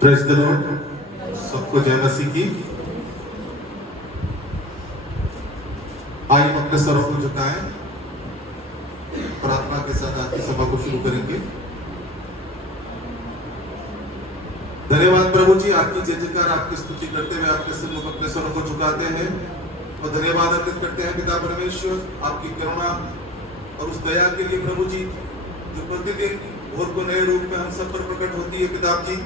Praise the Lord. सबको जय मसीह की। आइए हम अपने सरों को झुकाएं, प्रार्थना के साथ आज की सभा को शुरू करेंगे। धन्यवाद प्रभु जी, आपकी जय जयकार, आपकी स्तुति करते हुए आपके सन्मुख अपने सरों को झुकाते हैं और धन्यवाद अर्पित करते हैं पिता परमेश्वर आपकी करुणा और उस दया के लिए प्रभु जी जो प्रतिदिन भोर को नए रूप में हम सब पर प्रकट होती है। पिता जी,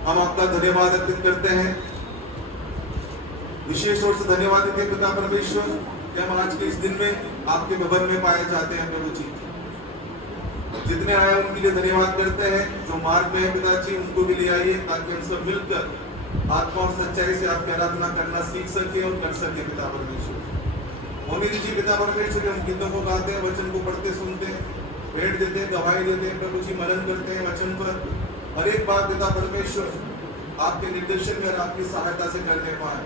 हम आपका धन्यवाद अर्पित करते हैं, विशेष तौर से धन्यवाद देते हैं पिता परमेश्वर कि हम आज के इस दिन में आपके भवन में पाए जाते हैं। प्रभु जी, जितने आए उनके लिए धन्यवाद करते हैं, जो मार्ग में है पिताजी उनको भी ले आइए ताकि हम सब मिलकर आत्मा और सच्चाई से आपकी आराधना करना सीख सके और कर सके। पिता परमेश्वर होने दीजिए पिता परमेश्वर, हम गीतों को गाते हैं, वचन को पढ़ते सुनते हैं, भेंट देते हैं, गवाही देते हैं, प्रभु जी मनन करते हैं वचन पर। हर एक बात पिता परमेश्वर आपके निर्देशन में और आपकी सहायता से करने पाए।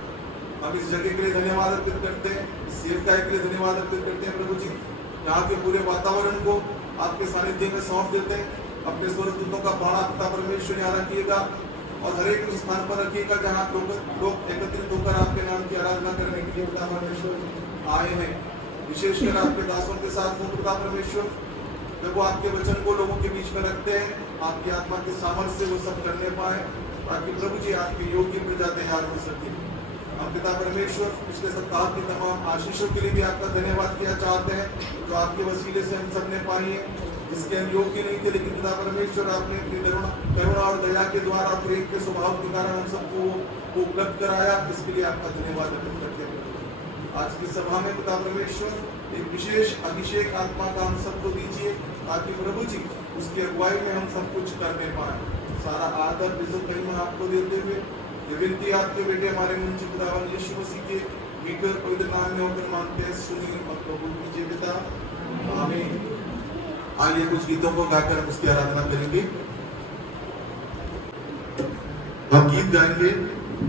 हम इस जगह के लिए धन्यवाद अर्पित करते हैं, सेवकाई के लिए धन्यवाद अर्पित करते हैं प्रभु जी। यहाँ के पूरे वातावरण को आपके सानिध्य में सौंप देते हैं, अपने स्वर्गदूतों का पहाड़ा पिता परमेश्वर यहाँ रखिएगा और हर एक स्थान पर रखिएगा जहाँ लोग एकत्रित होकर आपके नाम की आराधना करने के लिए पिता परमेश्वर आए हैं। विशेषकर आपके दासों के साथ हो पिता परमेश्वर, जब वो आपके वचन को लोगों के बीच में रखते हैं, आपकी आत्मा के सामर्थ्य से वो सब करने पाए ताकि प्रभु जी आपकी योग्य प्रजा तैयार हो सके। हम पिता परमेश्वर पिछले सप्ताह की तमाम आशीषों के लिए भी आपका धन्यवाद किया चाहते हैं जो आपके वसीले से हम सब ने पाई है, जिसके हम योग्य नहीं थे, लेकिन पिता परमेश्वर आपने अपनी करुणा और दया के द्वारा प्रेम के स्वभाव के कारण हम सबको उपलब्ध कराया। इसके लिए आपका धन्यवाद अर्पित करते हैं। आज की सभा में पिता परमेश्वर एक विशेष अभिषेक आत्मा का हम सबको दीजिए ताकि प्रभु जी उसकी अगुवाई में हम सब कुछ करने पाए। सारा आदर इज्जत महिमा आपको देते हुए ये विनती आपके बेटे हमारे मुंशी खुदावन यीशु मसीह के मीठे और पवित्र नाम में होकर मांगते हैं, सुनिए और कबूल कीजिए पिता, आमीन। आइए कुछ गीतों को गाकर हम उसकी आराधना करेंगे। हम गीत गाएंगे,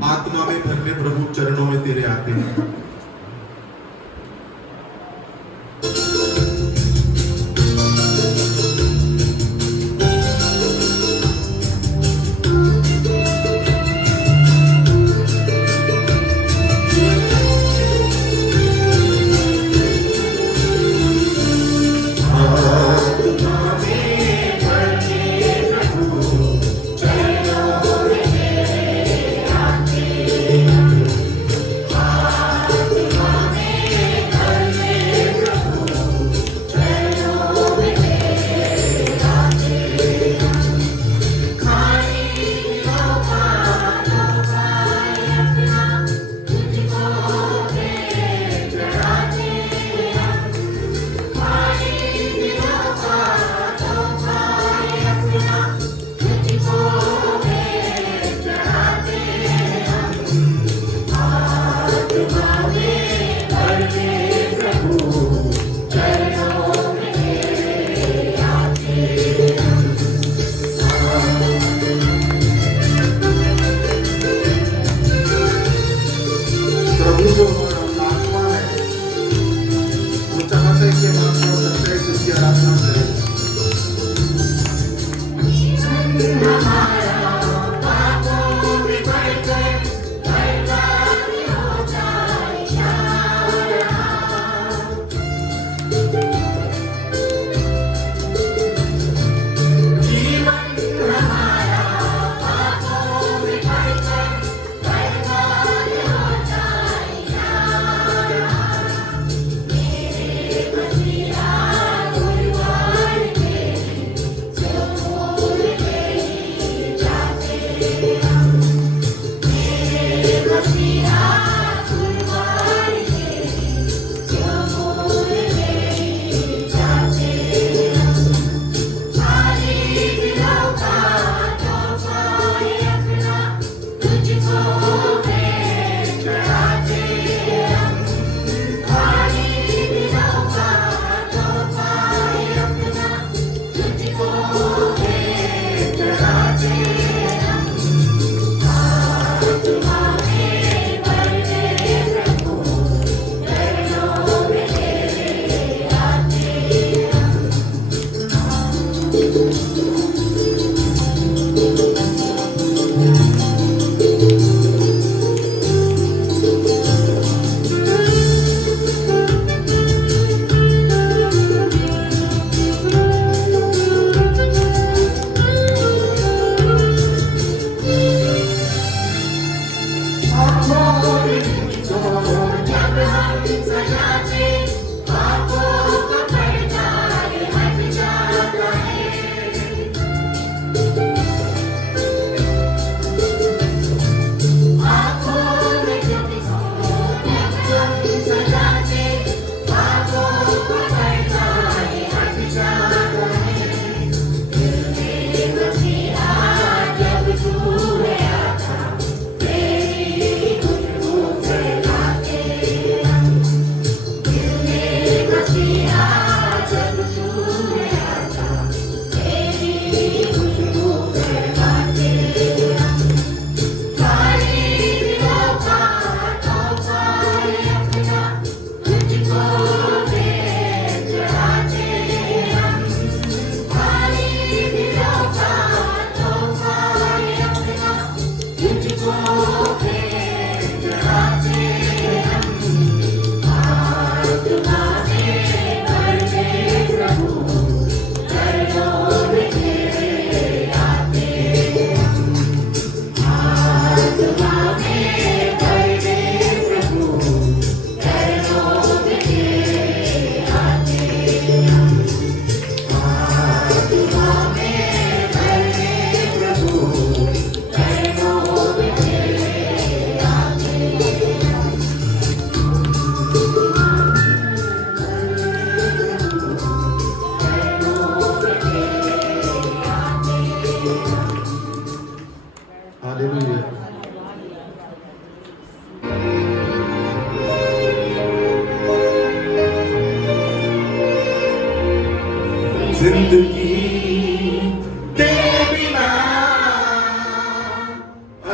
आत्मा में भरने प्रभु चरणों में तेरे आते हैं। Thank you.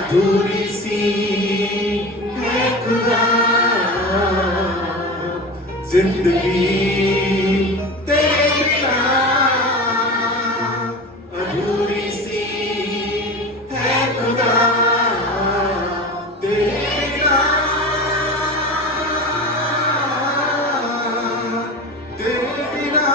अधूरी सी है खुदा जिंदगी तेरे बिना, अधूरी सी है खुदा तेरे बिना, तेरे बिना।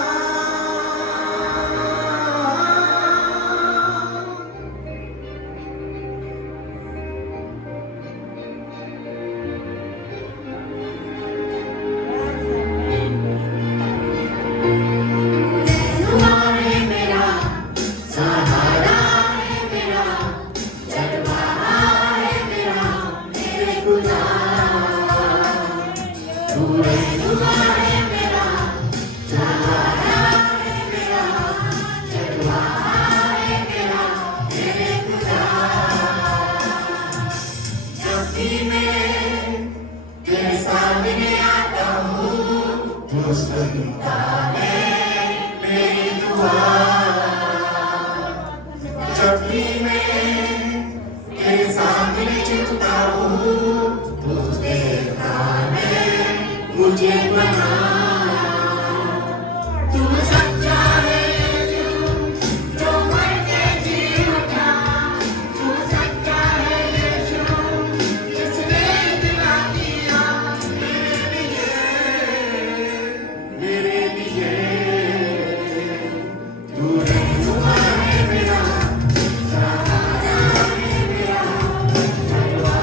सुनता है मेरी दुआ, जब भी मैं तेरे सामने झुकता हूँ तो देखता है मुझे बना। तू सच्चा है जो मर के जी उठा, तू सच्चा है यीशु जिसने इतना किया मेरे लिए। तू रहनुमा है मेरा, सहारा है मेरा, चलवा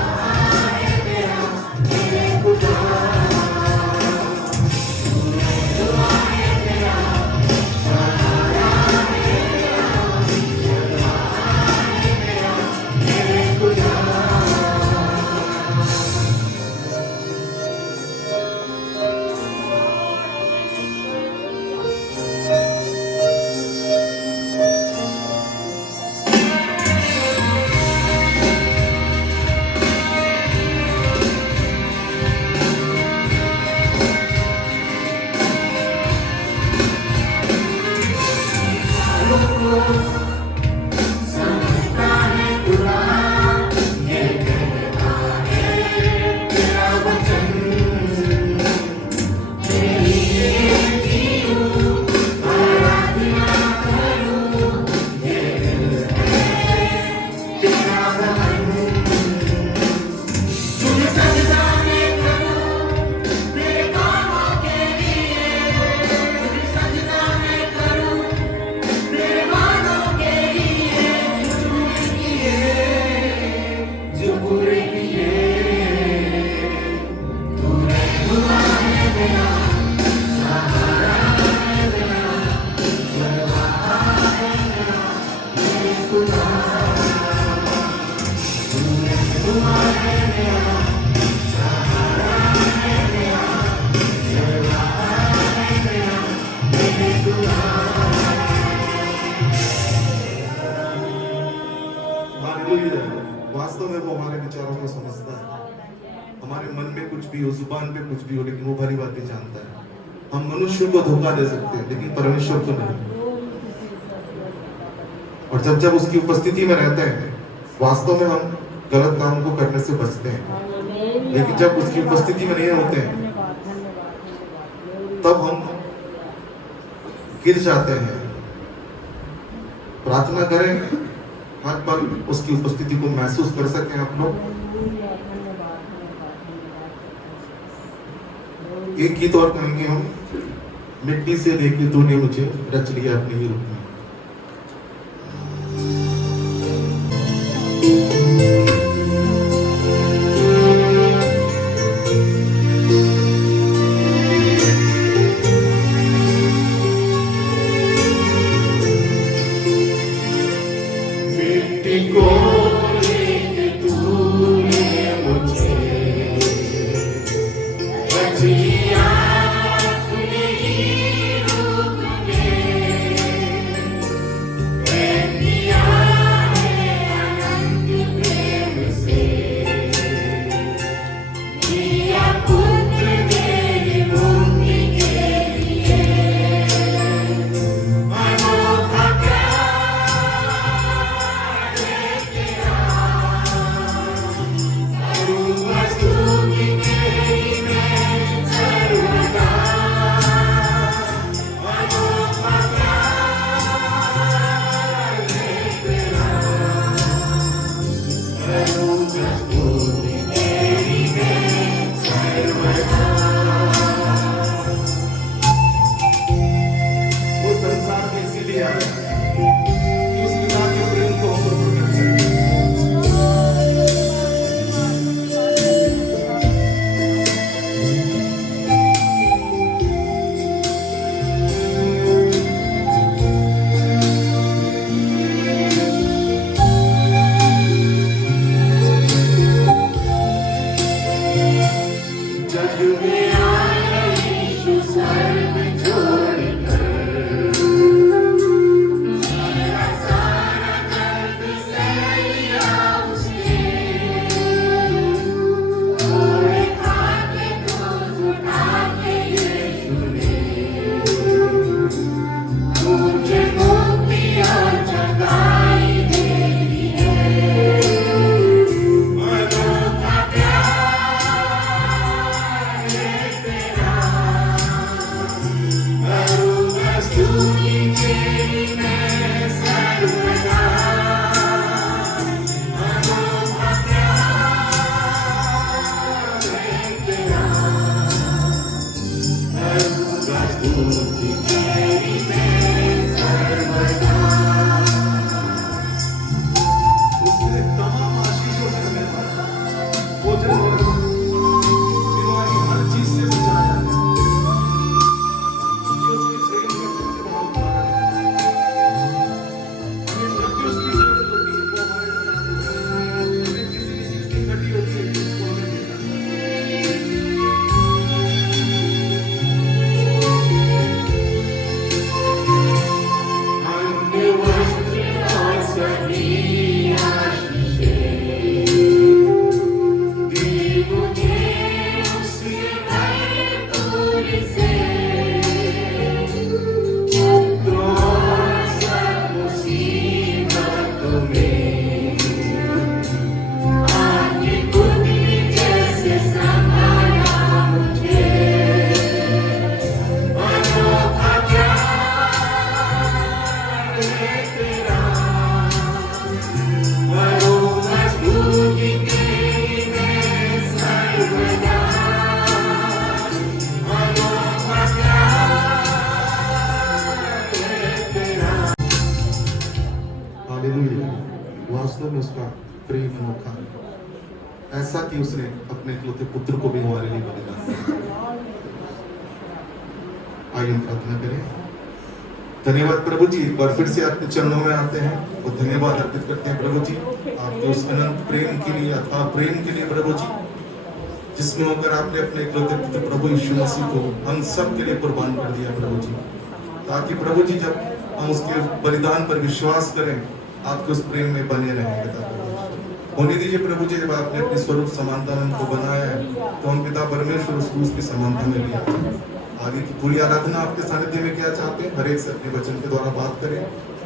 है मेरा, मेरे खुदा। तू रहनुमा है मेरा, सहारा है मेरा, चलवा है मेरा, मेरे खुदा। समझता है खुदा ये कहता है तेरा वचन, तेरी जीऊं आराधना करूं, ये दिल है तेरा भवन। तुझे सजदा मैं करूं मेरे कामों के लिए, तुझे सजदा मैं करूं मेरे वादों के लिए, जो पूरे किए। तू रहनुमा है मेरा, सहारा है मेरा, चलवा है मेरा, मेरे खुदा। तू रहनुमा है मेरा, सहारा है मेरा, चलवा है मेरा, मेरे खुदा। हालेलुया। वास्तव में वो हमारे विचारों को समझता है, हमारे मन में कुछ भी हो, जुबान पे कुछ भी हो, लेकिन वो भली बातें जानता है। हम मनुष्य को धोखा दे सकते हैं लेकिन परमेश्वर को नहीं। और जब जब उसकी उपस्थिति में रहते हैं वास्तव में हम गलत काम को करने से बचते हैं, लेकिन जब उसकी उपस्थिति में नहीं होते हैं तब हम गिर जाते हैं। प्रार्थना करें हर पल उसकी उपस्थिति को महसूस कर सकें आप लोग। एक गीत और कहेंगे हम, मिट्टी से लेके तूने मुझे रच लिया अपने ही रूप में। मिट्टी को लेके तूने मुझे रच लिया अपने ही रूप में, प्रेम दिया है अनंत प्रेम से, दिया पुत्र तेरी मुक्ति के लिए। अनोखा प्यार लेके में आपकी पुत्री जैसे संभाला मुझे अनोखा प्यार है तेरा करो मजबूरी तेरी मैं सर्वदा अनोखा प्यार है तेरा। हालेलुया। वास्तव में उसका प्रेम अनोखा है, ऐसा कि उसने अपने इकलौते पुत्र को भी हमारे लिए बलिदान दिया। आइए हम प्रार्थना करें। धन्यवाद प्रभु जी, एक बार फिर से आपके चरणों में आते हैं और धन्यवाद अर्पित करते हैं प्रभु जी आपके उस अनंत प्रेम के लिए, अथाह प्रेम के लिए प्रभु जी, जिसमें होकर आपने अपने इकलौते पुत्र प्रभु यीशु मसीह को हम सब के लिए कुर्बान कर दिया प्रभु जी, ताकि प्रभु जी जब हम उसके बलिदान पर विश्वास करें आपके उस प्रेम में बने रहें। पिता प्रभु होने दीजिए प्रभु जी, जब आपने अपने स्वरूप समानता में उनको बनाया है तो हम पिता परमेश्वर उसको उसकी समानता में लिया। आगे की पूरी आराधना आपके सानिध्य में क्या चाहते हैं, हर एक से अपने वचन के द्वारा बात करें,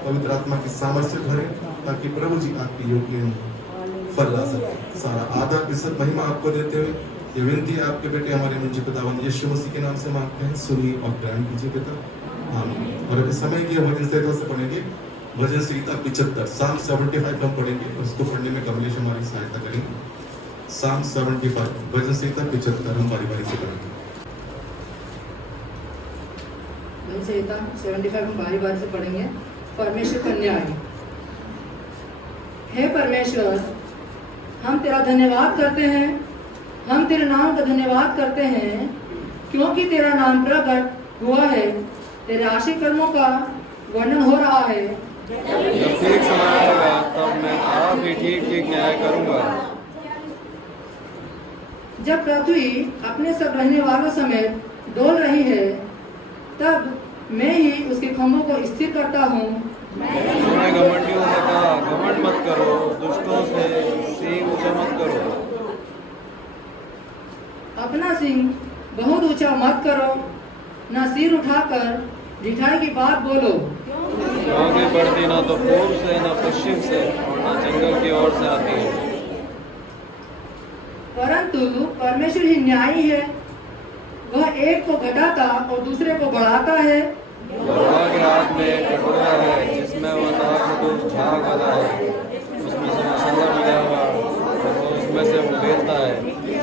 पवित्र आत्मा की सामर्थ्य भरें, ताकि प्रभु जी आपकी योग्य फल ला सके। सारा आदर इज्जत महिमा आपको देते हुए ये विनती है आपके बेटे हमारे मुझे पितावन यीशु मसीह के नाम से मांगते हैं, सुनिए और ग्रहण कीजिए पिता, आमीन। और अभी समय की वचन संहिता से पढ़ेंगे भजन संहिता 75 Psalm 75 हम पढ़ेंगे, उसको पढ़ने में कमलेश हमारी सहायता करेंगे। Psalm 75 भजन संहिता 75 हम बारी बारी से पढ़ेंगे। भजन संहिता 75 हम बारी बारी से पढ़ेंगे। परमेश्वर का न्याय। हे परमेश्वर, हम तेरा धन्यवाद करते हैं, हम तेरे नाम का धन्यवाद करते हैं, क्योंकि तेरा नाम प्रकट हुआ है, तेरे आशीष कर्मों का वर्णन हो रहा है। जब ठीक समय आएगा तब मैं आप ही ठीक ठीक न्याय करूंगा। जब पृथ्वी अपने सब रहने वालों समेत डोल रही है, तब मैं ही उसके खंभों को स्थिर करता हूँ। उन्होंने घमंडियों से कहा, घमंड मत करो, दुष्टों से सींग ऊंचा मत करो। अपना सिंह बहुत ऊंचा मत करो, न सिर उठाकर ढिठाई की बात बोलो। क्योंकि बढ़ती ना तो पूर्व से ना पश्चिम से और ना जंगल की ओर से आती है। परंतु परमेश्वर ही न्यायी है, वह एक को घटाता और दूसरे को बढ़ाता है। यहोवा के हाथ में एक कटोरा है जिसमें वो नाक झाग वाला है, उसमें से मसाला मिला हुआ और वो उसमें से उबेलता है,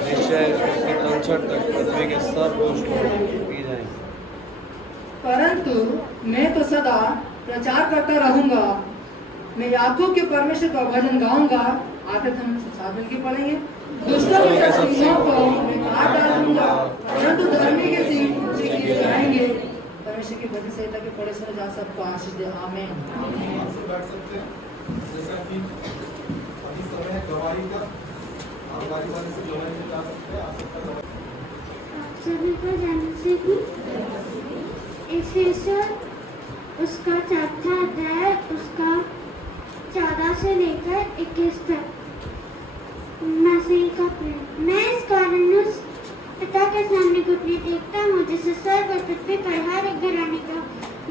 जिससे उसकी तलछट तक पृथ्वी के सब पुष्प पी जाएंगे। परंतु मैं तो सदा प्रचार करता रहूंगा, मैं याकूब के परमेश्वर का भजन गाऊंगा। आखिर हम साधन की पढ़ेंगे। दुष्टों के सब सिंहों को मैं काट डालूंगा, परंतु धर्मी के सिंह ऊंचे किए जाएंगे। परमेश्वर की भजन संहिता के पढ़े सुने जा सबको आशीष दे, आमीन। बैठ सकते हैं, जैसा कि अभी समय है गवाही का, आप बारी बारी से गवाही में जा सकते हैं, आ सकता है। सभी को जानने से कि इफिसियों उसका चौथा अध्याय उसका 14 से लेकर 21 तक। मसीह का प्रेम। मैं इस कारण उस पिता के सामने घुटने टेकता हूँ जिसे स्वर्ग और पृथ्वी पर हर एक घराने का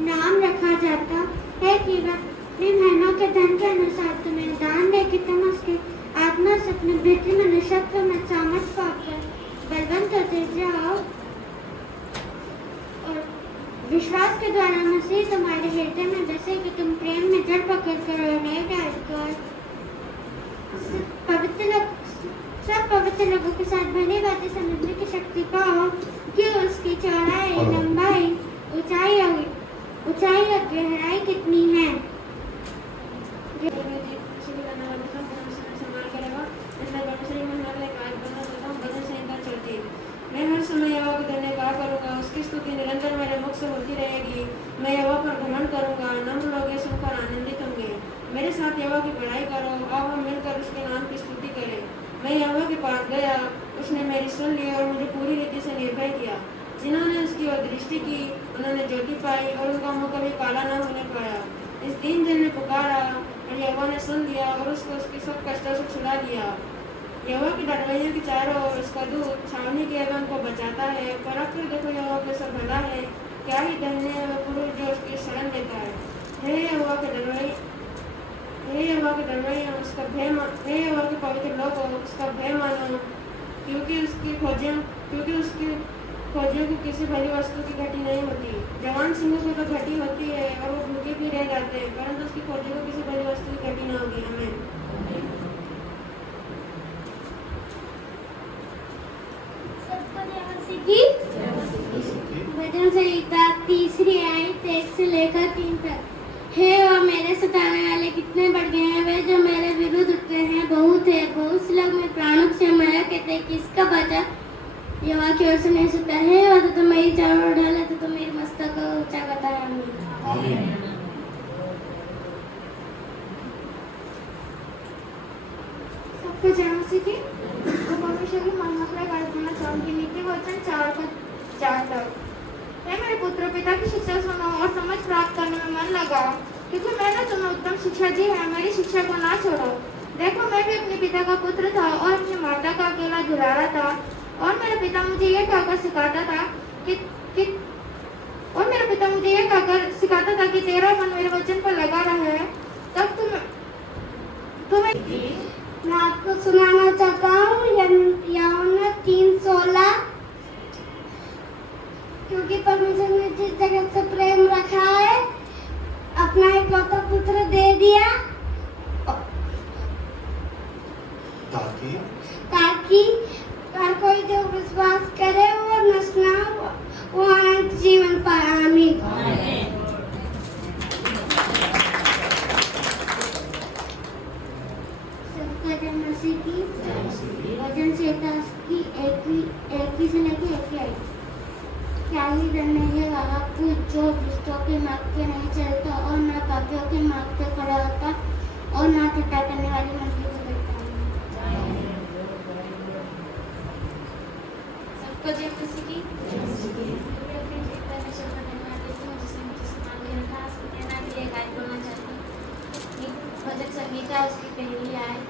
नाम रखा जाता है कि वह अपनी महिमा के धन के अनुसार तुम्हें दान दे कि तुम उसके आत्मा से अपने भीतरी मनुष्यत्व में सामर्थ पाकर बलवंत होते जाओ और विश्वास के द्वारा मसीह तुम्हारे हृदय में बसे कि तुम प्रेम में जड़ पकड़ कर और नए डालकर सब पवित्र लोगों के साथ भली बातें समझने की शक्ति पाओ कि उसकी चौड़ाई, लंबाई, ऊंचाई और गहराई कितनी है। मैं हर समय यहोवा को धन्यवाद करूंगा, उसकी स्तुति निरंतर मेरे मुख से होती रहेगी। मैं यहोवा पर घमंड करूंगा, नम्र लोग ये सुनकर आनंदित होंगे। मेरे साथ यहोवा की बड़ाई करो, आओ हम मिलकर उसके नाम की स्तुति करें। मैं यहोवा के पास गया, उसने मेरी सुन ली और मुझे पूरी रीति से निर्भय किया। जिन्होंने उसकी ओर दृष्टि की उन्होंने ज्योति पाई और उनका मुँह कभी काला न होने पाया। इस दीन जन ने पुकारा और यहोवा ने सुन लिया और उसको उसके सब कष्टों से छुड़ा लिया। यहोवा की डरवैयों के चारों ओर उसका दूत छावनी के एवं को बचाता है। परख कर देखो यहोवा कैसा भला है, क्या ही धन्य है वह पुरुष जो उसकी शरण लेता है। हे यहोवा के भय हे यहोवा के पवित्र लोगों, उसका भय मानो, क्योंकि उसकी खोजियों को किसी भली वस्तु की घटी नहीं होती। जवान सिंहों को तो घटी होती है और वो भूखे भी रह जाते हैं, परंतु उसकी खोजियों को किसी भली वस्तु की घटी न होगी। हमें सबको जय मसीह की। भजन संहिता 3 आयत 1 से लेकर 3 तक। हे वह मेरे सताने वाले कितने बढ़ गए हैं, वे जो मेरे विरुद्ध उठते हैं बहुत है। बहुत से लोग मेरे प्राणों से माया कहते हैं, किसका बचा यहोवा की ओर से नहीं सुनता है। वह तो मेरी चारों ओर ढाले तो मेरी मस्तक को ऊंचा करता है। आमीन। सबको जय मसीह की। तो परमेश्वर की महिमा के लिए गाना गाना चाहूंगी। नीति वचन 4 तक। हे मेरे पुत्र, पिता की शिक्षा सुनो और समझ प्राप्त करने में मन लगाओ, क्योंकि मैंने तुम्हें उत्तम शिक्षा दी है। मेरी शिक्षा को ना छोड़ो। देखो, मैं भी अपने पिता का पुत्र था और अपनी माता का अकेला दुलारा था, और मेरा पिता मुझे यह कहकर सिखाता था कि तेरा मन मेरे वचन पर लगा रहे, तब तुम्हें मैं आपको सुनाना चाहता हूँ यूहन्ना 3:16। क्योंकि परमेश्वर ने जिस जगत से प्रेम रखा है, अपना इकलौता पुत्र दे दिया, ताकि हर कोई जो विश्वास करे वो नष्ट ना हो, वो अनंत जीवन पाए। आमीन। सबका जय मसीह की। भजन संहिता की 1 से लेकर 21। क्या ही धन्य है वह पुरुष जो दुष्टों के मार्ग पे नहीं चलता और न पापियों के मार्ग पे खड़ा होता और न ठट्ठा करने वाली मंडली को देखता है। सबको जय मसीह की। परमेश्वर का धन्यवाद देती हूँ जिसने मुझे संभाल के रखा। प्रेरणा के लिए गायन बोलना चाहती हूँ। भजन संगीता उसकी पहली आयत,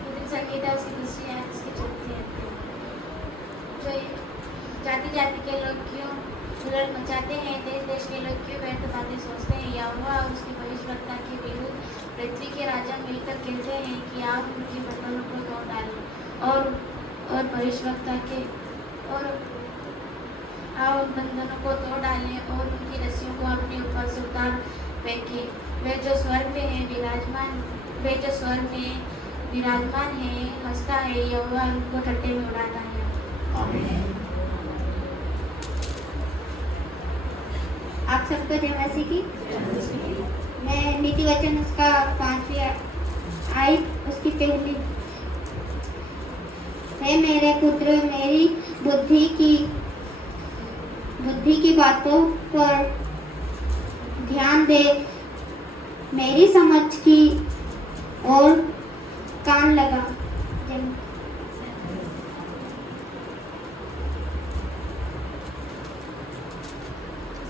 भजन संगीता उसकी दूसरी आयत, उसकी चौथी आयत। जो जाति जाति के लोग क्यों हुल्लड़ मचाते हैं, देश देश के लोग क्यों व्यर्थ बातें सोचते हैं। यहोवा और उसके भविष्यवक्ता के विरुद्ध पृथ्वी के राजा मिलकर कहते हैं कि आप उनके बंधनों को तोड़ डालें और भविष्यवक्ता के और आप उन बंधनों को तोड़ डालें और उनकी रस्सियों को अपने ऊपर से उतार फेंकें। वे जो स्वर्ग में है हंसता है, यहोवा उनको ठट्ठे में उड़ाता है। आमीन। आप सबको जय मसीह की। मैं नीति वचन उसका 5वीं आयत उसकी पहली। हे मेरे पुत्र, मेरी बुद्धि की बातों पर ध्यान दे, मेरी समझ की और कान लगा।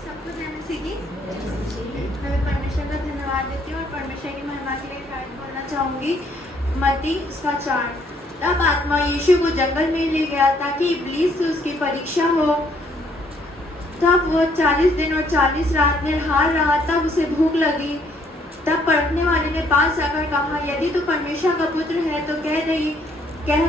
सबको जय मसीह की। मैं परमेश्वर का धन्यवाद देती हूँ और परमेश्वर की महिमा के लिए गायन बोलना चाहूंगी। मत्ती 4। तब आत्मा यीशु को जंगल में ले गया ताकि इब्लीस से उसकी परीक्षा हो। तब वो 40 दिन और 40 रात निराहार रहा। तब उसे भूख लगी। तब परखने वाले ने पास आकर कहा, यदि तू परमेश्वर का पुत्र है तो कह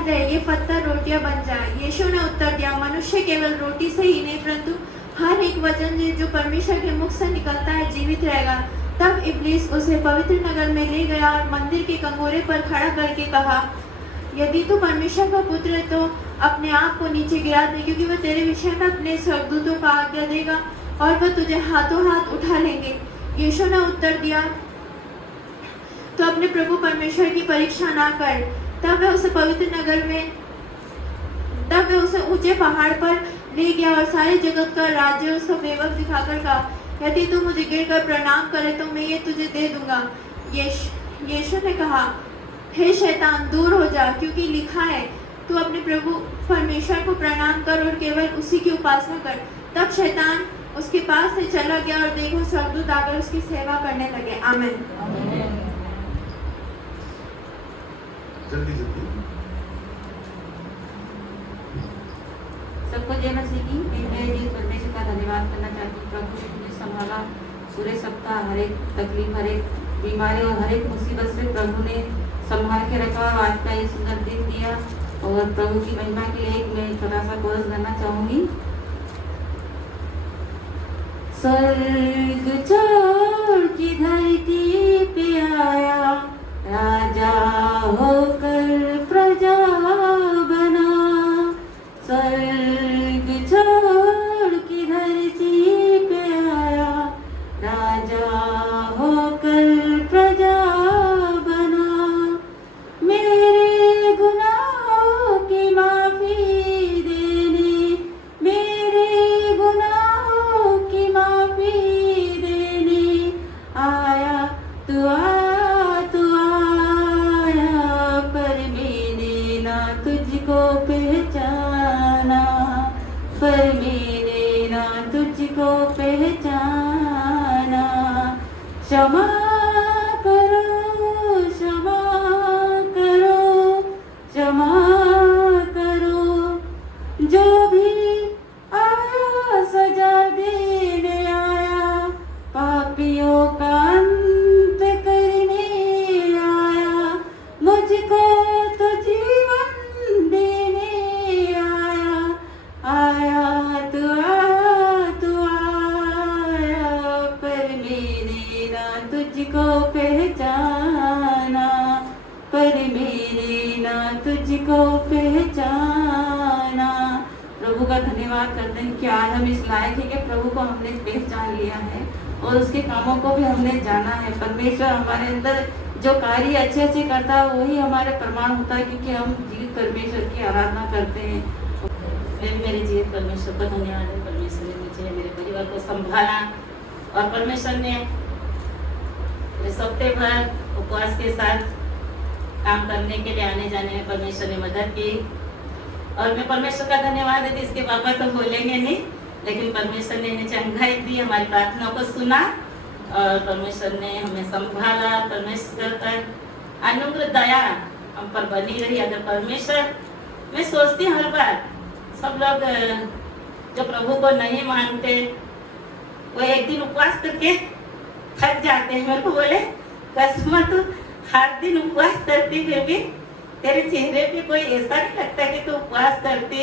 दे ये पत्थर रोटियां बन जाए। यीशु ने उत्तर दिया, मनुष्य केवल रोटी से ही नहीं परंतु हर एक वचन जो परमेश्वर के मुख से निकलता है जीवित रहेगा। तब इब्लीस उसे पवित्र नगर में ले गया और मंदिर के कंगोरे पर खड़ा करके कहा, यदि तू परमेश्वर का पुत्र है तो अपने आप को नीचे गिरा दे, क्योंकि वह तेरे विषय में अपने स्वर्गदूतों का आज्ञा देगा और वह तुझे हाथों हाथ उठा लेंगे। यीशु ने उत्तर दिया, तो अपने प्रभु परमेश्वर की परीक्षा ना कर। तब वह उसे ऊंचे पहाड़ पर ले गया और सारे जगत का राज्य उसको वैभव दिखाकर कहा, यदि तू मुझे गिरकर प्रणाम करे तो मैं ये तुझे दे दूंगा। यीशु ने कहा, हे शैतान, दूर हो जा, क्योंकि लिखा है, तू अपने प्रभु परमेश्वर को प्रणाम कर और केवल उसी की उपासना कर। तब शैतान उसके पास से चला गया और देखो स्वर्गदूत आकर उसकी सेवा करने लगे। आमीन। जल्दी जल्दी। सबको जय मसीह की। मैं जी परमेश्वर का धन्यवाद करना चाहती हूँ। प्रभु ने मुझे संभाला पूरे सप्ताह, हर एक तकलीफ, हर एक बीमारी और हर एक मुसीबत से प्रभु ने संभाल के रखा। आज का ये सुंदर दिन दिया और प्रभु की महिमा के लिए एक मैं छोटा सा कोरस गाना चाहूंगी। स्वर्ग छोड़ की धरती पे आया, राजा होकर प्रजा बना। स्वर्ग छोड़ की धरती पे आया, राजा होकर प्रजा बना। मेरे गुनाहों की माफी देने, मेरे गुनाहों की माफी देने आया तू आया, पर मैंने ना तुझको पहचाना, पर मैंने ना तुझको पहचाना। क्षमा करो, क्षमा करो, क्षमा करो, जो भी आया सजा देने आया, पापियों का अंत करने आया, मुझको तो जीवन देने आया। आया तू आया, पर मैंने ना तुझको पहचाना, पर मैंने ना तुझको पहचाना। प्रभु का धन्यवाद करते हैं कि आज हम इस लायक है कि प्रभु को हमने पहचान लिया है और उसके कामों को भी हमने जाना है। परमेश्वर हमारे अंदर जो कार्य अच्छे अच्छे करता है वही हमारे प्रमाण होता है, क्योंकि हम जीवित परमेश्वर की आराधना करते हैं। मेरे जीवित परमेश्वर का धन्यवाद है। परमेश्वर ने मुझे मेरे परिवार को संभाला और परमेश्वर ने इस हफ्ते भर उपवास के साथ काम करने के लिए आने जाने में परमेश्वर ने मदद की और मैं परमेश्वर का धन्यवाद देती। इसके पापा तो बोलेंगे नहीं, लेकिन परमेश्वर ने इन्हें चंगाई दी, हमारी प्रार्थना को सुना और परमेश्वर ने हमें संभाला। परमेश्वर का अनुग्रह दया हम पर बनी रही। अगर परमेश्वर, मैं सोचती हूँ हर बार सब लोग जो प्रभु को नहीं मानते वो एक दिन उपवास करके थक जाते हैं। मेरे को बोले कसमा तू हर दिन उपवास करती, फिर भी तेरे चेहरे पे कोई ऐसा नहीं लगता कि तू उपवास करती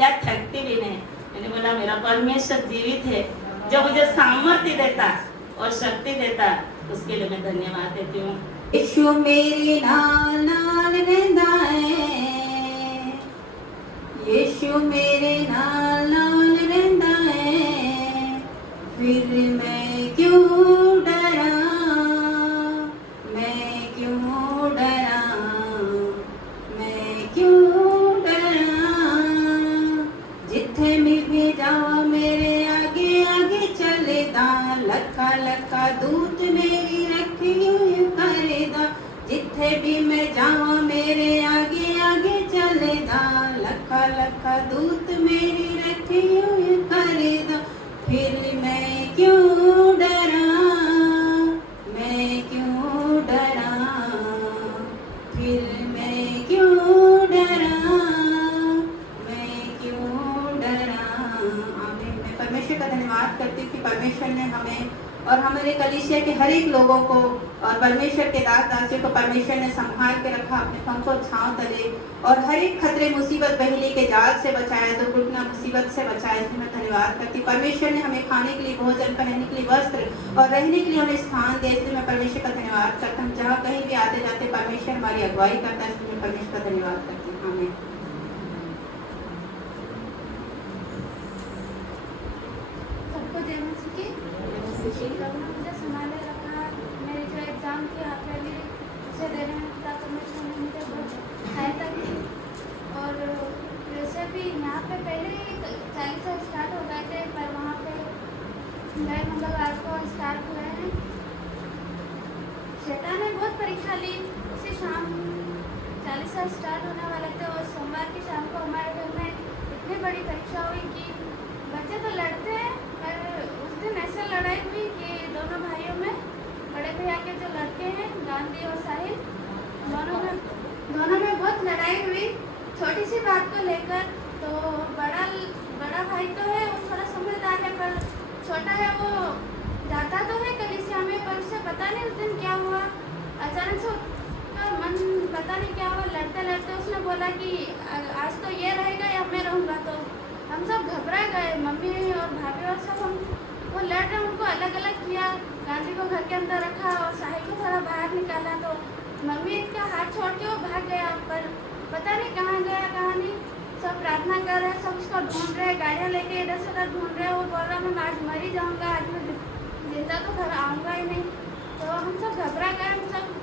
या थकती भी नहीं। मैंने बोला मेरा परमेश्वर जीवित है जो मुझे सामर्थ्य देता और शक्ति देता, उसके लिए मैं धन्यवाद देती हूँ। यीशु मेरे नाल नाल रहंदा है, यीशु मेरे नाल नाल रहंदा है, फिर मैं क्यों डरा, मैं क्यों डरा, मैं क्यों डरा। जिथे मैं भी जावा मेरे आगे आगे चलेदा, लखा लखा दूत मेरी रखी हुई करेदा। जिथे भी मैं जावा मेरे आगे आगे चलेदा, लखा लखा दूत मेरी रखी हुई करेदा। फिर मैं क्यों डरा, मैं क्यों डरा, फिर मैं क्यों डरा, मैं क्यों डरा। आमीन। मैं परमेश्वर का धन्यवाद करती हूँ कि परमेश्वर ने हमें और हमारे कलीसिया के हर एक लोगों को और परमेश्वर के दास दासियों को परमेश्वर ने संभाल के रखा, अपने पंखों छांव तले और हर एक खतरे मुसीबत बहेली के जाल से बचाया, दुर्घटना मुसीबत से बचाया। इसलिए मैं धन्यवाद करती हूँ। परमेश्वर ने हमें खाने के लिए भोजन, पहनने के लिए वस्त्र और रहने के लिए हमें स्थान दिया, इसलिए मैं परमेश्वर का धन्यवाद करता हूँ। जहाँ कहीं भी आते जाते परमेश्वर हमारी अगुवाई करता है, इसलिए मैं परमेश्वर का धन्यवाद करती हूँ। आमीन। सबको जय मसीह की। प्रभु ने मुझे संभाले रखा। मेरे जो एग्जाम थे पहले उसे देने में पिता परमेश्वर ने मुझे बहुत सहायता की। और वैसे भी यहाँ पे पहले 40 से स्टार्ट हो गए थे, पर वहाँ पे गए मंगलवार को स्टार्ट हुए हैं। शैतान ने बहुत परीक्षा ली। उसी शाम 40 से स्टार्ट होने वाले थे और सोमवार की शाम को हमारे घर में इतनी बड़ी परीक्षा हुई कि बच्चे तो लड़ते हैं, पर उस दिन ऐसे लड़ाई हुई कि दोनों भाइयों में, बड़े भैया के जो लड़के हैं गांधी और साहिल, दोनों में बहुत लड़ाई हुई छोटी सी बात को लेकर। तो बड़ा भाई तो है वो थोड़ा समझदार है, पर छोटा है वो जाता तो है कलीसिया में, पर उसे पता नहीं उस दिन क्या हुआ। अचानक से उसका मन पता नहीं क्या हुआ, लड़ते लड़ते उसने बोला कि आज तो ये रहेगा या मैं रहूँगा। तो हम सब घबरा गए, मम्मी और भाभी और सब। हम वो लड़ रहे, उनको अलग अलग किया, गांधी को घर के अंदर रखा और साहिल को थोड़ा बाहर निकाला। तो मम्मी का हाथ छोड़ के वो भाग गया, पर पता नहीं कहाँ गया कहाँ नहीं। सब प्रार्थना कर रहे हैं, सब उसको ढूंढ रहे हैं, गाड़ियाँ लेके इधर से उधर ढूंढ रहे हैं। वो बोल रहा मैं आज मर ही जाऊँगा, आज मैं जिंदा तो घर आऊँगा ही नहीं। तो हम सब घबरा गए, हम सब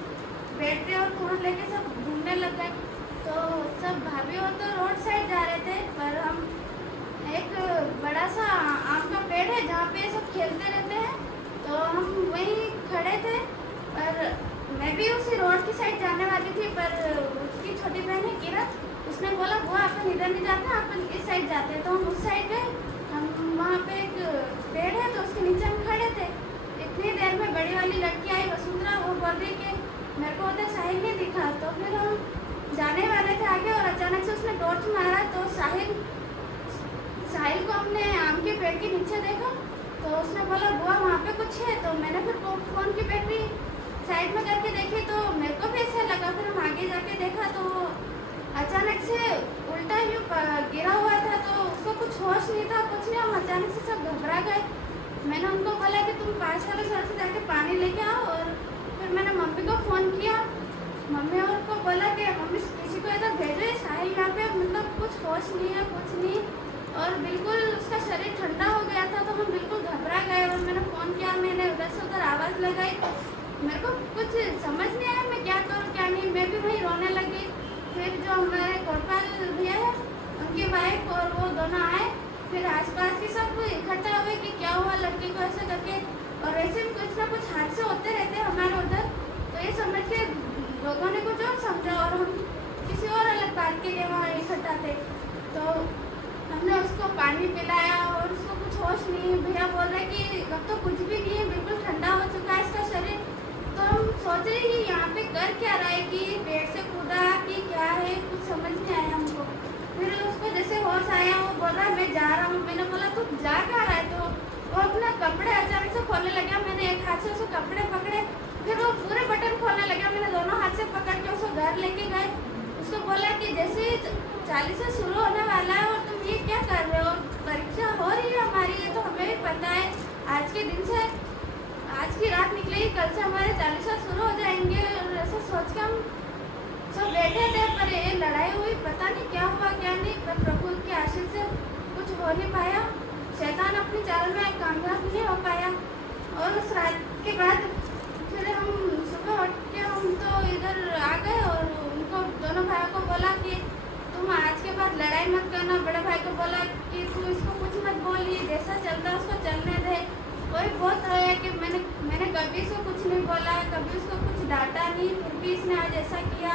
बैटरी और फोन लेके सब ढूंढने लग गए। तो सब भाभी और तो रोड साइड जा रहे थे, पर हम एक बड़ा सा आम का पेड़ है जहाँ पे सब खेलते रहते हैं, तो हम वहीं खड़े थे। पर मैं भी उसी रोड की साइड जाने वाली थी, पर उसकी छोटी बहन है किरण, उसने बोला बुआ अपन इधर नहीं जाते, अपन इस साइड जाते हैं। तो हम उस साइड गए। हम वहाँ पे एक पेड़ है तो उसके नीचे हम खड़े थे। इतनी देर में बड़ी वाली लड़की आई वसुंधरा, वो बोल रही कि मेरे को उधर साहिल नहीं दिखा। तो फिर हम जाने वाले थे आगे, और अचानक से उसने टॉर्च मारा। तो साहिल को हमने आम के पेड़ के नीचे देखा, तो उसने बोला बुआ वहाँ पे कुछ है। तो मैंने फिर फ़ोन की बैटरी साइड में करके देखी, तो मेरे को भी ऐसा लगा। फिर हम आगे जाके देखा तो अचानक से उल्टा यूँ गिरा हुआ था, तो उसको कुछ होश नहीं था, कुछ नहीं। हम अचानक से सब घबरा गए। मैंने उनको बोला कि तुम पास वाले सड़क से जाके पानी लेके आओ, और फिर मैंने मम्मी को फ़ोन किया। मम्मी और को बोला कि मम्मी किसी को इधर भेजो, साहिल यहाँ पे मतलब कुछ होश नहीं है, कुछ नहीं। और बिल्कुल उसका शरीर ठंडा हो गया था, तो हम बिल्कुल घबरा गए। और मैंने फ़ोन किया, मैंने उधर से उधर आवाज़ लगाई। मेरे को कुछ समझ नहीं आया मैं क्या करूँ क्या नहीं। मैं भी वहीं रोने लगी। फिर जो हमारे कोटपाल भैया है, उनकी वाइफ और वो दोनों आए। फिर आसपास के सब इकट्ठा हुए कि क्या हुआ लड़की को ऐसे करके। और ऐसे भी कुछ ना कुछ हादसे होते रहते हैं हमारे उधर। तो ये समझ के लोगों ने कुछ और समझा, और हम किसी और अलग बात के लिए वहाँ इकट्ठा थे। तो हमने उसको पानी पिलाया, और उसको कुछ होश नहीं। भैया बोल रहे कि अब तो कुछ भी नहीं है, बिल्कुल ठंडा हो चुका है इसका शरीर। तो हम सोच रहे कि यहाँ पे कर क्या रहा है, कि पेड़ से कूदा कि क्या है, कुछ समझ नहीं आया हमको। फिर उसको जैसे होश आया, वो बोल रहा है मैं जा रहा हूँ। मैंने बोला तू जा कहाँ रहा है? तो वो अपना कपड़े अचानक से खोलने लगा। मैंने एक हाथ से उसके कपड़े पकड़े, फिर वो पूरे बटन खोलने लगा। मैंने दोनों हाथ से पकड़ के उसको घर लेके गए। उसको बोला कि जैसे 40 शुरू होने वाला है और तुम ये क्या कर रहे हो, परीक्षा हो रही है हमारी, ये तो हमें भी पता है। आज के दिन से, आज की रात निकलेगी, कल से हमारे 40 शुरू हो जाएंगे। और ऐसा सोच के हम सब बैठे थे। पर ये लड़ाई हुई, पता नहीं क्या हुआ क्या नहीं, पर प्रभु की आशीष से कुछ हो नहीं पाया। शैतान अपनी चाल में कामयाब नहीं हो पाया। और उस रात के बाद फिर हम सुबह उठ के हम तो इधर आ गए, और उनको दोनों भाइयों को बोला कि तुम आज के बाद लड़ाई मत करना। बड़े भाई को बोला कि तू इसको कुछ मत बोलिए, जैसा चलता है उसको चलने दे। वही बहुत है कि मैंने कभी इसको कुछ नहीं बोला, कभी उसको कुछ डांटा नहीं, फिर भी इसने आज ऐसा किया।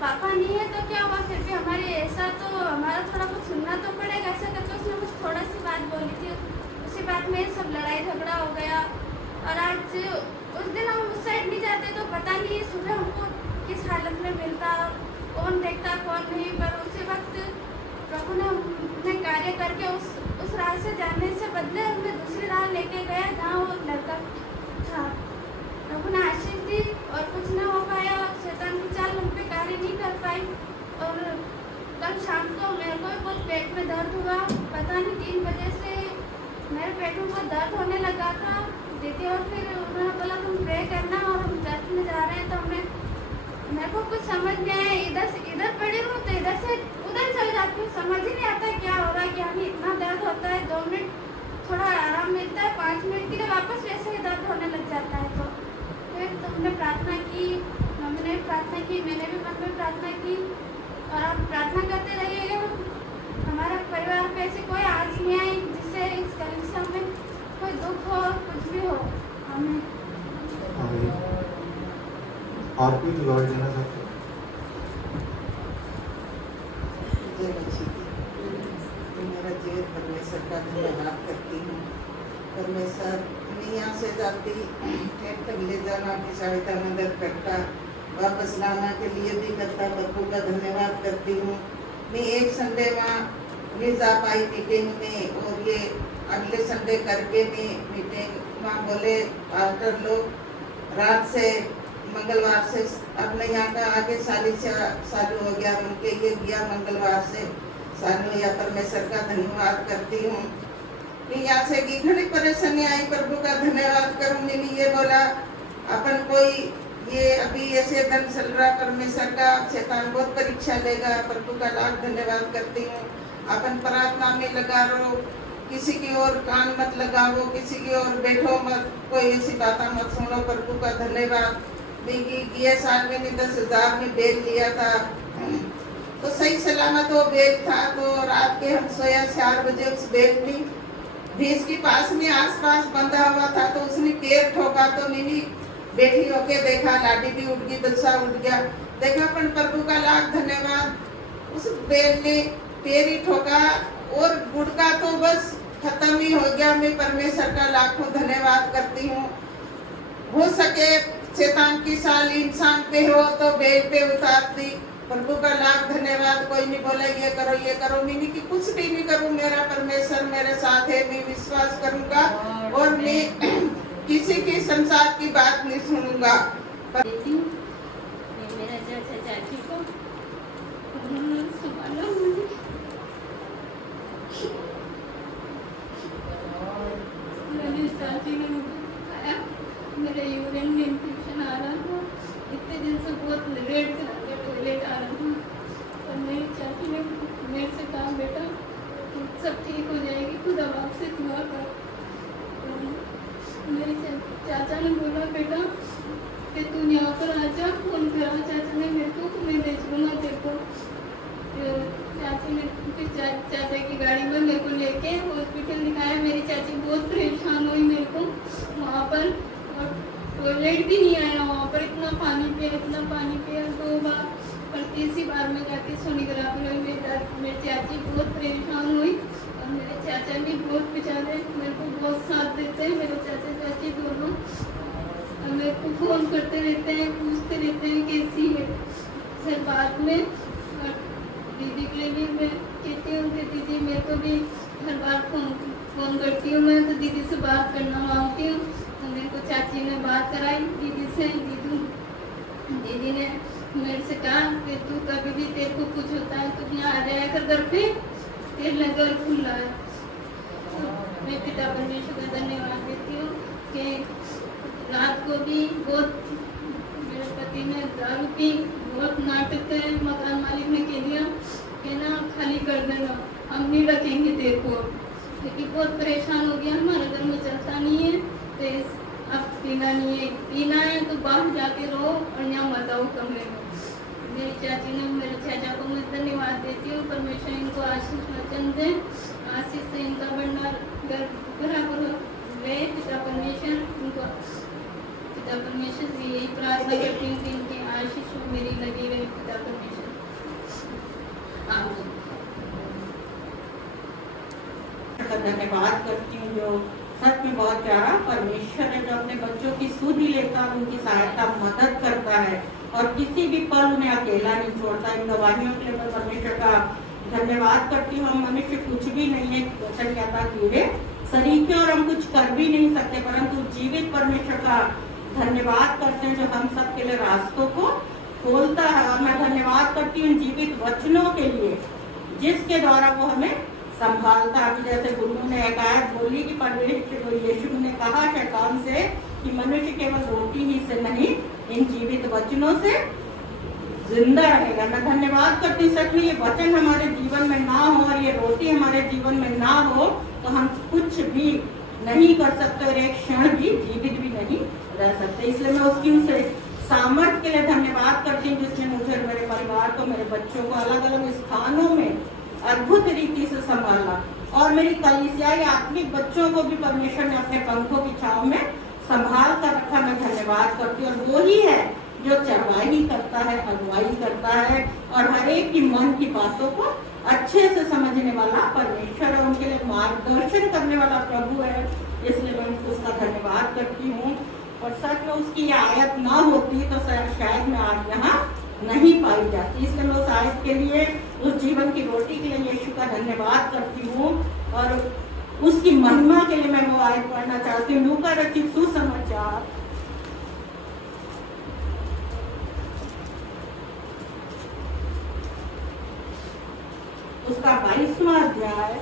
पापा नहीं है तो क्या हुआ, फिर भी हमारे ऐसा तो हमारा थोड़ा कुछ सुनना तो पड़ेगा। ऐसा करके उसने कुछ थोड़ा सी बात बोली थी, उसी बात में सब लड़ाई झगड़ा हो गया। और आज उस दिन हम उस साइड नहीं जाते तो पता नहीं सुबह हमको किस हालत में मिलता, कौन देखता कौन नहीं। पर उसी वक्त प्रभु ने अपने कार्य करके उस राह से जाने से बदले हमें दूसरी राह लेके गया जहाँ वो लड़का था। प्रभु ने आशीष दी, और कुछ न हो पाया। शैतान की चाल हम पे कार्य नहीं कर पाई। और कल शाम को मेरे को भी बहुत पेट में दर्द हुआ, पता नहीं 3 बजे से मेरे पेट में बहुत दर्द होने लगा था दीदी। और फिर उन्होंने बोला तुम प्रे करना, और हम चर्च में जा रहे हैं। तो मेरे को कुछ समझ नहीं आया, इधर पड़ी हूँ तो इधर से उधर चल जाती हूँ, समझ ही नहीं आता क्या हो रहा है क्या नहीं। इतना दर्द होता है, 2 मिनट थोड़ा आराम मिलता है, 5 मिनट के लिए वापस वैसे ही दर्द होने लग जाता है। तो फिर तुमने प्रार्थना की, मम्मी ने भी प्रार्थना की, मैंने भी मन में प्रार्थना की। और आप प्रार्थना करते रहिएगा, हमारे परिवार पे ऐसी कोई आँच नहीं आई जिससे इस कलीसिया में कोई दुख हो, कुछ भी हो। हमें और कोई जुगाड़ देना चाहते हो? जय मसीह की। मेरा जीवित परमेश्वर का धन्यवाद करती हूँ। परमेश्वर मैं यहाँ से जाती ठेठ तक ले जाना की सहायता मदद करता, वापस लाना के लिए भी करता। प्रभु का धन्यवाद करती हूँ। मैं एक संडे वहाँ नहीं जा पाई मीटिंग में, और ये अगले संडे करके मैं मीटिंग वहाँ बोले पास्टर लोग रात से मंगलवार से अपने यहाँ का आगे साली से चालू हो गया, उनके ये गया मंगलवार से चालू। या परमेश्वर का धन्यवाद करती हूँ कि यहाँ से की घड़ी परेशानी आई, प्रभु का धन्यवाद करूँ। मैंने ये बोला अपन कोई ये अभी ऐसे दिन चल रहा, परमेश्वर का शैतान बहुत परीक्षा लेगा। प्रभु का लाख धन्यवाद करती हूँ। अपन प्रार्थना में लगा रहो, किसी की ओर कान मत लगाओ, किसी की ओर बैठो मत, कोई ऐसी बातें मत सुनो। प्रभु का धन्यवाद। ये साल मैंने 10,000 में बेल लिया था, तो सही सलामत वो बेल था। तो रात के हम सोया 4 बजे उस बेल में भैंस के पास में आसपास बंधा हुआ था, तो उसने पैर ठोका। तो मैंने बैठी होके देखा, लाठी भी उठ गई, बच्चा उठ गया। देखा अपन प्रभु का लाख धन्यवाद, उस बेल ने पैर ही ठोका और गुड़का तो बस खत्म ही हो गया। मैं परमेश्वर का लाखों धन्यवाद करती हूँ। हो सके शैतान की साल इंसान पे हो तो बेल पे उतार दी। प्रभु का लाख धन्यवाद। कोई नहीं बोला ये करो, मैंने कि कुछ भी नहीं करूँ, मेरा परमेश्वर मेरे साथ है। मैं विश्वास करूँगा और मैं किसी की संसार की बात नहीं सुनूंगा। मेरा चाचा चाची को संभाला मुझे। चाची ने मुझे बताया मेरे यूरिन में इन्फेक्शन आ रहा था, इतने दिन से बहुत लेट कराते टॉयलेट आ रहा था। और मेरी चाची ने मेरे से कहा बेटा सब ठीक हो जाएगी, खुद अब से दुआ कर। मेरे चाचा ने बोला बेटा कि तू यहाँ पर आ जा, फोन करा चाचा ने मेरे को, मैं भेज दूँगा तेरे को। चाची ने फिर चाचा की गाड़ी में मेरे को लेके हॉस्पिटल दिखाया। मेरी चाची बहुत परेशान हुई मेरे को वहाँ पर, और टॉयलेट भी नहीं आया वहाँ पर। इतना पानी पिया 2 बार, और तीसरी बार में जाके सोनोग्राफी हुई। मेरी चाची बहुत परेशान हुई, और मेरे चाचा भी बहुत बेचारे मेरे को बहुत साथ देते हैं। मेरे चाचा चाची दोनों मेरे को फ़ोन करते रहते हैं, पूछते रहते हैं कैसी है। फिर बाद में दीदी के लिए भी मैं कहती हूँ कि दीदी मेरे को भी हर बार फ़ोन करती हूँ मैं, तो दीदी से बात करना मांगती हूँ। तो मेरे को चाची ने बात कराई दीदी से। दीदी ने मेरे से कहा कि तू कभी भी तेरे को कुछ होता है तो यहाँ आ जाया कर घर पे, तेरे नगर खुला है। तो मैं पिता परमेश्वर का धन्यवाद देती हूँ कि रात को भी बहुत मेरे पति ने दारू पी, बहुत नाटक करे। मकान मालिक ने कह दिया कि ना खाली कर देना, हम नहीं रखेंगे तेरे को, क्योंकि बहुत परेशान हो गया, हमारे घर में चलता नहीं है। तो अब पीना है तो बाहर जाके रहो और यहाँ मत आओ कमरे में। मेरी चाची ने, मेरे चाचा को मैं धन्यवाद देती हूँ। परमेश्वर इनको आशीष वचन दें, आशीष से इनका भंडार बराबर रहे। पिता परमेश्वर से यही प्रार्थना करती हूँ कि इनकी आशीष मेरी लगी रहे। पिता परमेश्वर आमीन। धन्यवाद करती हूँ जो सच में बहुत प्यारा परमेश्वर है, जो अपने बच्चों की सुधि लेकर उनकी सहायता मदद करता है और किसी भी पल उन्हें अकेला नहीं छोड़ता। इन गवाहियों के लिए मैं परमेश्वर का धन्यवाद करती हूँ। हम मनुष्य कुछ भी नहीं है, वचन कहता कीड़े सरीखे, और हम कुछ कर भी नहीं सकते, परंतु जीवित परमेश्वर का धन्यवाद करते हैं जो हम सब के लिए रास्तों को खोलता है। और मैं धन्यवाद करती हूँ जीवित वचनों के लिए जिसके द्वारा वो हमें संभालता है। जैसे गुरु ने एक आयत बोली कि परमेश्वर यीशु ने कहा शैतान से कि मनुष्य केवल रोटी ही से नहीं, इन जीवित वचनों से जिंदा रहेगा। मैं धन्यवाद करती हूँ सच में ये वचन हमारे जीवन में ना हो और ये रोटी हमारे जीवन में ना हो तो हम कुछ भी नहीं कर सकते और एक क्षण भी जीवित भी नहीं रह सकते। इसलिए मैं उसकी उनसे सामर्थ्य के लिए धन्यवाद करती हूँ जिसने मुझे, मेरे परिवार को, मेरे बच्चों को अलग अलग स्थानों में अद्भुत रीति से संभाला, और मेरी कलीसियाई आत्मिक बच्चों को भी परमेश्वर ने अपने पंखों की छांव में संभाल कर रखा। मैं धन्यवाद करती हूँ। और वो ही है जो चरवाही करता है, अगुवाई करता है और हर एक की मन की बातों को अच्छे से समझने वाला परमेश्वर है, उनके लिए मार्गदर्शन करने वाला प्रभु है। इसलिए मैं उसका धन्यवाद करती हूँ। और सच में उसकी आयत ना होती तो शायद मैं आज यहाँ नहीं पाई जाती। इसलिए मैं उस आयत के लिए, उस जीवन की रोटी के लिए यीशु का धन्यवाद करती हूँ। और उसकी महिमा के लिए मैं वो आयत पढ़ना चाहती हूँ। लूका रचित सुसमाचार उसका 22वां अध्याय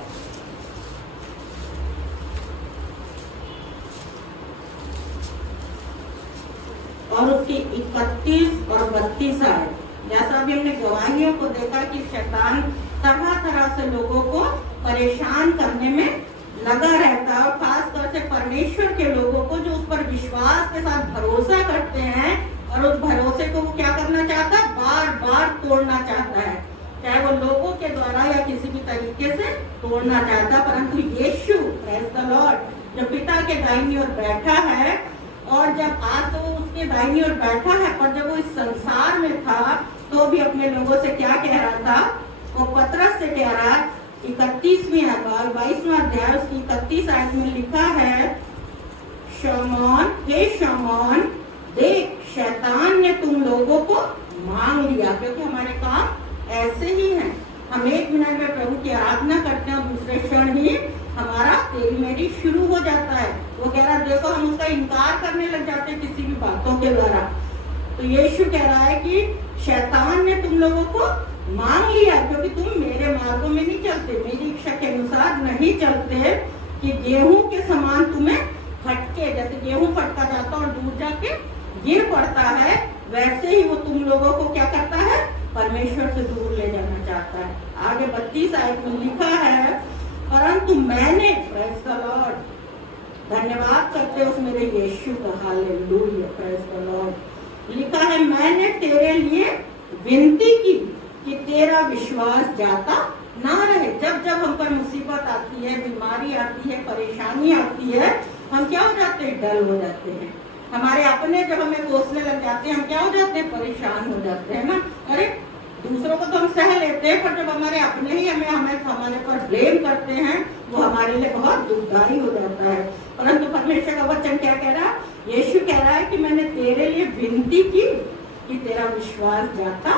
और उसकी 31 और 32 आयत। जैसा भी हमने गवाहियों को देखा कि शैतान तरह तरह से लोगों को परेशान करने में लगा रहता है, और खासकर से परमेश्वर के लोगों को जो उस पर विश्वास के साथ भरोसा करते हैं, और उस भरोसे को वो क्या करना चाहता है, बार बार तोड़ना चाहता है, चाहे वो लोगों के द्वारा या किसी भी तरीके से तोड़ना चाहता। परंतु यीशु प्रेज़ द लॉर्ड जो पिता के दाहिनी ओर बैठा है, और जब आज तो उसके दाहिनी ओर बैठा है, पर जब वो इस संसार में था तो भी अपने लोगों से क्या कह रहा था, वो पतरस से कह रहा, 31वीं 22वां अध्याय उसकी 31 आयत में लिखा है, शमौन हे शमौन देख शैतान ने तुम लोगों को मांग लिया। क्योंकि हमारे काम ऐसे ही हैं, हम एक मिनट में प्रभु की आराधना करते हैं, दूसरे क्षण ही हमारा तेरी मेरी शुरू हो जाता है। वो कह रहा देखो हम उसका इनकार करने लग जाते हैं किसी भी बातों के द्वारा। तो यीशु कह रहा है कि शैतान ने तुम लोगों को मांग लिया क्योंकि तुम मेरे मार्गों में नहीं चलते, मेरी इच्छा के अनुसार नहीं चलते, कि गेहूं के समान तुम्हें फटके, जैसे गेहूं फटका जाता और दूर जाके गिर पड़ता है, वैसे ही वो तुम लोगों को क्या करता है, परमेश्वर से दूर ले जाना चाहता है। आगे 32 आयत में लिखा है, परंतु मैंने प्रेज़ द लॉर्ड, धन्यवाद करते उस मेरे यीशु का, हालेलुया प्रेज़ द लॉर्ड। लिखा है मैंने तेरे लिए विनती की कि तेरा विश्वास जाता ना रहे। जब जब हम पर मुसीबत आती है, बीमारी आती है, परेशानी आती है, हम क्या हो जाते हैं, डल हो जाते हैं। हमारे अपने जब हमें कोसने लग जाते हैं, हम क्या हो जाते हैं, परेशान हो जाते हैं ना। अरे दूसरों को तो हम सह लेते हैं, पर जब हमारे अपने ही हमारे पर ब्लेम करते हैं, वो हमारे लिए बहुत दुखदाई हो जाता है। परंतु परमेश्वर का वचन क्या कह रहा है, यीशु कह रहा है कि मैंने तेरे लिए विनती की कि तेरा विश्वास जाता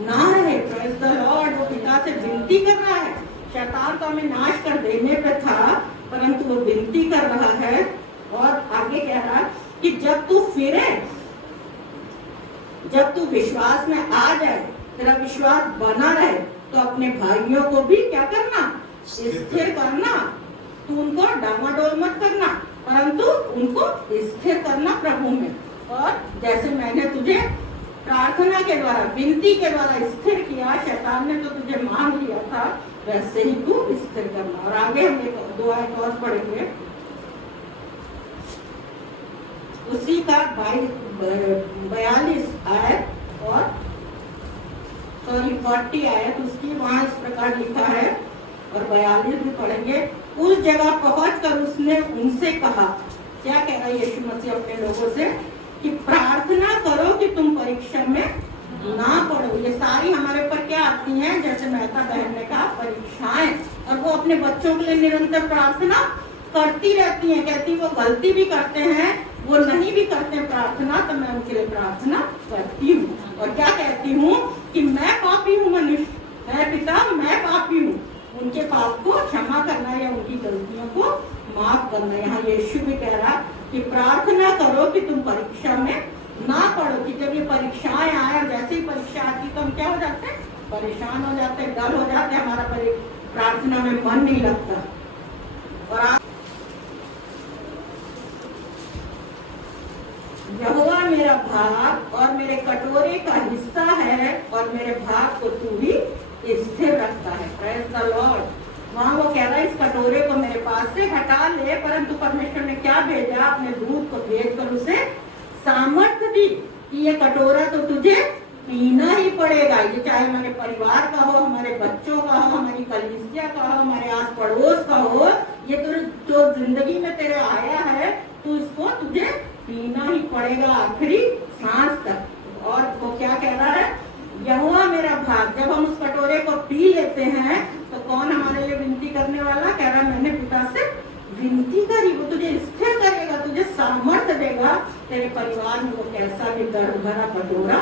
ना रहे। प्रेज़ द लॉर्ड, वो पिता से विनती कर रहा है। शैतान तो हमें नाश कर देने पे था, परंतु वो विनती कर रहा है। और आगे कह रहा है कि जब तू फिरे, जब तू विश्वास में आ जाए, तेरा विश्वास बना रहे, तो अपने भाइयों को भी क्या करना, स्थिर करना। तू उनको डामाडोल मत करना, परंतु उनको स्थिर करना प्रभु में। और जैसे मैंने तुझे प्रार्थना के द्वारा, विनती के द्वारा स्थिर किया, शैतान ने तो तुझे मांग लिया था, वैसे ही तू स्थिर करना। और आगे हम एक 2 आयत और पढ़ेंगे, उसी का 42 आयत और 40 आयत उसकी, वहां इस प्रकार लिखा है, और 42 भी पढ़ेंगे। उस जगह पहुंचकर उसने उनसे कहा, क्या कह रहा है यीशु मसीह अपने लोगों से, कि प्रार्थना करो कि तुम परीक्षा में ना पड़ो। ये सारी हमारे ऊपर क्या आती हैं, जैसे मेहता बहन ने कहा, परीक्षाएं। और वो अपने बच्चों के लिए निरंतर प्रार्थना करती रहती हैं। कहती वो गलती भी करते हैं, वो नहीं भी करते हैं प्रार्थना, तो मैं उनके लिए प्रार्थना करती हूँ। और क्या कहती हूँ कि मैं पापी हूँ, मनुष्य है पिता, मैं पापी हूँ, उनके पाप को क्षमा करना या उनकी गलतियों को माफ करना। यहाँ यीशु भी कह रहा कि प्रार्थना करो कि तुम परीक्षा में ना पड़ो। कि जब ये परीक्षाएं आए, जैसे ही परीक्षा आती तो हम क्या हो जाते हैं, परेशान हो जाते हैं, डल हो जाते हैं, हमारा प्रार्थना में मन नहीं लगता। और यहोवा मेरा भाग और मेरे कटोरे का हिस्सा है, और मेरे भाग को तू ही स्थिर रखता है। Praise the Lord. वहाँ वो कह रहा है इस कटोरे को मेरे पास से हटा ले, परंतु परमेश्वर ने क्या भेजा, अपने दूत को भेजकर उसे सामर्थ्य दी कि ये कटोरा तो तुझे पीना ही पड़ेगा। ये चाहे हमारे परिवार का हो, हमारे बच्चों का हो, हमारी कलीसिया का हो, हमारे आस पड़ोस का हो, ये तो जो जिंदगी में तेरे आया है, तो इसको तुझे पीना ही पड़ेगा आखिरी सांस तक। और वो क्या कह रहा है, यहोवा मेरा भाग। जब हम उस कटोरे को पी लेते हैं तो कौन हमारे लिए विनती करने वाला, कह रहा मैंने पिता से विनती करी, वो तुझे स्थिर करेगा, तुझे सामर्थ्य देगा। तेरे परिवार में वो कैसा भी दर्द भरा कटोरा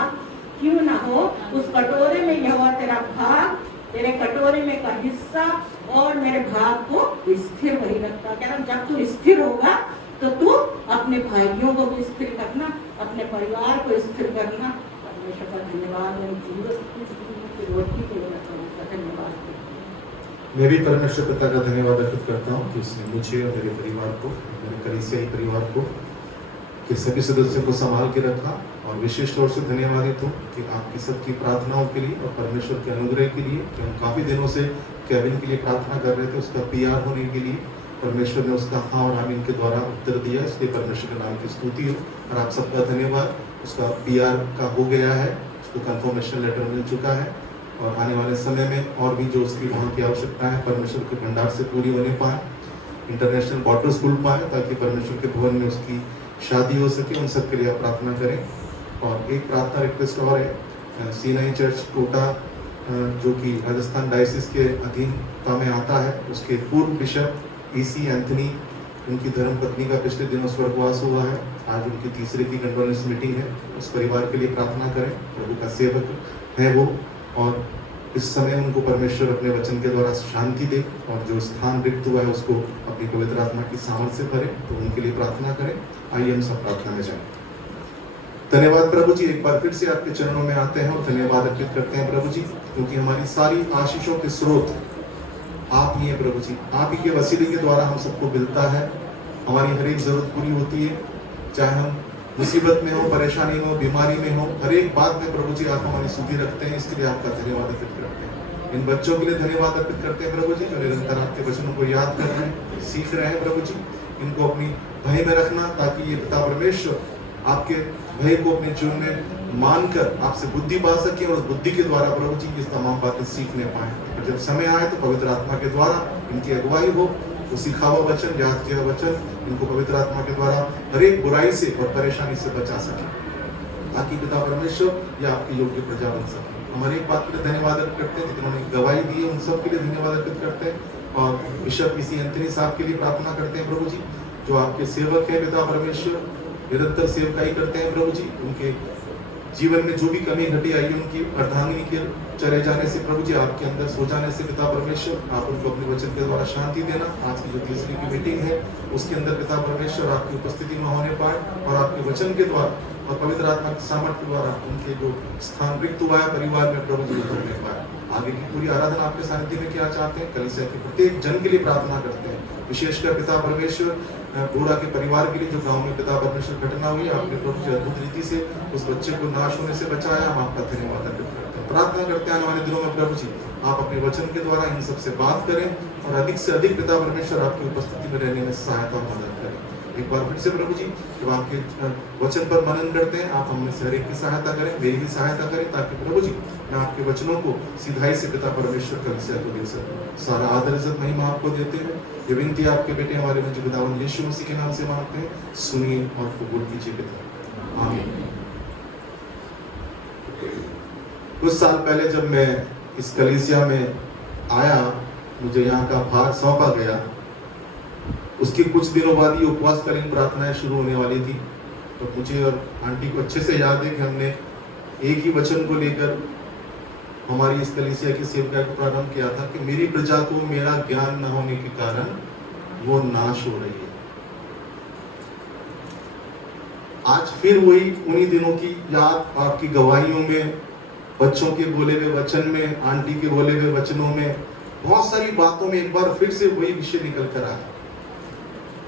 क्यों ना हो, उस कटोरे में यहोवा तेरा भाग तेरे कटोरे में का हिस्सा और मेरे भाग को स्थिर वही रखता। कह रहा जब तू स्थिर होगा तो तू अपने भाइयों को भी स्थिर करना, अपने परिवार को स्थिर करना। परमेश्वर का धन्यवाद। रोटी के लिए धन्यवाद। मैं भी परमेश्वर पिता का धन्यवाद अर्पित करता हूँ कि उसने मुझे और मेरे परिवार को, मेरे कलीसियाई परिवार को, के सभी सदस्यों को संभाल के रखा। और विशेष तौर से धन्यवादित हूँ कि आपकी सबकी प्रार्थनाओं के लिए और परमेश्वर के अनुग्रह के लिए, कि हम काफ़ी दिनों से केविन के लिए प्रार्थना कर रहे थे, उसका PR होने के लिए परमेश्वर ने उसका हाँ और आमीन के द्वारा उत्तर दिया। इसलिए परमेश्वर के नाम की स्तुति हो और आप सबका धन्यवाद। उसका PR का हो गया है, उसको कंफर्मेशन लेटर मिल चुका है और आने वाले समय में और भी जो उसकी वहाँ की आवश्यकता है परमेश्वर के भंडार से पूरी होने पाए, इंटरनेशनल बॉर्डर स्कूल पाए, ताकि परमेश्वर के भवन में उसकी शादी हो सके। उन सब के लिए आप प्रार्थना करें। और एक प्रार्थना रिक्वेस्ट और है, सीनाई चर्च कोटा जो कि राजस्थान डायसिस के अधीनता में आता है, उसके पूर्व बिशप EC एंथनी, उनकी धर्मपत्नी का पिछले दिनों स्वर्गवास हुआ है। आज उनकी तीसरे की कंडोलेंस मीटिंग है। उस परिवार के लिए प्रार्थना करें। प्रभु का सेवक है वो, और इस समय उनको परमेश्वर अपने वचन के द्वारा शांति दे और जो स्थान रिक्त हुआ है उसको अपनी पवित्र आत्मा की सामर्थ से भरे। तो उनके लिए प्रार्थना करें। आइए हम सब प्रार्थना में जाएं। धन्यवाद प्रभु जी, एक बार फिर से आपके चरणों में आते हैं और धन्यवाद अर्पित करते हैं प्रभु जी, क्योंकि हमारी सारी आशीषों के स्रोत आप ही हैं प्रभु जी। आप ही के वसीले के द्वारा हम सबको मिलता है, हमारी हर एक जरूरत पूरी होती है, चाहे हम मुसीबत में हो, परेशानी में हो, बीमारी में हो, हर एक बात में प्रभु जी आप हमारी सुधि रखते हैं। इसके लिए आपका धन्यवाद अर्पित करते हैं। इन बच्चों के लिए धन्यवाद अर्पित करते हैं प्रभु जी, जो निरंतर आपके वचनों को याद कर रहे हैं, सीख रहे हैं प्रभु जी। इनको अपनी भय में रखना, ताकि ये पिता परमेश्वर आपके भय को अपने जीवन में मानकर आपसे बुद्धि पा सके और उस बुद्धि के द्वारा प्रभु जी ये तमाम बातें सीखने पाए। और जब समय आए तो पवित्र आत्मा के द्वारा इनकी अगुवाई हो, वो सिखा हुआ वचन, याद किया हुआ वचन इनको पवित्र आत्मा के द्वारा हर एक बुराई से और परेशानी से बचा सके, ताकि पिता परमेश्वर या आपकी योग्य प्रजा बन सके। हमारे एक बात के लिए धन्यवाद अर्पित करते हैं, जिन्होंने गवाही दी है उन सब के लिए धन्यवाद अर्पित करते हैं। और बिशप EC एंथनी साहब के लिए प्रार्थना करते हैं प्रभु जी, जो आपके सेवक है पिता परमेश्वर, निरंतर सेवकाई करते हैं प्रभु जी। उनके जीवन में जो भी कमी घटी आई है, उनकी अर्धांगिनी के चले जाने से प्रभु जी, आपके अंदर सो जाने से पिता परमेश्वर आप उनको अपने वचन के द्वारा शांति देना। आज की जो तीसरी की मीटिंग है उसके अंदर पिता परमेश्वर आपकी उपस्थिति में होने पाए और आपके वचन के द्वारा और पवित्र आत्मा की सामर्थ्य द्वारा उनके जो स्थान रिक्त हुआ है परिवार में प्रभु जी उतरने पाए। आगे की पूरी आराधना आपके सानिध्य में क्या चाहते हैं, कलीसिया के प्रत्येक जन के लिए प्रार्थना करते हैं, विशेषकर पिता परमेश्वर बूढ़ा के परिवार के लिए जो गांव में पिता परमेश्वर घटना हुई, आपने प्रभु की अद्भुत रीति से उस बच्चे को नाश होने से बचाया। हम आपका धन्यवाद अर्पित करते हैं। प्रार्थना करते हैं आने वाले दिनों में प्रभु जी आप अपने वचन के द्वारा इन सबसे बात करें और अधिक से अधिक पिता परमेश्वर आपकी उपस्थिति में रहने में सहायता और मदद करें। एक बार फिर से प्रभु जी, जब आपके वचन पर मनन करते हैं आप हमें हर एक की सहायता करें, मेरी भी सहायता करें, ताकि प्रभु जी मैं आपके वचनों को सीधाई से पिता परमेश्वर कलीसिया को दे सकूं। सारा आदर इज्जत महिमा आपको देते हैं। ये विनती आपके बेटे हमारे में खुदावंद यीशु मसीह के नाम से मांगते हैं, सुनिए और कबूल कीजिए पिता, आमीन। कुछ साल पहले जब मैं इस कलीसिया में आया, मुझे यहाँ का भार सौंपा गया, उसके कुछ दिनों बाद ही उपवासकालीन प्रार्थनाएं शुरू होने वाली थी। तो मुझे और आंटी को अच्छे से याद है कि हमने एक ही वचन को लेकर हमारी इस कलीसिया की सेवकाई को प्रारंभ किया था कि मेरी प्रजा को मेरा ज्ञान न होने के कारण वो नाश हो रही है। आज फिर वही उन्हीं दिनों की याद आपकी गवाहियों में, बच्चों के बोले हुए वचन में, आंटी के बोले हुए वचनों में, बहुत सारी बातों में एक बार फिर से वही विषय निकल कर आया।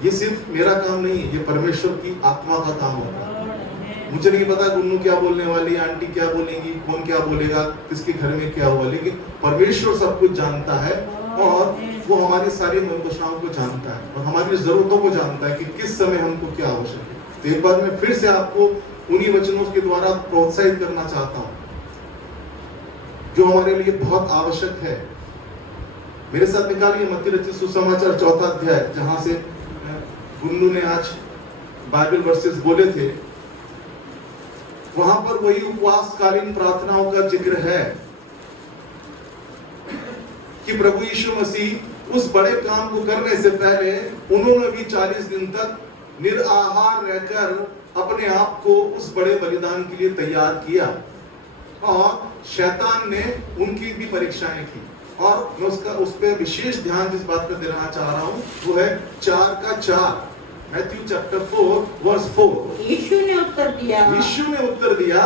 ये सिर्फ मेरा काम नहीं है, ये परमेश्वर की आत्मा का काम होता है। मुझे नहीं पता गुन्नू क्या बोलने वाली, आंटी क्या बोलेंगी, कौन क्या बोलेगा, किसके घर में क्या हुआ, लेकिन परमेश्वर सब कुछ जानता है और वो हमारी सारी मनोदशाओं को जानता है और हमारी जरूरतों को जानता है कि किस समय हमको क्या आवश्यक है। तो एक बार मैं फिर से आपको उन्हीं वचनों के द्वारा प्रोत्साहित करना चाहता हूँ जो हमारे लिए बहुत आवश्यक है। मेरे साथ निकालिए मत्ती रचित सुसमाचार 4 अध्याय, जहां से गुन्नू ने आज बाइबल वर्सेस बोले थे। वहां पर वही उपवासकालीन प्रार्थनाओं का जिक्र है कि प्रभु यीशु मसीह उस बड़े काम को करने से पहले उन्होंने भी 40 दिन तक निराहार रहकर अपने आप को उस बड़े बलिदान के लिए तैयार किया। और शैतान ने उनकी भी परीक्षाएं की। और मैं उस पर विशेष ध्यान जिस बात पर देना चाह रहा हूं वो है 4:4, मैथ्यू चैप्टर 4 वर्स 4। यीशु ने उत्तर दिया,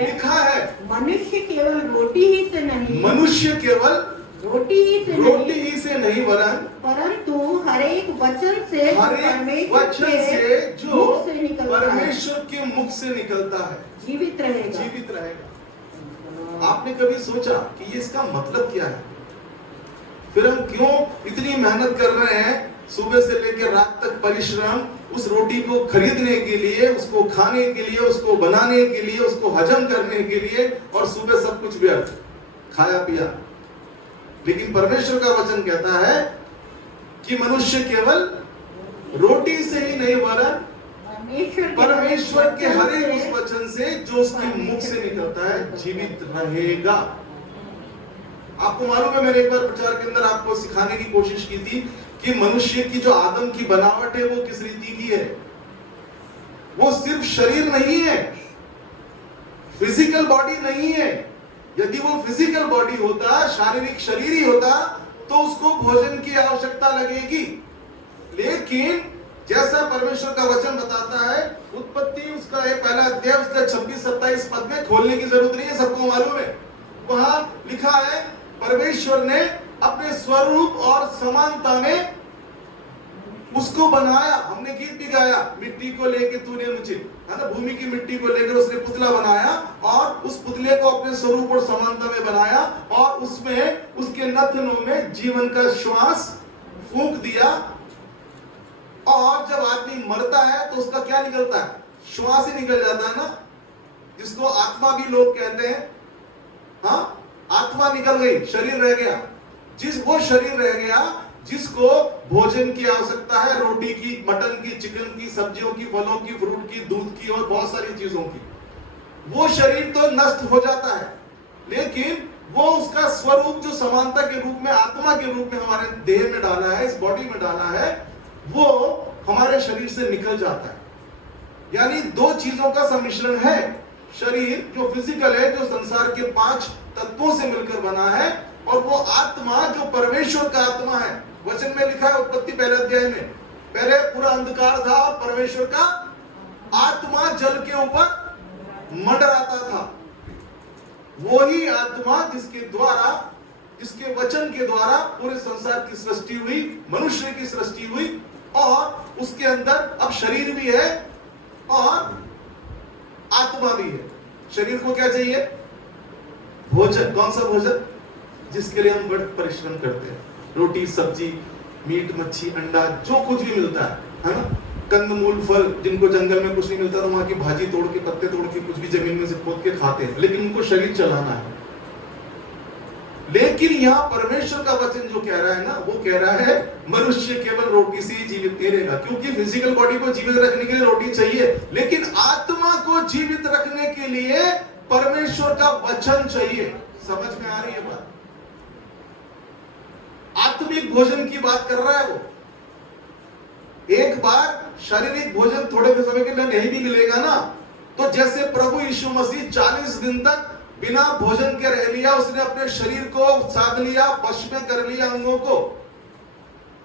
लिखा है मनुष्य केवल रोटी ही से नहीं, मनुष्य केवल रोटी ही से नहीं वरन परंतु हर एक वचन से जो निकलता है, परमेश्वर के मुख से निकलता है जीवित रहेगा। आपने कभी सोचा कि ये इसका मतलब क्या है? फिर हम क्यों इतनी मेहनत कर रहे हैं, सुबह से लेकर रात तक परिश्रम उस रोटी को खरीदने के लिए, उसको खाने के लिए, उसको बनाने के लिए, उसको हजम करने के लिए, और सुबह सब कुछ व्यर्थ, खाया पिया। लेकिन परमेश्वर का वचन कहता है कि मनुष्य केवल रोटी से ही नहीं वरन परमेश्वर के हर एक उस वचन से जो उसके मुख से निकलता है जीवित रहेगा। आपको मालूम है, मैंने एक बार प्रचार के अंदर आपको सिखाने की कोशिश की थी कि मनुष्य की जो आदम की बनावट है वो किस रीति की है। वो सिर्फ शरीर नहीं है, फिजिकल बॉडी नहीं है। यदि वो फिजिकल बॉडी होता, शारीरिक शरीर ही होता, तो उसको भोजन की आवश्यकता लगेगी। लेकिन जैसा परमेश्वर का वचन बताता है, उत्पत्ति उसका पहला अध्याय उसका 26-27 पद में खोलने की जरूरत नहीं है, सबको मालूम है। वहां लिखा है परमेश्वर ने अपने स्वरूप और समानता में उसको बनाया। हमने गीत भी गाया, मिट्टी को लेके तूने मुझे, है ना, भूमि की मिट्टी को लेकर उसने पुतला बनाया और उस पुतले को अपने स्वरूप और समानता में बनाया और उसमें उसके नथनों में जीवन का श्वास फूंक दिया। और जब आदमी मरता है तो उसका क्या निकलता है? श्वास ही निकल जाता है ना, जिसको आत्मा भी लोग कहते हैं। हाँ, आत्मा निकल गई, शरीर रह गया। वो शरीर रह गया जिसको भोजन की आवश्यकता है, रोटी की, मटन की, चिकन की, सब्जियों की, फलों की, फ्रूट की, दूध की और बहुत सारी चीजों की। वो शरीर तो नष्ट हो जाता है, लेकिन वो उसका स्वरूप जो समानता के रूप में, आत्मा के रूप में हमारे देह में डाला है, इस बॉडी में डाला है, वो हमारे शरीर से निकल जाता है। यानी दो चीजों का सम्मिश्रण है। शरीर जो फिजिकल है, जो संसार के 5 तत्वों से मिलकर बना है, और वो आत्मा जो परमेश्वर का आत्मा है। वचन में लिखा है उत्पत्ति पहले अध्याय में, पहले पूरा अंधकार था और परमेश्वर का आत्मा जल के ऊपर मंडराता था। वही आत्मा जिसके द्वारा, जिसके वचन के द्वारा पूरे संसार की सृष्टि हुई, मनुष्य की सृष्टि हुई, और उसके अंदर अब शरीर भी है और आत्मा भी है। शरीर को क्या चाहिए? भोजन। कौन सा भोजन? जिसके लिए हम बड़ा परिश्रम करते हैं। रोटी, सब्जी, मीट, मच्छी, अंडा, जो कुछ भी मिलता है ना, कंदमूल, फल, जिनको जंगल में कुछ नहीं मिलता तो वहां की भाजी तोड़ के, पत्ते तोड़ के, कुछ भी जमीन में से खोद के खाते हैं, लेकिन उनको शरीर चलाना है। लेकिन यहाँ परमेश्वर का वचन जो कह रहा है ना, वो कह रहा है मनुष्य केवल रोटी से ही जीवित नहीं रहेगा। क्योंकि फिजिकल बॉडी को जीवित रखने के लिए रोटी चाहिए, लेकिन आत्मा को जीवित रखने के लिए परमेश्वर का वचन चाहिए। समझ में आ रही है बात? आत्मिक भोजन की बात कर रहा है वो। एक बार शारीरिक भोजन थोड़े समय के लिए नहीं भी मिलेगा ना, तो जैसे प्रभु यीशु मसीह 40 दिन तक बिना भोजन के रह लिया, उसने अपने शरीर को साध लिया, पश्चिम कर लिया अंगों को।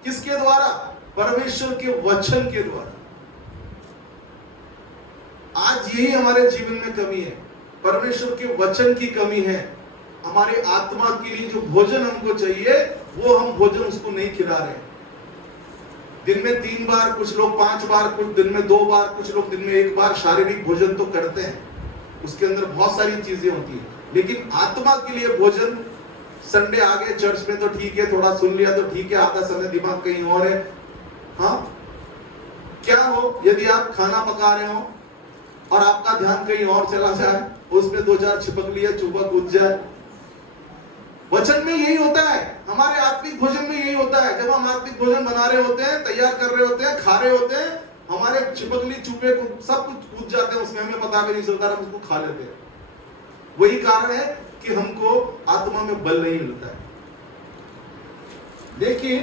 किसके द्वारा? परमेश्वर के वचन के द्वारा। आज यही हमारे जीवन में कमी है, परमेश्वर के वचन की कमी है। हमारे आत्मा के लिए जो भोजन हमको चाहिए, वो हम भोजन उसको नहीं खिला रहे। दिन में 3 बार, कुछ लोग 5 बार, कुछ दिन में 2 बार, कुछ लोग दिन में 1 बार शारीरिक भोजन तो करते हैं, उसके अंदर बहुत सारी चीजें होती है। लेकिन आत्मा के लिए भोजन, संडे आ गए चर्च में तो ठीक है, थोड़ा सुन लिया तो ठीक है, आधा समय दिमाग कहीं और है। हाँ, क्या हो यदि आप खाना पका रहे हो और आपका ध्यान कहीं और चला जाए, उसमें 2-4 छिपक लिया, चूहा कूद जाए। वचन में यही होता है, हमारे आत्मिक भोजन में यही होता है। जब हम आत्मिक भोजन बना रहे होते हैं, तैयार कर रहे होते हैं, खा रहे होते हैं, हमारे छिपकली, चूहे सब कुछ कूद जाते हैं, उसमें हमें पता भी नहीं चलता, हम उसको खा लेते हैं। वही कारण है कि हमको आत्मा में बल नहीं मिलता है। लेकिन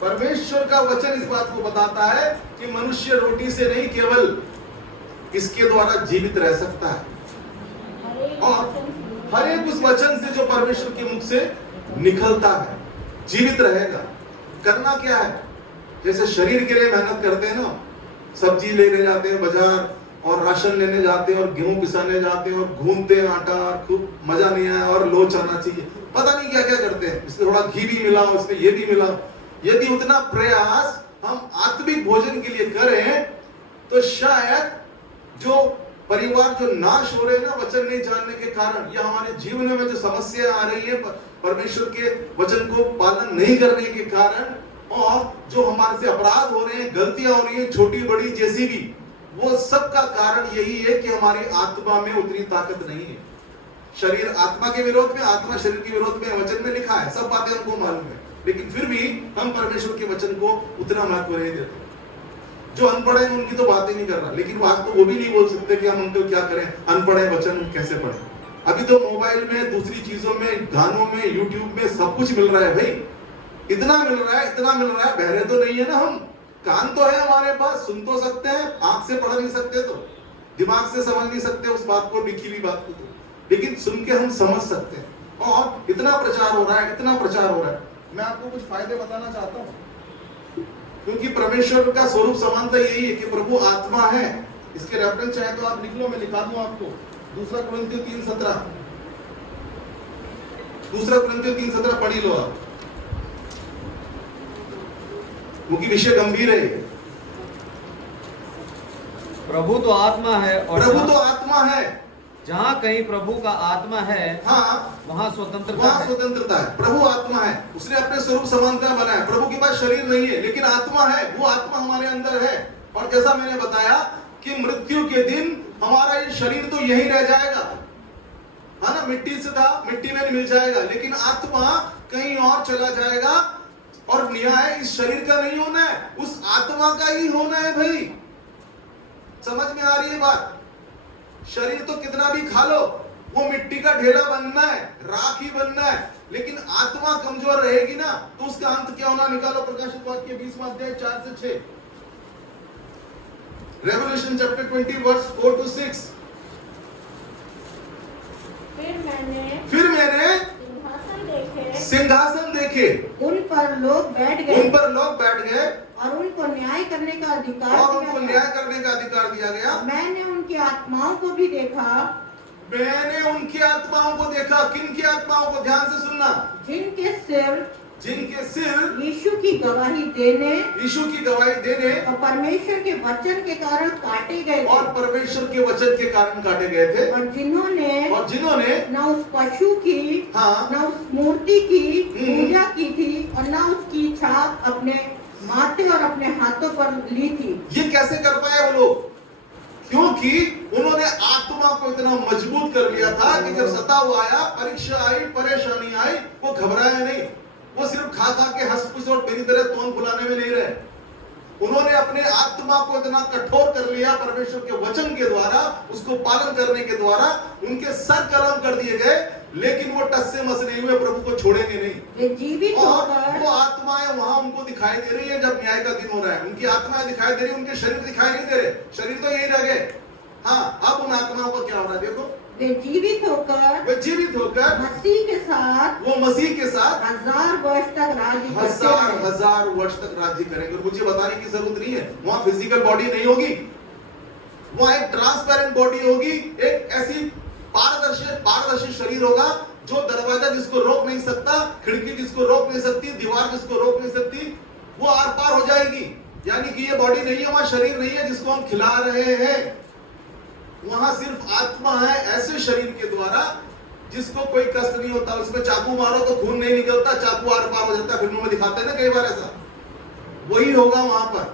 परमेश्वर का वचन इस बात को बताता है कि मनुष्य रोटी से नहीं, केवल इसके द्वारा जीवित रह सकता है। और हर एक उस वचन से जो परमेश्वर के मुख से निकलता है जीवित रहेगा। करना क्या है? जैसे शरीर के लिए मेहनत करते हैं ना, सब्जी लेने जाते हैं बाजार और राशन लेने जाते हैं और गेहूं पिसाने जाते हैं और घूमते हैं आटा, खूब मजा नहीं आया और लो चलना चाहिए, पता नहीं क्या क्या करते हैं, इसमें थोड़ा घी भी मिलाओ, इसमें ये भी मिलाओ। यदि उतना प्रयास हम आत्मिक भोजन के लिए करें तो शायद जो परिवार जो नाश हो रहे हैं ना वचन नहीं जानने के कारण, या हमारे जीवन में जो समस्या आ रही है परमेश्वर के वचन को पालन नहीं करने के कारण, और जो हमारे से अपराध हो रहे हैं, गलतियां हो रही हैं छोटी बड़ी जैसी भी, वो सब का कारण यही है कि हमारी आत्मा में उतनी ताकत नहीं है। शरीर आत्मा के विरोध में, आत्मा शरीर के विरोध में, वचन में लिखा है, सब बातें हमको मालूम है, लेकिन फिर भी हम परमेश्वर के वचन को उतना महत्व नहीं देते। जो अनपढ़ है उनकी तो बात ही नहीं कर रहा, लेकिन वो आज तो वो भी नहीं बोल सकते कि हम उनको क्या करें, अनपढ़ है वचन कैसे पढ़े। अभी तो मोबाइल में, दूसरी चीजों में, गानों में, यूट्यूब में सब कुछ मिल रहा है भाई, इतना मिल रहा है, इतना मिल रहा है, बहरे तो नहीं है ना हम, कान तो है हमारे पास, सुन तो सकते हैं, आंख से पढ़ नहीं सकते, तो दिमाग से समझ नहीं सकते उस बात को, लिखी हुई बात को, लेकिन सुन के हम समझ सकते हैं। और इतना प्रचार हो रहा है, इतना प्रचार हो रहा है। मैं आपको कुछ फायदे बताना चाहता हूँ, क्योंकि परमेश्वर का स्वरूप समानता यही है कि प्रभु आत्मा है। इसके रेफरेंस चाहे तो आप लिख लो, मैं लिखा दूं आपको। दूसरा कुरिन्थियों 3:17, दूसरा कुरिन्थियों 3:17 पढ़ी लो आप, क्योंकि विषय गंभीर है। प्रभु तो आत्मा है, और प्रभु तो आत्मा है, जहाँ कहीं प्रभु का आत्मा है, हाँ, वहाँ स्वतंत्रता वहाँ है। स्वतंत्रता है। प्रभु आत्मा है, उसने अपने स्वरूप समानता बनाया। प्रभु के पास शरीर नहीं है, लेकिन आत्मा है, वो आत्मा हमारे अंदर है। और जैसा मैंने बताया कि मृत्यु के दिन हमारा ये शरीर तो यही रह जाएगा, है ना, मिट्टी से था, मिट्टी में मिल जाएगा, लेकिन आत्मा कहीं और चला जाएगा। और न्याय इस शरीर का नहीं होना है, उस आत्मा का ही होना है भाई। समझ में आ रही है बात? शरीर तो कितना भी खा लो, वो मिट्टी का ढेला बनना है, राख ही बनना है, लेकिन आत्मा कमजोर रहेगी ना, तो उसका अंत क्या होना? निकालो प्रकाशित वाक्य 20वां अध्याय 4 से 6, रेवल्यूशन चैप्टर 20 वर्स 4 to 6। फिर मैंने सिंहासन देखे, उन पर लोग बैठ गए, उन पर लोग बैठ गए, और उनको न्याय करने का अधिकार और दिया उनको गया। न्याय करने का अधिकार दिया गया। मैंने उनकी आत्माओं को भी देखा, मैंने उनकी आत्माओं को देखा। किन की आत्माओं को? ध्यान से सुनना। जिनके सिर यीशु की गवाही देने और परमेश्वर के वचन के कारण काटे गए थे, और परमेश्वर के वचन के कारण काटे गए थे, और जिन्होंने न उस पशु की, हाँ, न उस मूर्ति की पूजा की थी, और न उसकी छाप अपने माथे और अपने हाथों पर ली थी। ये कैसे कर पाए वो लोग? क्योंकि उन्होंने आत्मा को इतना मजबूत कर लिया था कि जब सताव आया, परीक्षा आई, परेशानी आई, वो घबराया नहीं। वो सिर्फ खा खा के हंस फुस और मेरी तरह तोन फुलाने में नहीं रहे। उन्होंने अपने आत्मा को इतना कठोर कर लिया परमेश्वर के वचन के द्वारा, उसको पालन करने के द्वारा। उनके सर कलम कर दिए गए, लेकिन वो टस से मस नहीं हुए, प्रभु को छोड़ेंगे नहीं। वे जीवित और होकर, वो आत्माएं वहां उनको दिखाई दे रही है जब न्याय का दिन हो रहा है। उनकी आत्माएं दिखाई दे रही है, उनके शरीर दिखाई नहीं दे रहे, शरीर तो यही रह गए। हाँ, अब उन आत्माओं का क्या हो रहा है देखो। वे जीवित होकर मसीह के साथ 1000 वर्ष तक राज्य करते हैं। हजार वर्ष तक राज्य करेंगे। और मुझे बताने की जरूरत नहीं है, वहां फिजिकल बॉडी नहीं होगी, वहां एक ट्रांसपेरेंट बॉडी होगी, एक ऐसी पारदर्शी शरीर होगा जो दरवाजा जिसको रोक नहीं सकता, खिड़की जिसको रोक नहीं सकती, दीवार जिसको रोक नहीं सकती, वो आर पार हो जाएगी। यानी कि ये बॉडी नहीं है, वहां शरीर नहीं है जिसको हम खिला रहे हैं, वहां सिर्फ आत्मा है, ऐसे शरीर के द्वारा जिसको कोई कष्ट नहीं होता। उसमें चाकू मारो तो खून नहीं निकलता, चाकू आर पार हो जाता है, फिल्मों में दिखाते हैं ना कई बार ऐसा। वही होगा वहां पर,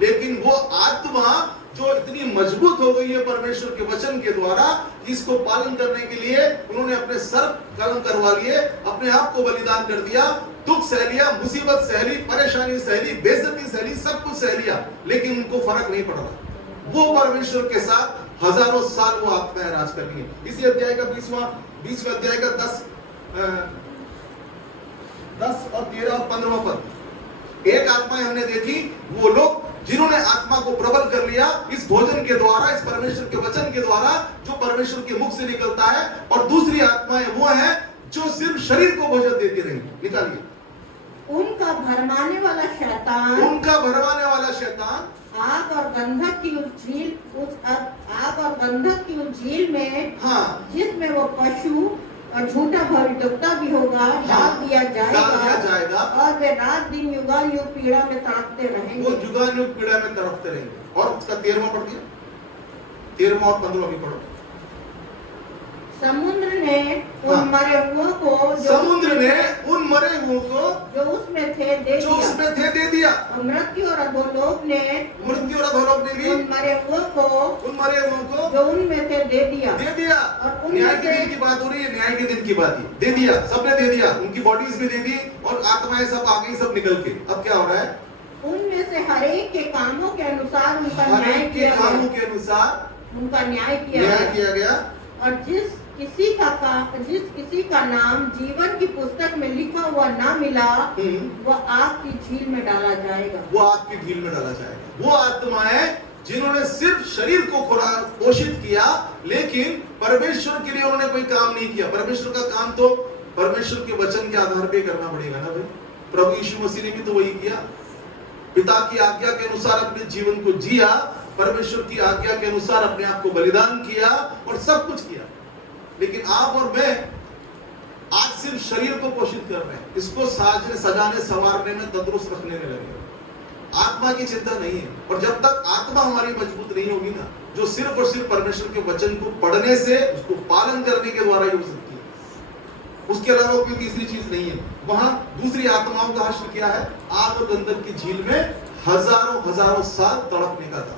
लेकिन वो आत्मा जो इतनी मजबूत हो गई है परमेश्वर के वचन के द्वारा, इसको पालन करने के लिए उन्होंने अपने सर कलम करवा लिए, अपने आप को बलिदान कर दिया, दुख सह लिया, मुसीबत सहली, परेशानी सहली, बेइज्जती सहली, सब कुछ सह लिया, लेकिन उनको फर्क नहीं पड़ रहा। वो परमेश्वर के साथ हजारों साल वो आत्माएं राज करनी है। इसी अध्याय का 20वें अध्याय का 10 और 13 और 15वां पद, एक आत्माएं हमने देखी, वो लोग जिन्होंने आत्मा को प्रबल कर लिया इस भोजन के द्वारा, इस परमेश्वर के वचन के द्वारा जो परमेश्वर के मुख से निकलता है। और दूसरी आत्माएं वो है जो सिर्फ शरीर को भोजन देती रहेंगी। निकालिए। उनका भरमाने वाला शैतान, उनका भरमाने वाला शैतान आग और गंधक की उस झील में, हाँ, जिसमें वो पशु और झूठा भविष्यवक्ता भी होगा, डाल दिया जाएगा और वे रात दिन युगानुयुग पीड़ा में तड़पते रहेंगे। वो युगानुयुग पीड़ा में तड़पते रहेंगे। और उसका 13वां पढ़ दिया, 13वां और 15वां भी पढ़ो। समुद्र ने उन मरे हुओं को समुद्र ने उन मरे हुओं को जो उसमें थे दे दिया। और मृत्यु और अधोलोक ने भी उन मरे हुओं को जो उनमें थे दे दिया। और न्याय के दिन की बात हो रही है, न्याय के दिन की बात है। दे दिया, सबने दे दिया, उनकी बॉडीज भी दे दी और आत्माएं सब आ गई, सब निकल के। अब क्या हो रहा है? उनमें से हर एक के कामों के अनुसार उनका न्याय किया गया। और जिस किसी का नाम जीवन की पुस्तक में लिखा हुआ ना मिला, वो आग की झील में डाला जाएगा। वो आत्माएं जिन्होंने सिर्फ शरीर को पोषित किया, लेकिन परमेश्वर के लिए उन्होंने कोई काम नहीं किया। परमेश्वर का काम तो परमेश्वर के वचन के आधार पे करना पड़ेगा ना भाई। प्रभु यीशु मसीह ने भी तो वही किया। पिता की आज्ञा के अनुसार अपने जीवन को जिया, परमेश्वर की आज्ञा के अनुसार अपने आप को बलिदान किया और सब कुछ किया। लेकिन आप और मैं आज सिर्फ शरीर को पोषित कर रहे हैं, इसको सजाने संवारने में, तंदुरुस्त रखने में लगे। आत्मा की चिंता नहीं है। और जब तक आत्मा हमारी मजबूत नहीं होगी ना, जो सिर्फ और सिर्फ परमेश्वर के वचन को पढ़ने से, उसको पालन करने के द्वारा ही हो सकती है, उसके अलावा कोई तीसरी चीज नहीं है। वहां दूसरी आत्माओं का हश्र क्या है? आग और गंधक की झील में हजारों साल तड़पने का था।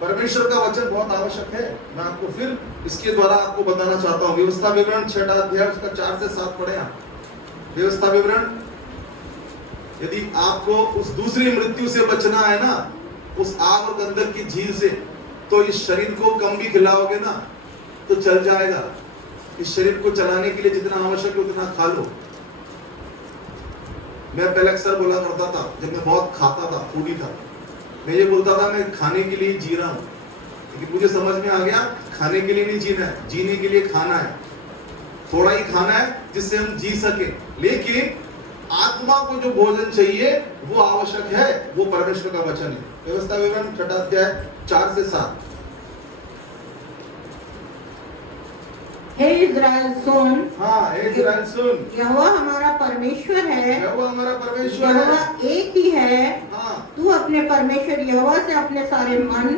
परमेश्वर का वचन बहुत आवश्यक है। मैं आपको फिर इसके द्वारा आपको बताना चाहता हूँ। व्यवस्था विवरण 6 अध्याय उसका 4 से 7 पढ़े आप। व्यवस्था विवरण, यदि आपको उस दूसरी मृत्यु से बचना है ना, उस आग और गंधक की झील से, तो इस शरीर को कम भी खिलाओगे ना तो चल जाएगा। इस शरीर को चलाने के लिए जितना आवश्यक है उतना खा लो। मैं पहले अक्सर बोला करता था, जब मैं बहुत खाता था, फूडी था, मैं ये बोलता था मैं खाने के लिए जी रहा हूं। लेकिन मुझे समझ में आ गया, खाने के लिए नहीं जीना है, जीने के लिए खाना है। थोड़ा ही खाना है जिससे हम जी सके। लेकिन आत्मा को जो भोजन चाहिए वो आवश्यक है, वो परमेश्वर का वचन है। व्यवस्था विवरण 6 अध्याय 4 से 7। हे इज़राइल सुन। हाँ, हे इज़राइल सुन। यहोवा हमारा परमेश्वर है। यहोवा एक ही है। हाँ। तू अपने परमेश्वर यहोवा से अपने सारे मन,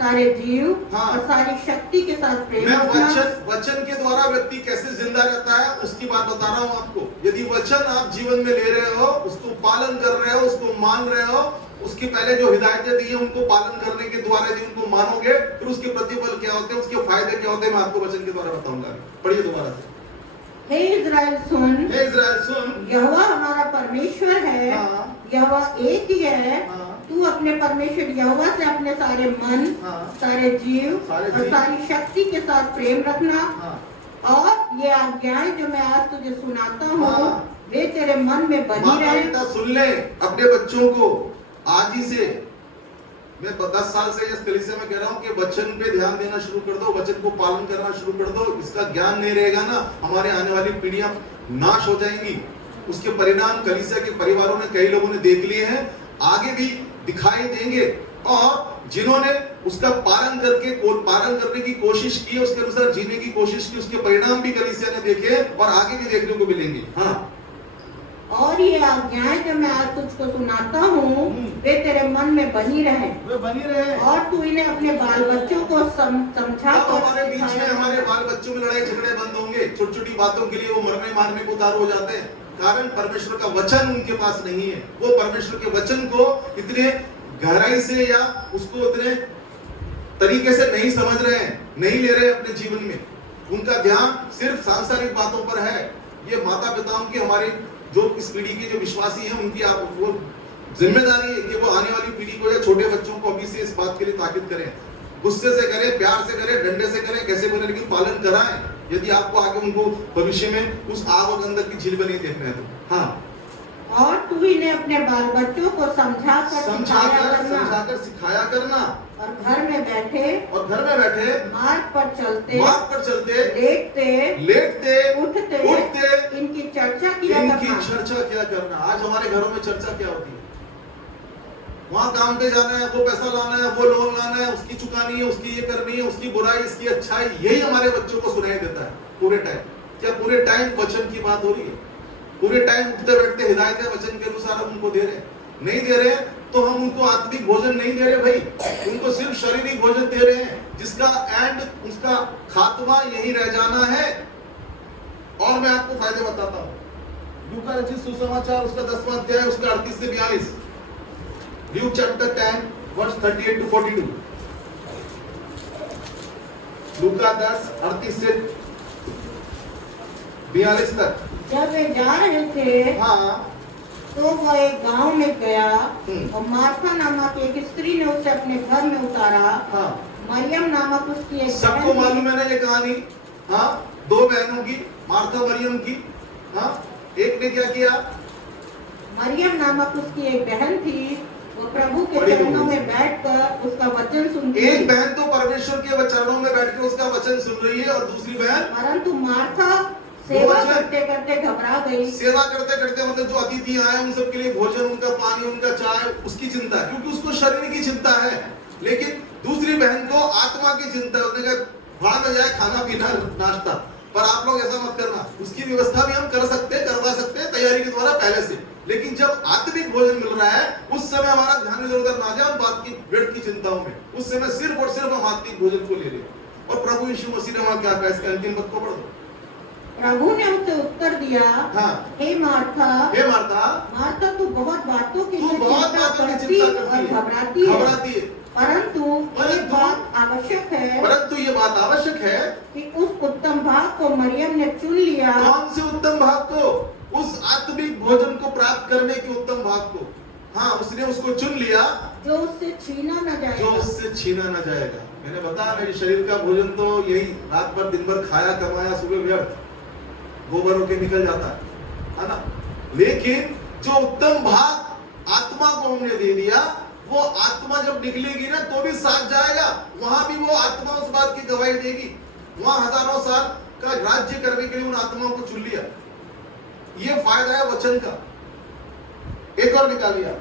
सारे जीव, हाँ, और सारी शक्ति के साथ प्रेम रखना। वचन के द्वारा व्यक्ति कैसे जिंदा रहता है उसकी बात बता रहा हूँ आपको। यदि वचन आप जीवन में ले रहे हो, उसको पालन कर रहे हो, उसको मान रहे हो, उसके पहले जो हिदायतें दी है उनको पालन करने के द्वारा यदि उनको मानोगे, फिर उसके प्रतिफल क्या होते हैं, उसके फायदे क्या होते हैं, मैं आपको वचन के द्वारा बताऊंगा। पढ़िए दोबारा से। हे इज़राइल सुन। हे इज़राइल सुन। यहोवा हमारा परमेश्वर है। हाँ। यहोवा एक ही है। हाँ। तू अपने परमेश्वर यहोवा से अपने सारे मन, हाँ, सारे जीव और सारी शक्ति के साथ प्रेम रखना। हाँ। और ये आज्ञाएं जो मैं आज तुझे सुनाता हूँ, हाँ, वे तेरे मन में बनी रहे। सुन ले अपने बच्चों को आज ही से। मैं 10 साल से इस कलीसिया में कह रहा हूँ कि वचन पे ध्यान देना शुरू कर दो, वचन को पालन करना शुरू कर दो। इसका ज्ञान नहीं रहेगा ना, हमारे आने वाली पीढ़ियां नाश हो जाएंगी। उसके परिणाम कलीसिया के परिवारों ने, कई लोगों ने देख लिए हैं, आगे भी दिखाई देंगे। और जिन्होंने उसका पालन करने की कोशिश की, उसके अनुसार जीने की कोशिश की, उसके परिणाम भी कलीसिया ने देखे और आगे भी देखने को मिलेंगे। हाँ। और ये आज्ञाएं जो मैं आज तुझको सुनाता हूँ, वे तेरे मन में बनी रहे। और तू इन्हें अपने बाल बच्चों को समझा। हमारे बीच में, हमारे बाल बच्चों में लड़ाई झगड़े बंद होंगे। छोटी छोटी बातों के लिए वो मरने मारने को उतारू हो जाते हैं, कारण परमेश्वर का वचन उनके पास नहीं है। वो परमेश्वर के वचन को इतने गहराई से या उसको इतने तरीके से नहीं समझ रहे हैं, नहीं ले रहे अपने जीवन में। उनका ध्यान सिर्फ सांसारिक बातों पर है। ये माता पिताओं की, हमारे जो इस पीढ़ी के जो विश्वासी हैं, उनकी आप वो जिम्मेदारी है कि वो आने वाली पीढ़ी को या छोटे बच्चों को अभी से इस बात के लिए ताकीद करें। गुस्से से करें, प्यार से करें, डंडे से करें, कैसे करें, लेकिन पालन कराएं। यदि आपको आगे उनको भविष्य में उस आग और गंधक की झील में नहीं देखना है तो। हाँ। और तू इन्हें अपने बाल बच्चों को समझाकर सिखाया करना और घर में बैठे मार्ग पर चलते लेटते उठते इनकी चर्चा किया करना। आज हमारे घरों में चर्चा क्या होती है? वहां काम पे जाना है, वो पैसा लाना है, वो लोन लाना है, उसकी चुकानी है, उसकी ये करनी है, उसकी बुराई, इसकी अच्छाई, यही हमारे बच्चों को सुनाई देता है पूरे टाइम। क्या पूरे टाइम वचन की बात हो रही है? पूरे टाइम उठते बैठते हिदायतें वचन के अनुसार हम उनको दे रहे हैं? नहीं दे रहे तो हम उनको आत्मिक भोजन नहीं दे रहे भाई, उनको सिर्फ शारीरिक भोजन दे रहे हैं, जिसका एंड, उसका खात्मा यही रह जाना है। और मैं आपको फायदे बताता हूं। लूका रचित सुसमाचार उसका 10वां अध्याय उसका 38 से 42, ल्यूक चैप्टर 10 वर्स 38 to 42, लूका 10 38 से 42 तक। जब वे जा रहे थे हाँ, तो वो एक गांव में गया और मार्था नामक एक स्त्री ने उसे अपने घर में उतारा। हाँ, मरियम नामक उसकी एक सबको बहन मालूम है ना ये कहानी? हाँ, 2 बहनों की, मार्था मरियम की। हाँ, एक ने क्या किया? मरियम नामक उसकी एक बहन थी, वो प्रभु के बड़ी चरणों बहन। में बैठकर उसका वचन सुनती एक बहन तो परमेश्वर के चरणों में बैठकर उसका वचन सुन रही है, और दूसरी बहन परंतु मार्था सेवा भोजन। करते करते घबरा गई। सेवा करते करते, मतलब जो अतिथि आए उन सबके लिए भोजन, उनका पानी, उनका चाय, उसकी चिंता, क्योंकि उसको शरीर की चिंता है। लेकिन दूसरी बहन को आत्मा की चिंता है। उसने कहा भाड़ में जाए खाना पीना नाश्ता, पर आप लोग ऐसा मत करना। उसकी व्यवस्था भी हम कर सकते हैं, करवा सकते हैं तैयारी के द्वारा पहले से। लेकिन जब आत्मिक भोजन मिल रहा है उस समय हमारा ध्यान इधर उधर ना जाए बात की व्यर्थ की चिंताओं में। उस समय सिर्फ और सिर्फ हम आत्मिक भोजन को ले रहे हैं। और प्रभु यीशु मसीह ने वहां क्या कहा? इसके अंतिम पद को पढ़ दो। प्रभु ने उसे उत्तर दिया, हाँ, हे मार्था, मार्था तू बहुत बातों के लिए चिंता करती और घबराती है, परंतु एक बात आवश्यक है, परंतु ये बात आवश्यक है कि उस उत्तम भाग को मरियम ने चुन लिया। कौन से उत्तम भाग को? उस आत्मिक भोजन को प्राप्त करने के उत्तम भाग को। हाँ, उसने उसको चुन लिया जो उससे छीना न जाएगा। जो उससे छीना न जाएगा। मैंने बताया मेरे शरीर का भोजन तो यही रात भर दिन भर खाया कमाया, सुबह व्यर्थ गोबर होके निकल जाता है ना। लेकिन जो उत्तम भाग आत्मा को हमने दे दिया, वो आत्मा जब निकलेगी ना तो भी साथ जाएगा। वहां भी वो आत्मा उस बात की गवाही देगी। वहां हजारों साल का राज्य करने के लिए उन आत्माओं को चुन लिया। ये फायदा है वचन का। एक और निकालिए,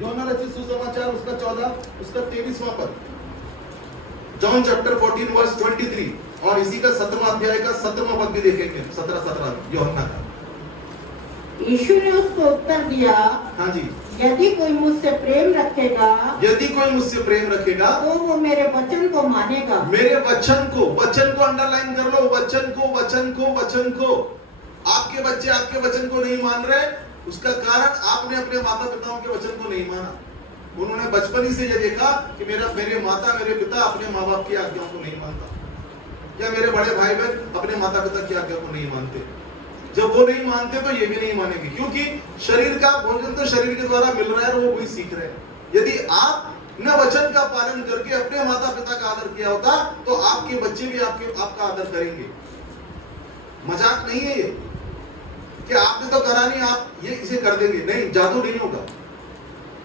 यूहन्ना रचित सुसमाचार उसका 14 उसका 23वां पद, जॉन चैप्टर 14 वर्स 23, और इसी का 17वां अध्याय का 17वां पद भी देखेंगे। 17 यूहन्ना का। यीशु ने उसको उत्तर दिया, हाँ जी, यदि कोई मुझसे प्रेम रखेगा, यदि कोई मुझसे प्रेम रखेगा तो वो मेरे वचन को मानेगा। मेरे वचन को अंडरलाइन कर लो, वचन को। आपके बच्चे आपके वचन को नहीं मान रहे, उसका कारण आपने अपने माता पिताओं के वचन को नहीं माना। उन्होंने बचपन ही से ये देखा कि मेरे माता मेरे पिता अपने माँ बाप की आज्ञाओं को नहीं मानता, या मेरे बड़े भाई बहन अपने माता पिता की आज्ञा को नहीं मानते। जब वो नहीं मानते तो ये भी नहीं मानेंगे, क्योंकि शरीर का भोजन तो शरीर के द्वारा मिल रहा है और वो वही सीख रहे हैं। यदि आप न वचन का पालन करके अपने माता पिता का आदर किया होता तो आपके बच्चे भी आपका आदर करेंगे। मजाक नहीं है ये कि आपने तो करा नहीं, आप ये इसे कर देंगे। नहीं, जादू नहीं होगा,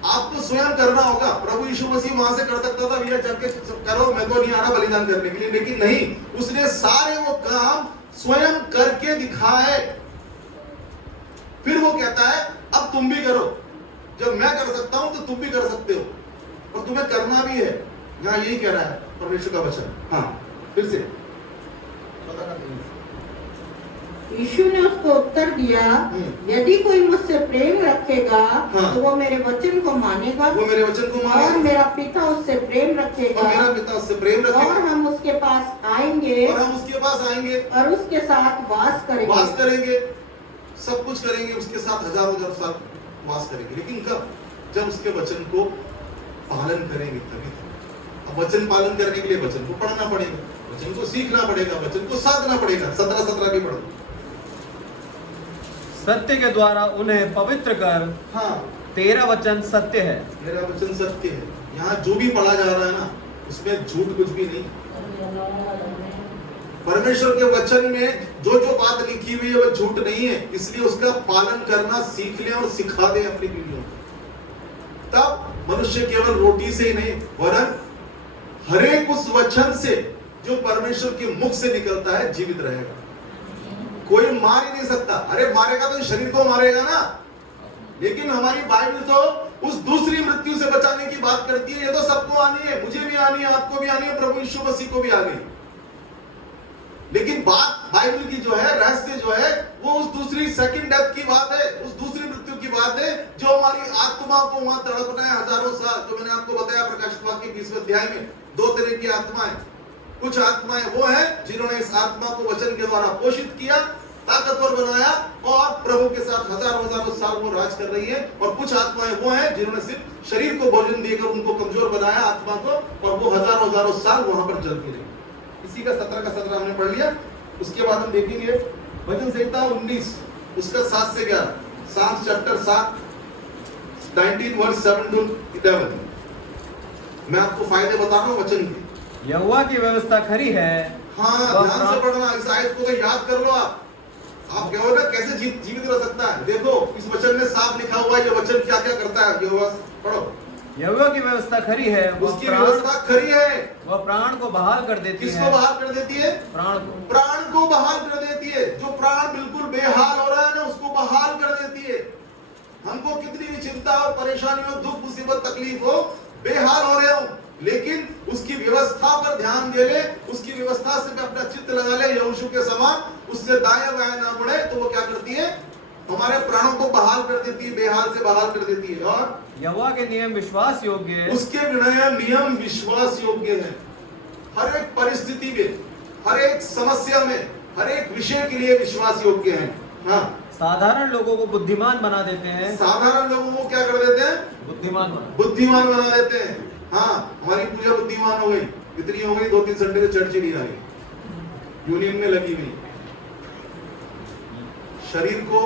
आपको स्वयं करना होगा। प्रभु यीशु मसीह वहां से कर सकता था, भैया जाके करो, मैं तो नहीं आ रहा बलिदान करने के लिए, लेकिन नहीं, उसने सारे वो काम स्वयं करके दिखाए। फिर वो कहता है अब तुम भी करो, जब मैं कर सकता हूं तो तुम भी कर सकते हो, और तुम्हें करना भी है। यहाँ यही कह रहा है परमेश्वर का वचन। हाँ, फिर से यीशु ने उसको उत्तर दिया, यदि कोई मुझसे प्रेम रखेगा, हाँ, तो वो मेरे वचन को मानेगा, वो मेरे वचन को मानेगा, और मेरा पिता उससे प्रेम रखेगा, और मेरा पिता उससे प्रेम रखेगा, और हम उसके पास आएंगे, और उसके साथ वास करेंगे, सब कुछ करेंगे, उसके साथ हजारों साल वास करेंगे। लेकिन कब? जब उसके वचन को पालन करेंगे तभी। अब वचन पालन करने के लिए वचन को पढ़ना पड़ेगा, वचन को सीखना पड़ेगा, वचन को साधना पड़ेगा। 17 भी पढ़ो। सत्य के द्वारा उन्हें पवित्र कर। हाँ, तेरा वचन सत्य है। मेरा वचन सत्य है। यहाँ जो भी पढ़ा जा रहा है ना, उसमें झूठ कुछ भी नहीं। परमेश्वर के वचन में जो जो बात लिखी हुई है वो झूठ नहीं है, इसलिए उसका पालन करना सीख लें और सिखा दें अपनी पीढ़ियों को। तब मनुष्य केवल रोटी से ही नहीं वरन हर एक उस वचन से जो परमेश्वर के मुख से निकलता है जीवित रहेगा। कोई मार ही नहीं सकता। अरे मारेगा तो शरीर को मारेगा ना, लेकिन हमारी बाइबल तो उस दूसरी मृत्यु से बचाने की बात करती है। ये तो सबको आनी है, मुझे भी आनी है, आपको भी आनी है, प्रभु यीशु मसीह को भी आ गई। लेकिन बात बाइबल की जो है, रहस्य जो है, वो उस दूसरी सेकंड डेथ की बात है, उस दूसरी मृत्यु की बात है जो हमारी आत्मा को वहां तड़पना है हजारों साल। जो मैंने आपको बताया प्रकाशित वाक्य के 20वें अध्याय में 2 तरह की आत्माएं। कुछ आत्माएं वो है जिन्होंने इस आत्मा को वचन के द्वारा पोषित किया, ताकतवर बनाया और प्रभु के साथ हजारों साल वो राज कर रही है। और कुछ आत्माएं वो हैं जिन्होंने सिर्फ शरीर को भोजन देकर उनको कमजोर बनाया आत्मा को, और वो हजारों साल वहां पर जलती रही। इसी का 17 का 17 हमने पढ़ लिया। उसके बाद हम देखेंगे वचन संहिता 19 उसका 7 से 11, सात चैप्टर 7 19 वर्स 7 to 11। मैं आपको फायदे बता रहा हूं वचन के। यहोवा की व्यवस्था खरी है। हाँ, ध्यान से पढ़ना, इस आयत को तो याद कर लो। आप कहो ना कैसे जीवित रह सकता है। देखो इस वचन में साफ लिखा हुआ है ये वचन क्या क्या करता है। यहोवा पढ़ो। यहोवा की व्यवस्था खरी है, उसकी व्यवस्था खरी है, वह प्राण को बहाल कर देती है। किसको बहाल कर देती है? प्राण को बहाल कर देती है। जो प्राण बिल्कुल बेहाल हो रहा है ना, उसको बहाल कर देती है। हमको कितनी भी चिंता हो, परेशानी हो, दुख मुसीबत तकलीफ हो, बेहाल हो रहे हो, लेकिन उसकी व्यवस्था पर ध्यान दे ले, उसकी व्यवस्था से अपना चित्त लगा ले यहोशू के समान, उससे दाएं बाएं ना मुड़े, तो वो क्या करती है? हमारे प्राणों को बहाल कर देती है, बेहाल से बहाल कर देती है। और यहोवा के नियम विश्वास योग्य है। उसके नियम विश्वास योग्य है। हर एक परिस्थिति में, हर एक समस्या में, हर एक विषय के लिए विश्वास योग्य है। हाँ, साधारण लोगों को बुद्धिमान बना देते हैं। साधारण लोगों को क्या कर देते हैं? बुद्धिमान बना देते हैं। हाँ, हमारी पूजा बुद्धिमान हो गई, इतनी हो गई 2-3 संडे से चर्च ही नहीं आ गई, यूनियन में लगी हुई। शरीर को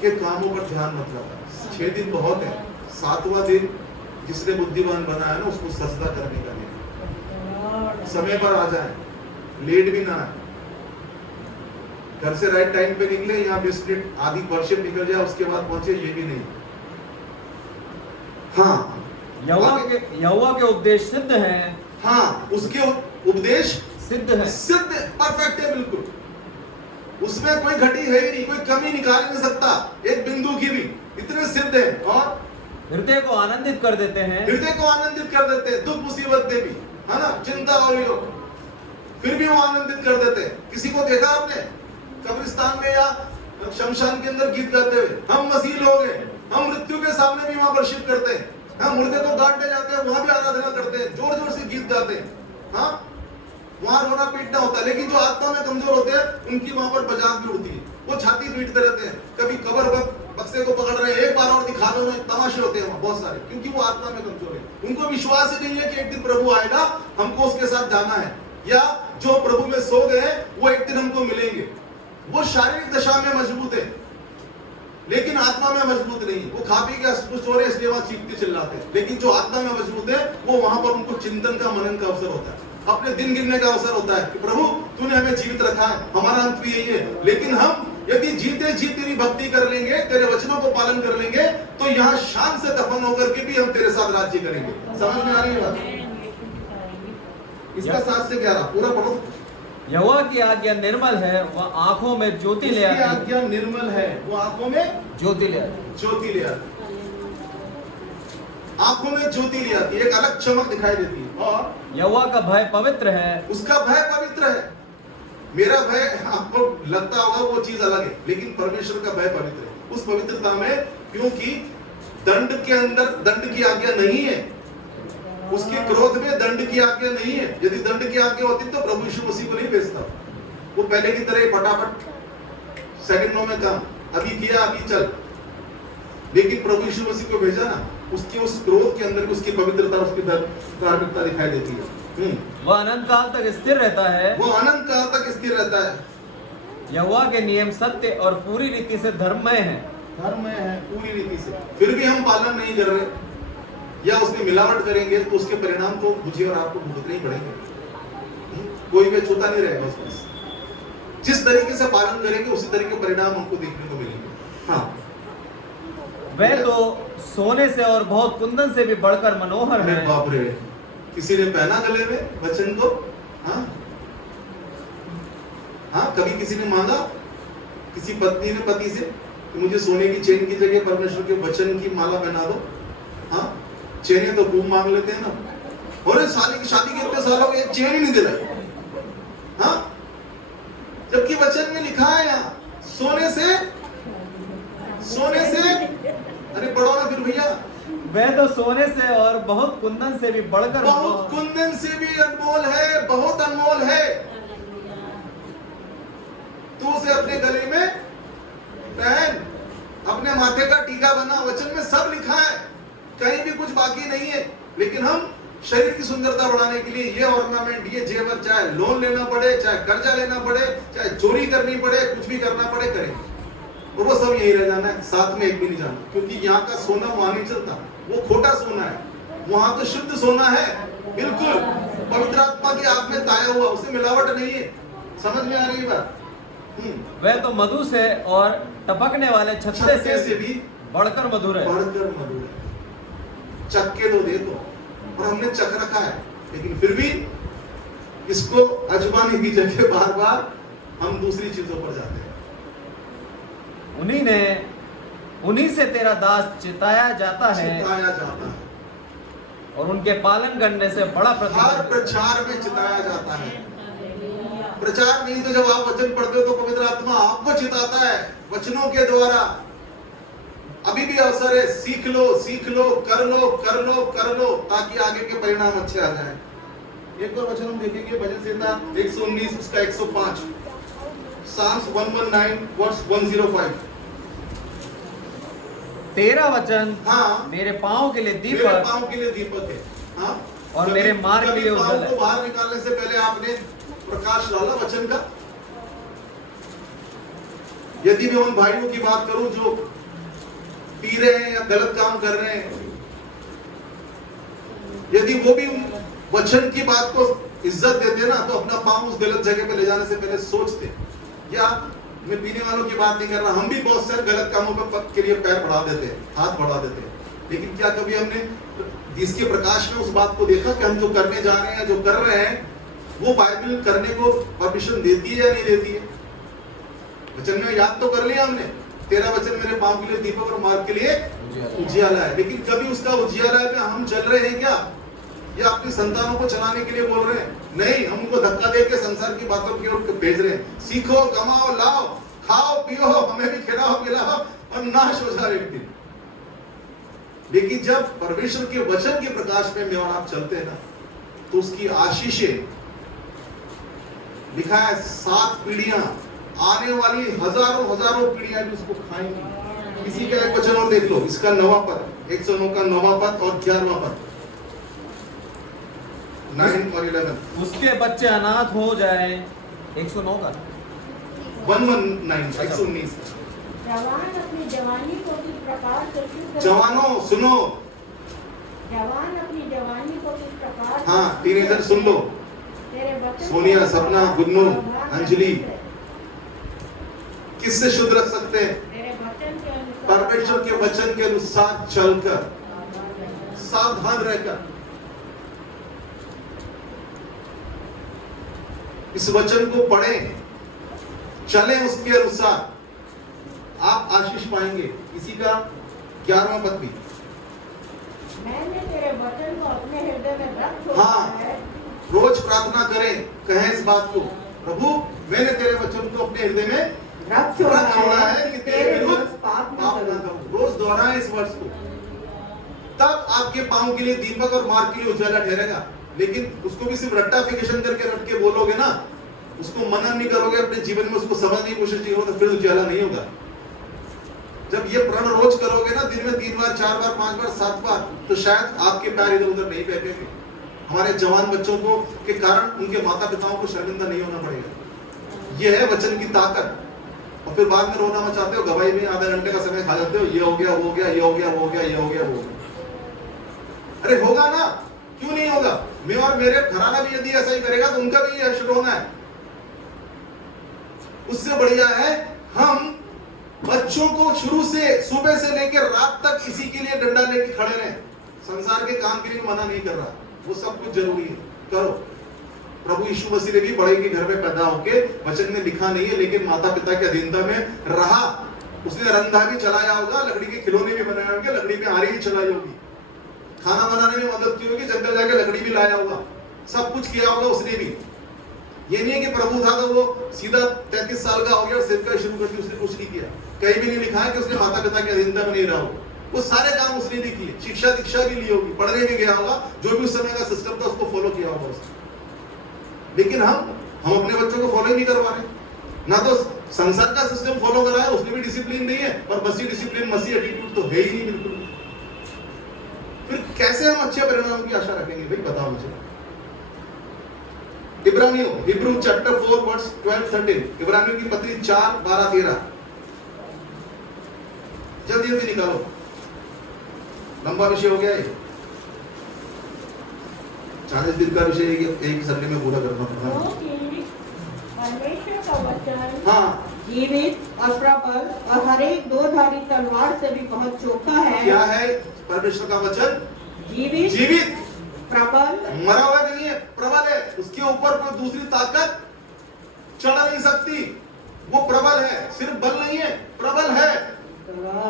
के कामों पर ध्यान मत लगा। 6 दिन बहुत है, 7वां दिन जिसने बुद्धिमान बना है ना, उसको सजदा करने का दिन। समय पर आ जाए, लेट भी ना आए, घर से राइट टाइम पे निकले, यहाँ 20 मिनट आधी वर्षिप निकल जाए, उसके बाद पहुंचे, ये भी नहीं। हाँ, यहोवा के उपदेश सिद्ध हैं। हाँ, उसके उपदेश सिद्ध है, सिद्ध परफेक्ट है बिल्कुल। उसमें कोई घटी है ही नहीं, कोई कमी निकाल नहीं सकता एक बिंदु की भी, इतने सिद्ध है। और हृदय को आनंदित कर देते हैं। हृदय को आनंदित कर देते हैं, दुख मुसीबत में भी, है ना, चिंता हो रही हो फिर भी वो आनंदित कर देते हैं। किसी को देखा आपने कब्रिस्तान में या शमशान के अंदर गीत गाते हुए? हम मसीह लोग हैं, हम मृत्यु के सामने भी वहां वर्शिप करते हैं, हम मुर्दे को गाड़ने जाते हैं, वहां भी आराधना करते हैं, जोर जोर से गीत गाते हैं। हाँ, वहां रोना पीटना होता है, लेकिन जो आत्मा में कमजोर होते हैं उनकी वहां पर बजाक भी उड़ती है, वो छाती पीटते रहते हैं। कभी कब्र बक्से को पकड़ रहे हैं, एक बार और दिखा दो, तमाशे होते हैं वहां बहुत सारे, क्योंकि वो आत्मा में कमजोर है। उनको विश्वास ही नहीं है कि एक दिन प्रभु आएगा, हमको उसके साथ जाना है, या जो प्रभु में सो गए वो एक दिन हमको मिलेंगे। वो शारीरिक दशा में मजबूत है, लेकिन आत्मा में मजबूत नहीं। वो खा पी के अस्पुष्ट हो रहे इसलिए वहां चीखते चिल्लाते हैं, लेकिन जो आत्मा में मजबूत है वो वहां पर उनको चिंतन का, मनन का अवसर होता है, अपने दिन गिनने का अवसर होता है कि प्रभु तूने हमें जीवित रखा है, हमारा अंत भी यही है। लेकिन हम यदि जीते जी तेरी भक्ति कर लेंगे, तेरे वचनों को पालन कर लेंगे, तो यहाँ शान से दफन होकर के भी हम तेरे साथ राज्य करेंगे। समझ में आ रही है बात? इसका 7 से 11 पूरा पढ़ो। यहोवा की आज्ञा निर्मल है, वह आंखों में ज्योति ले आती है। आज्ञा निर्मल है, वो आंखों में ज्योति ले आती, ज्योति ले आती, आंखों में ज्योति ले आती है, एक अलग चमक दिखाई देती है। और यहोवा का भय पवित्र है, उसका भय पवित्र है। मेरा भय आपको लगता होगा वो चीज अलग है, लेकिन परमेश्वर का भय पवित्र है। उस पवित्रता में, क्योंकि दंड के अंदर दंड की आज्ञा नहीं है, उसके क्रोध में दंड की आज्ञा नहीं है। यदि दंड की आज्ञा होती तो प्रभु यीशु मसीह को नहीं भेजता, वो पहले की तरह फटाफट सेकंडों में काम, अभी किया अभी चल। लेकिन प्रभु यीशु मसीह को भेजा ना, उसकी उस क्रोध के अंदर उसकी पवित्रता, उसकी धार्मिकता दिखाई देती है। वह अनंत काल तक स्थिर रहता है, वो अनंत काल तक स्थिर रहता है। यहोवा के नियम सत्य और पूरी रीति से धर्ममय है, धर्ममय है पूरी रीति से। फिर भी हम पालन नहीं कर रहे या उसमें मिलावट करेंगे, तो उसके परिणाम तो मुझे और आपको भुगतने ही पड़ेंगे। कोई भी छूता नहीं रहेगा उसमें। जिस तरीके से पालन करेंगे उसी तरीके परिणाम हमको देखने को मिलेंगे। हाँ, वह तो सोने से और बहुत कुंदन से भी बढ़कर मनोहर अरे है। बाप रे, किसी ने पहना गले में वचन को? हाँ हाँ, कभी किसी ने मांगा, किसी पत्नी ने पति से कि मुझे सोने की चेन की जगह परमेश्वर के वचन की माला पहना दो? हाँ, चेनें तो खूब मांग लेते हैं ना, और साली की शादी के इतने सालों में एक चेन ही नहीं दे रहे। हाँ, जबकि वचन में लिखा है यहाँ सोने से, अरे पढ़ो ना फिर भैया। वह तो सोने से और बहुत कुंदन से भी बढ़कर बहुत कुंदन से भी अनमोल है, बहुत अनमोल है। तू उसे अपने गले में पहन, अपने माथे का टीका बना। वचन में सब लिखा है, कहीं भी कुछ बाकी नहीं है। लेकिन हम शरीर की सुंदरता बढ़ाने के लिए ये ऑर्नामेंट, ये जेवर, चाहे लोन लेना पड़े, चाहे कर्जा लेना पड़े, चाहे चोरी करनी पड़े, कुछ भी करना पड़े, करेंगे। और वो सब यही रह जाना है, साथ में एक भी नहीं जाना, क्योंकि यहाँ का सोना वहां नहीं चलता, वो खोटा सोना है। वहां तो शुद्ध सोना है, बिल्कुल पवित्र आत्मा की आग में ताया हुआ, उससे मिलावट नहीं है। समझ में आ रही है बात? वह तो मधु से और टपकने वाले छत्ते से भी बढ़कर मधुर है। बढ़कर मधुर है। चख के तो देखो, और हमने चख रखा है, लेकिन फिर भी इसको अजमाने की जगह बार बार हम दूसरी चीजों पर जाते हैं। उन्हीं से तेरा दास चिताया जाता है, और उनके पालन करने से बड़ा हर प्रचार में चिताया जाता है। प्रचार नहीं तो जब आप वचन पढ़ते हो तो पवित्र आत्मा आपको चिताता है वचनों के द्वारा। अभी भी अवसर है, सीख लो, कर लो, ताकि आगे के परिणाम अच्छे आ जाएं। एक और वचन हम देखेंगे, भजन संहिता 119 उसका 105, Psalms 119 verse 105। तेरा वचन हाँ, मेरे पाँव के लिए मेरे दीपक पाँव के लिए दीपक है। हाँ, और मेरे मार्ग के लिए उज्जवल है। को बाहर निकालने से पहले आपने प्रकाश डाला वचन का। यदि मैं उन भाइयों की बात करूं जो पी रहे हैं या गलत काम कर रहे हैं, यदि वो भी वचन की बात को इज्जत देते ना, तो अपना पांव उस गलत जगह पे ले जाने से पहले सोचते। या मैं पीने वालों की बात नहीं कर रहा, हम भी बहुत सारे गलत कामों पर के लिए पैर बढ़ा देते हैं, हाथ बढ़ा देते हैं। लेकिन क्या कभी हमने इसके प्रकाश में उस बात को देखा कि हम जो करने जा रहे हैं, जो कर रहे हैं, वो बाइबल करने को परमिशन देती है या नहीं देती है? वचन में याद तो कर लिया हमने, तेरा वचन मेरे पांव के लिए दीपक और मार्ग के लिए उजियाला है। लेकिन कभी उसका उजियाला में हम चल रहे हैं क्या, या अपनी संतानों को चलाने के लिए बोल रहे हैं? नहीं, हम उनको धक्का दे के संसार की बातों की ओर भेज रहे हैं। सीखो, कमाओ, लाओ, खाओ, पियो, हमें भी खिलाओ, पिलाओ और नाश हो जाए एक दिन। लेकिन जब परमेश्वर के वचन के प्रकाश में मैं और आप चलते हैं ना, तो उसकी आशीषें, लिखा है 7 पीढ़ियां, आने वाली हजारों पीढ़ियां भी उसको खाएंगी। इसी का एक वचन और देख लो, इसका 9वां पद, 109 का 9वां पद और 11वां पद, 9 और 11। उसके बच्चे अनाथ हो जाए, 109 का 119 119। जवान अपनी जवानी को किस प्रकार से शुद्ध करे? जवानों सुनो, जवान अपनी जवानी को किस प्रकार से हाँ, टीनेजर सुन लो, तेरे वचन सोनिया, से सपना, गुन्नू, भगवान अंजलि, से किससे शुद्ध रख सकते हैं? तेरे वचन के अनुसार परमेश्वर के वचन के अनुसार चलकर, सावधान रहकर। इस वचन को पढ़ें, चलें उसके अनुसार, आप आशीष पाएंगे। इसी का 11वां पद भी, मैंने तेरे वचन को अपने हृदय में रख छोड़ा हाँ, है। रोज प्रार्थना करें, कहें इस बात को, प्रभु मैंने तेरे वचन को अपने हृदय में रख छोड़ा है कि तेरे विरुद्ध पाप न पाप ना करूं। रोज दोहराएं इस वर्ष को, तब आपके पांव के लिए दीपक और मार्ग के लिए उजाला ठहरेगा। लेकिन उसको भी सिर्फ रट्टाफिकेशन करके रट के बोलोगे ना, उसको मनन नहीं करोगे अपने जीवन में, उसको समझने की कोशिश नहीं करोगे, तो फिर उजाला नहीं होगा। जब ये प्रण रोज करोगे ना, दिन में 3 बार, 4 बार, 5 बार, 7 बार, तो शायद आपके पैर इधर उधर नहीं बहकेंगे। हमारे जवान बच्चों को के कारण उनके माता पिताओं को शर्मिंदा नहीं होना पड़ेगा। यह है वचन की ताकत। और फिर बाद में रोना मचाते हो, गवाही में आधा घंटे का समय खा जाते हो, ये हो गया, वो हो गया, ये हो गया, वो हो गया, ये हो गया, वो हो गया। अरे होगा ना, क्यों नहीं होगा? मैं और मेरे घराना भी यदि ऐसा ही करेगा तो उनका भी यह शुरू होना है। उससे बढ़िया है हम बच्चों को शुरू से सुबह से लेकर रात तक इसी के लिए डंडा लेके खड़े रहे। संसार के काम के लिए मना नहीं कर रहा, वो सब कुछ जरूरी है, करो। प्रभु यीशु मसीह ने भी बड़े के घर में पैदा होके, वचन में लिखा नहीं है लेकिन माता पिता के अधीनता में रहा। उसने रंधा भी चलाया होगा, लकड़ी के खिलौने भी बनाए होंगे, लकड़ी में आरी भी चलाई होगी, खाना बनाने में मदद की होगी, जंगल जाके लकड़ी भी लाया होगा, सब कुछ किया होगा उसने भी। ये नहीं है कि प्रभु था तो वो सीधा 33 साल का हो गया और सेवकाई शुरू कर दी, उसने कुछ नहीं किया। कहीं भी नहीं लिखा है कि उसने माता पिता की अधीनता में नहीं रहा हो। वो सारे काम उसने भी किए, शिक्षा दीक्षा भी ली होगी, पढ़ने भी गया होगा, जो भी उस समय का सिस्टम था उसको फॉलो किया होगा उसने। लेकिन हम अपने बच्चों को फॉलो ही नहीं करवा रहे। ना तो संसार का सिस्टम फॉलो कर रहा है, उसमें भी डिसिप्लिन नहीं है, और मसीह डिसिप्लिन, मसीह एटीट्यूड तो है ही नहीं बिल्कुल। फिर कैसे हम अच्छे परिणाम की आशा रखेंगे भाई, बताओ मुझे। इब्रानियों, हिब्रू चैप्टर 4 वर्स 12-13, इब्रानियों की पत्री 4:12-13, जल्दी जल्दी निकालो, लंबा विषय हो गया ये, 40 दिन का विषय एक संडे में पूरा करना पड़ता है। परमेश्वर का वचन हाँ, जीवित और प्रबल और हर एक दो धारी तलवार से भी बहुत चोखा है। क्या है परमेश्वर का वचन? जीवित, प्रबल, मरा हुआ नहीं है, प्रबल है। उसके ऊपर कोई दूसरी ताकत चढ़ नहीं सकती, वो प्रबल है, सिर्फ बल नहीं है, प्रबल है।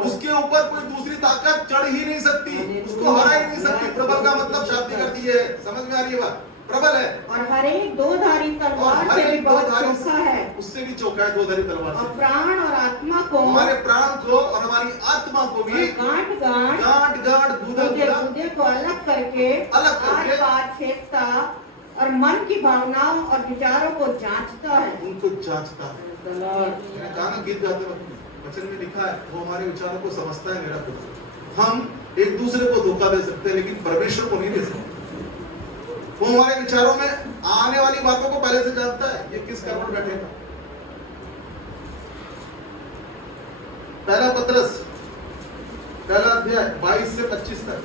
उसके ऊपर कोई दूसरी ताकत चढ़ ही नहीं सकती, उसको हरा ही नहीं सकती। प्रबल का मतलब शाब्दिक अर्थ ये है, समझ में आ रही है बात? प्रबल है और हर एक दो धारी तलवार से भी बहुत चोखा है, उससे भी चौका है, दो धारी तलवार और से। प्राण और आत्मा को, हमारे प्राण को और हमारी आत्मा को भी गांठ गूदा को अलग करके बात फेंकता और मन की भावनाओं और विचारों को जांचता है, उनको जांचता है। मैंने कहा ना गीत गाते वक्त वचन में लिखा है, वो हमारे विचारों को समझता है। मेरा पुत्र, हम एक दूसरे को धोखा दे सकते हैं लेकिन परमेश्वर को नहीं दे सकते। वो हमारे विचारों में आने वाली बातों को पहले से जानता है, ये किस कारण बैठेगा। पहला पत्रस, पहला अध्याय 22 से 25 तक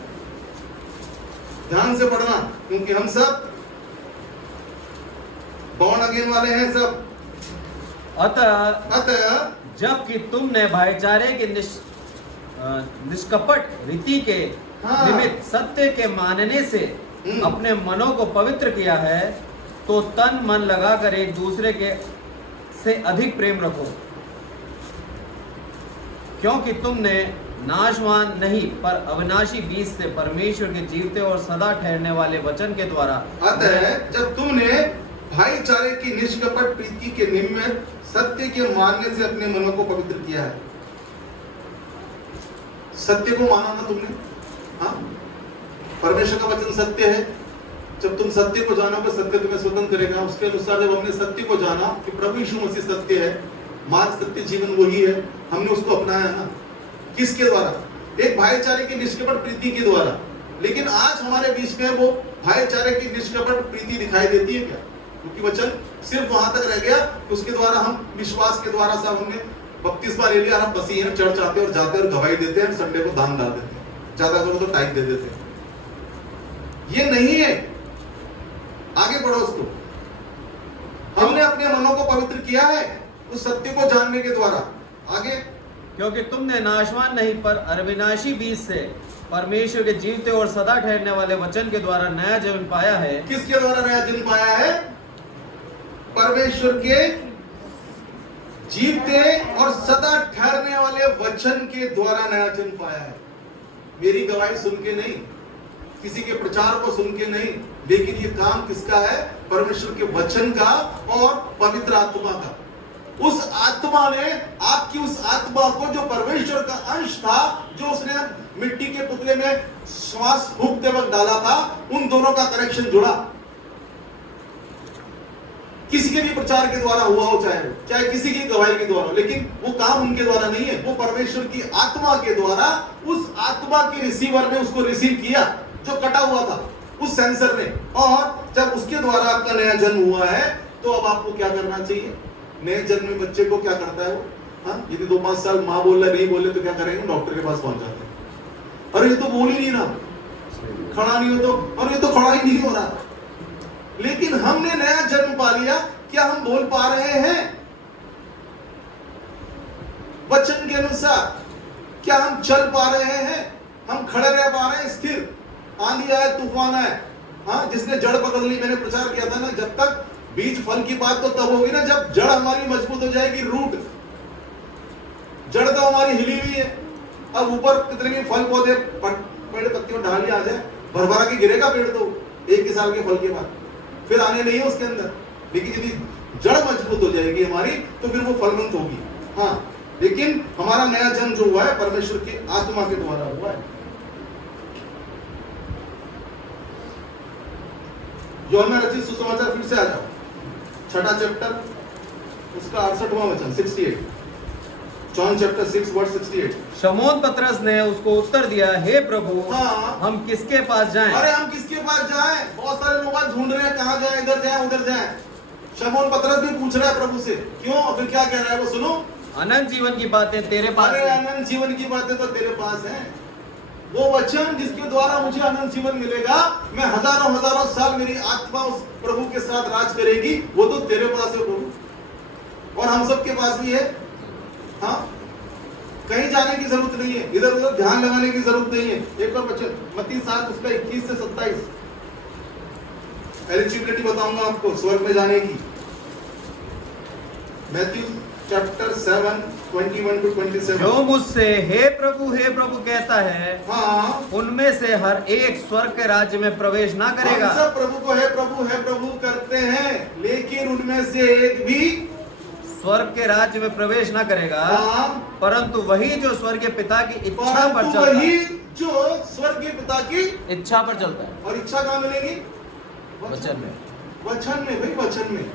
ध्यान से पढ़ना, क्योंकि हम सब बॉर्न अगेन वाले हैं सब। अतः जबकि तुमने भाईचारे के निष्कपट रीति के निमित्त सत्य के मानने से अपने मनों को पवित्र किया है, तो तन मन लगाकर एक दूसरे के से अधिक प्रेम रखो, क्योंकि तुमने नाशवान नहीं पर अविनाशी बीज से परमेश्वर के जीवते और सदा ठहरने वाले वचन के द्वारा। अतः जब तुमने भाईचारे की निष्कपट प्रीति के निमित्त सत्य के मानने से अपने मनों को पवित्र किया है। सत्य को माना ना तुमने, हाँ, परमेश्वर का वचन सत्य है। जब तुम सत्य को जानोगे, सत्य तुम्हें स्वतंत्र करेगा। उसके अनुसार जब हमने सत्य को जाना कि प्रभु यीशु मसीह सत्य है, मार्ग सत्य जीवन वही है, हमने उसको अपनाया ना। किसके द्वारा? एक भाईचारे की निष्कपट प्रीति के द्वारा। लेकिन आज हमारे बीच में वो भाईचारे की निष्कपट प्रीति दिखाई देती है क्या? क्योंकि वचन सिर्फ वहां तक रह गया, उसके द्वारा हम विश्वास के द्वारा सब हमने बपतिस्मा ले लिया, हम मसीह हैं, चर्च आते और जाते और गवाही देते हैं, संडे को दान डाल देते हैं, ज्यादा करो तो टाइप दे देते हैं। ये नहीं है। आगे बढ़ो उसको। हमने अपने मनों को पवित्र किया है उस सत्य को जानने के द्वारा। आगे, क्योंकि तुमने नाशवान नहीं पर अविनाशी बीज से परमेश्वर के जीवते और सदा ठहरने वाले वचन के द्वारा नया जीवन पाया है। किसके द्वारा नया जीवन पाया है? परमेश्वर के जीवते और सदा ठहरने वाले वचन के द्वारा नया जीवन पाया है। मेरी गवाही सुन के नहीं, किसी के प्रचार को सुन के नहीं, लेकिन ये काम किसका है? परमेश्वर के वचन का और पवित्र आत्मा का। उस आत्मा ने आपकी उस आत्मा को, जो परमेश्वर का अंश था, जो उसने मिट्टी के पुतले में श्वास फूंकते वक्त डाला था, उन दोनों का कनेक्शन जुड़ा। किसी के भी प्रचार के द्वारा हुआ हो, चाहे किसी की गवाही के द्वारा, लेकिन वो काम उनके द्वारा नहीं है, वो परमेश्वर की आत्मा के द्वारा। उस आत्मा के रिसीवर ने उसको रिसीव किया, जो कटा हुआ था उस सेंसर ने। और जब उसके द्वारा आपका नया जन्म हुआ है, तो अब आपको क्या करना चाहिए? नए जन्म में बच्चे को क्या करता है वो? हाँ, यदि 2-5 साल माँ बोल रहा नहीं बोले तो क्या करेंगे? डॉक्टर के पास पहुंच जाते हैं। अरे ये तो बोल ही नहीं ना, खड़ा नहीं हो तो, और ये तो खड़ा ही नहीं हो रहा। लेकिन हमने नया जन्म पा लिया, क्या हम बोल पा रहे हैं? वचन के अनुसार क्या हम चल पा रहे हैं? हम खड़े रह पा रहे हैं स्थिर? आंधी आए तूफान आए, हाँ, जिसने जड़ पकड़ ली, मैंने प्रचार किया था ना, जब तक बीज फल की बात तो तब होगी ना जब जड़ हमारी मजबूत हो जाएगी। रूट, जड़ तो हमारी हिली हुई है। अब ऊपर कितने भी फल पौधे पेड़ पत्तियों डाली आ जाए, भरभरा के गिरेगा पेड़ तो 1 साल के फल के बाद, फिर आने नहीं है उसके अंदर। लेकिन यदि जड़ मजबूत हो जाएगी हमारी तो फिर वो फलवंत होगी। हाँ, लेकिन हमारा नया जन्म जो हुआ है परमेश्वर की आत्मा के द्वारा हुआ है। यूहन्ना रचित सुसमाचार, फिर से आ जाओ, 6वां चैप्टर, उसका 68वां वचन, 68, जॉन चैप्टर 6 वर्स 68। शमौन पतरस ने उसको उत्तर दिया, हे प्रभु, हाँ, हम किसके पास जाएं? अरे हम किसके पास जाएं? बहुत सारे लोग आज ढूंढ रहे हैं कहां जाएं, इधर जाएं उधर जाएं। शमौन पतरस भी पूछ रहा है प्रभु से, क्यों? और फिर क्या कह रहा है वो सुनो, अनंत जीवन की बातें तेरे पास अरे हैं। अनंत जीवन की बातें तो तेरे पास हैं। वो वचन जिसके द्वारा मुझे अनंत जीवन मिलेगा, मैं हजारों हजारों साल मेरी आत्मा उस प्रभु के साथ राज करेगी, वो तो तेरे पास है प्रभु, और हम सबके पास भी है। हाँ, कहीं जाने की जरूरत नहीं है, इधर उधर ध्यान लगाने की जरूरत नहीं है। एक और वचन, मत्ती 7 उसका 21 से 27, एलिजिबिलिटी बताऊंगा आपको स्वर्ग में जाने की। Matthew chapter 7 21 to 27। जो मुझसे हे प्रभु कहता है, हाँ, उनमें से हर एक स्वर्ग के राज्य में प्रवेश ना करेगा। हम सब प्रभु को है प्रभु करते हैं, लेकिन उनमें से एक भी स्वर्ग के राज्य में प्रवेश ना करेगा। हाँ, परंतु वही जो स्वर्ग के पिता की इच्छा पर परंतु चलता वही है, जो स्वर्ग के पिता की इच्छा पर चलता है। और इच्छा कहाँ मिलेगी? वचन में। वचन में भाई, वचन में।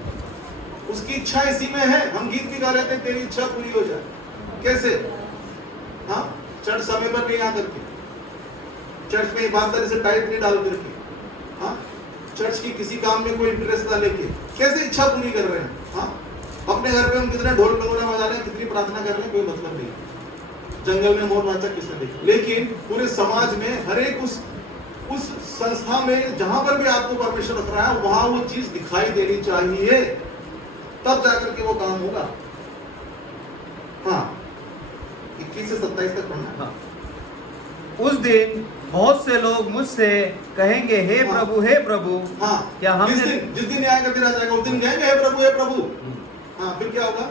उसकी इच्छा इसी में है। हम गीत भी गा रहे थे, तेरी इच्छा पूरी हो जाए। कैसे? हाँ, चर्च समय पर नहीं आकर के, चर्च में ईमानदारी से टाइट नहीं डाल करके, हाँ, चर्च की किसी काम में कोई इंटरेस्ट ना लेके, कैसे इच्छा पूरी कर रहे हैं? हाँ, अपने घर पे हम कितने ढोल नगोना बजा रहे हैं, कितनी प्रार्थना कर रहे हैं, कोई मतलब नहीं। जंगल में मोर नाचा किसने देखा? लेकिन पूरे समाज में हर एक उस संस्था में जहां पर भी आपको परमेश्वर रख रहा है, वहां वो चीज दिखाई देनी चाहिए, तब जाकर के वो काम होगा। हाँ, 21 से 27 तक पढ़ना। हाँ। उस दिन बहुत से लोग मुझसे कहेंगे, हे हाँ। प्रभु, हाँ, क्या हमने जिस दिन न्याय करके रह जाएगा उस दिन कहेंगे हे प्रभु। हाँ, फिर क्या होगा?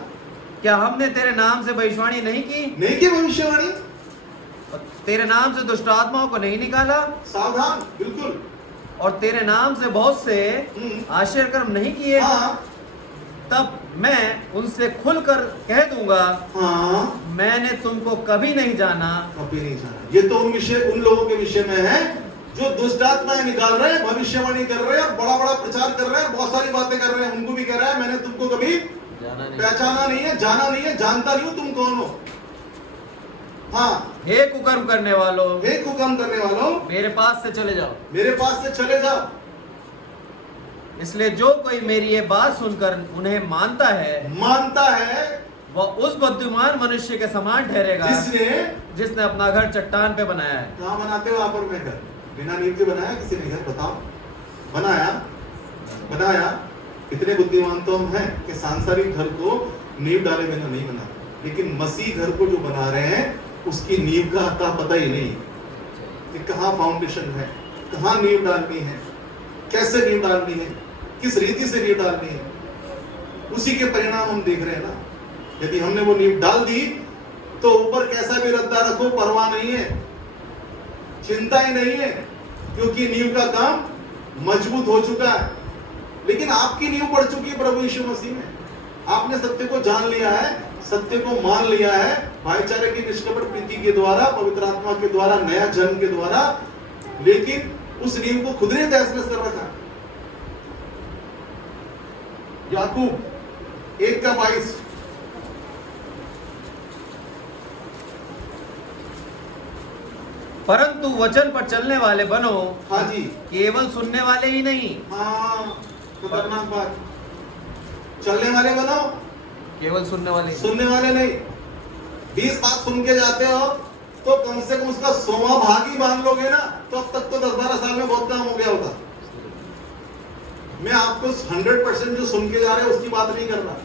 क्या हमने तेरे नाम से भविष्यवाणी नहीं की? नहीं की भविष्यवाणी? तेरे नाम से दुष्ट आत्माओं को नहीं निकाला? सावधान, बिल्कुल। और तेरे नाम से बहुत से आश्चर्य कर्म नहीं किए? हाँ, तब मैं उनसे खुलकर कह दूंगा, हाँ, मैंने तुमको कभी नहीं जाना। कभी नहीं जाना। ये तो उन लोगों के विषय में है जो दुष्ट आत्माएं निकाल रहे हैं, भविष्यवाणी कर रहे हैं, बड़ा बड़ा प्रचार कर रहे हैं, बहुत सारी बातें कर रहे हैं। उनको भी कह रहा है मैंने तुमको कभी पहचाना नहीं है, जाना नहीं है, जानता नहीं हूं तुम कौन हो। हाँ, हे कुकर्म करने वालों, मेरे पास से चले जाओ, मेरे पास से चले जाओ। इसलिए जो कोई मेरी ये बात सुनकर उन्हें मानता है वह उस बुद्धिमान मनुष्य के समान ठहरेगा जिसने अपना घर चट्टान पे बनाया है। कहाँ बनाते हो आप और मैं घर? बिना नींव के बनाया किसी ने घर? बताओ। बनाया। इतने बुद्धिमान तो हम हैं कि सांसारिक घर को नींव डाले बिना नहीं बनाते, लेकिन मसीह घर को जो बना रहे हैं उसकी नींव का अता पता ही नहीं कि कहाँ फाउंडेशन है, कहाँ नींव डालनी है, कैसे नींव डालनी है, किस रीति से नींव डालनी है। उसी के परिणाम हम देख रहे हैं ना। यदि हमने वो नींव डाल दी तो ऊपर कैसा भी रद्दा रखो परवाह नहीं है, चिंता ही नहीं है, क्योंकि नींव का काम मजबूत हो चुका है। लेकिन आपकी नींव पड़ चुकी है प्रभु यीशु मसीह में। आपने सत्य को जान लिया है, सत्य को मान लिया है, भाईचारे की निष्कपट प्रीति के द्वारा, पवित्र आत्मा के द्वारा, नया जन्म के द्वारा। लेकिन उस नींव को खुद ने तहस-नहस कर रखा। याकूब 1:22, परंतु वचन पर चलने वाले बनो। हाँ जी, केवल सुनने वाले ही नहीं। हाँ, खतरनाक बात। चलने वाले बनो, केवल सुनने वाले नहीं। 20 बात सुन के जाते हो तो कम से कम उसका 100वां भाग ही मान लोगे ना, तो अब तक तो 10-12 साल में बहुत काम हो गया होता। मैं आपको 100% जो सुन के जा रहे हैं उसकी बात नहीं कर रहा,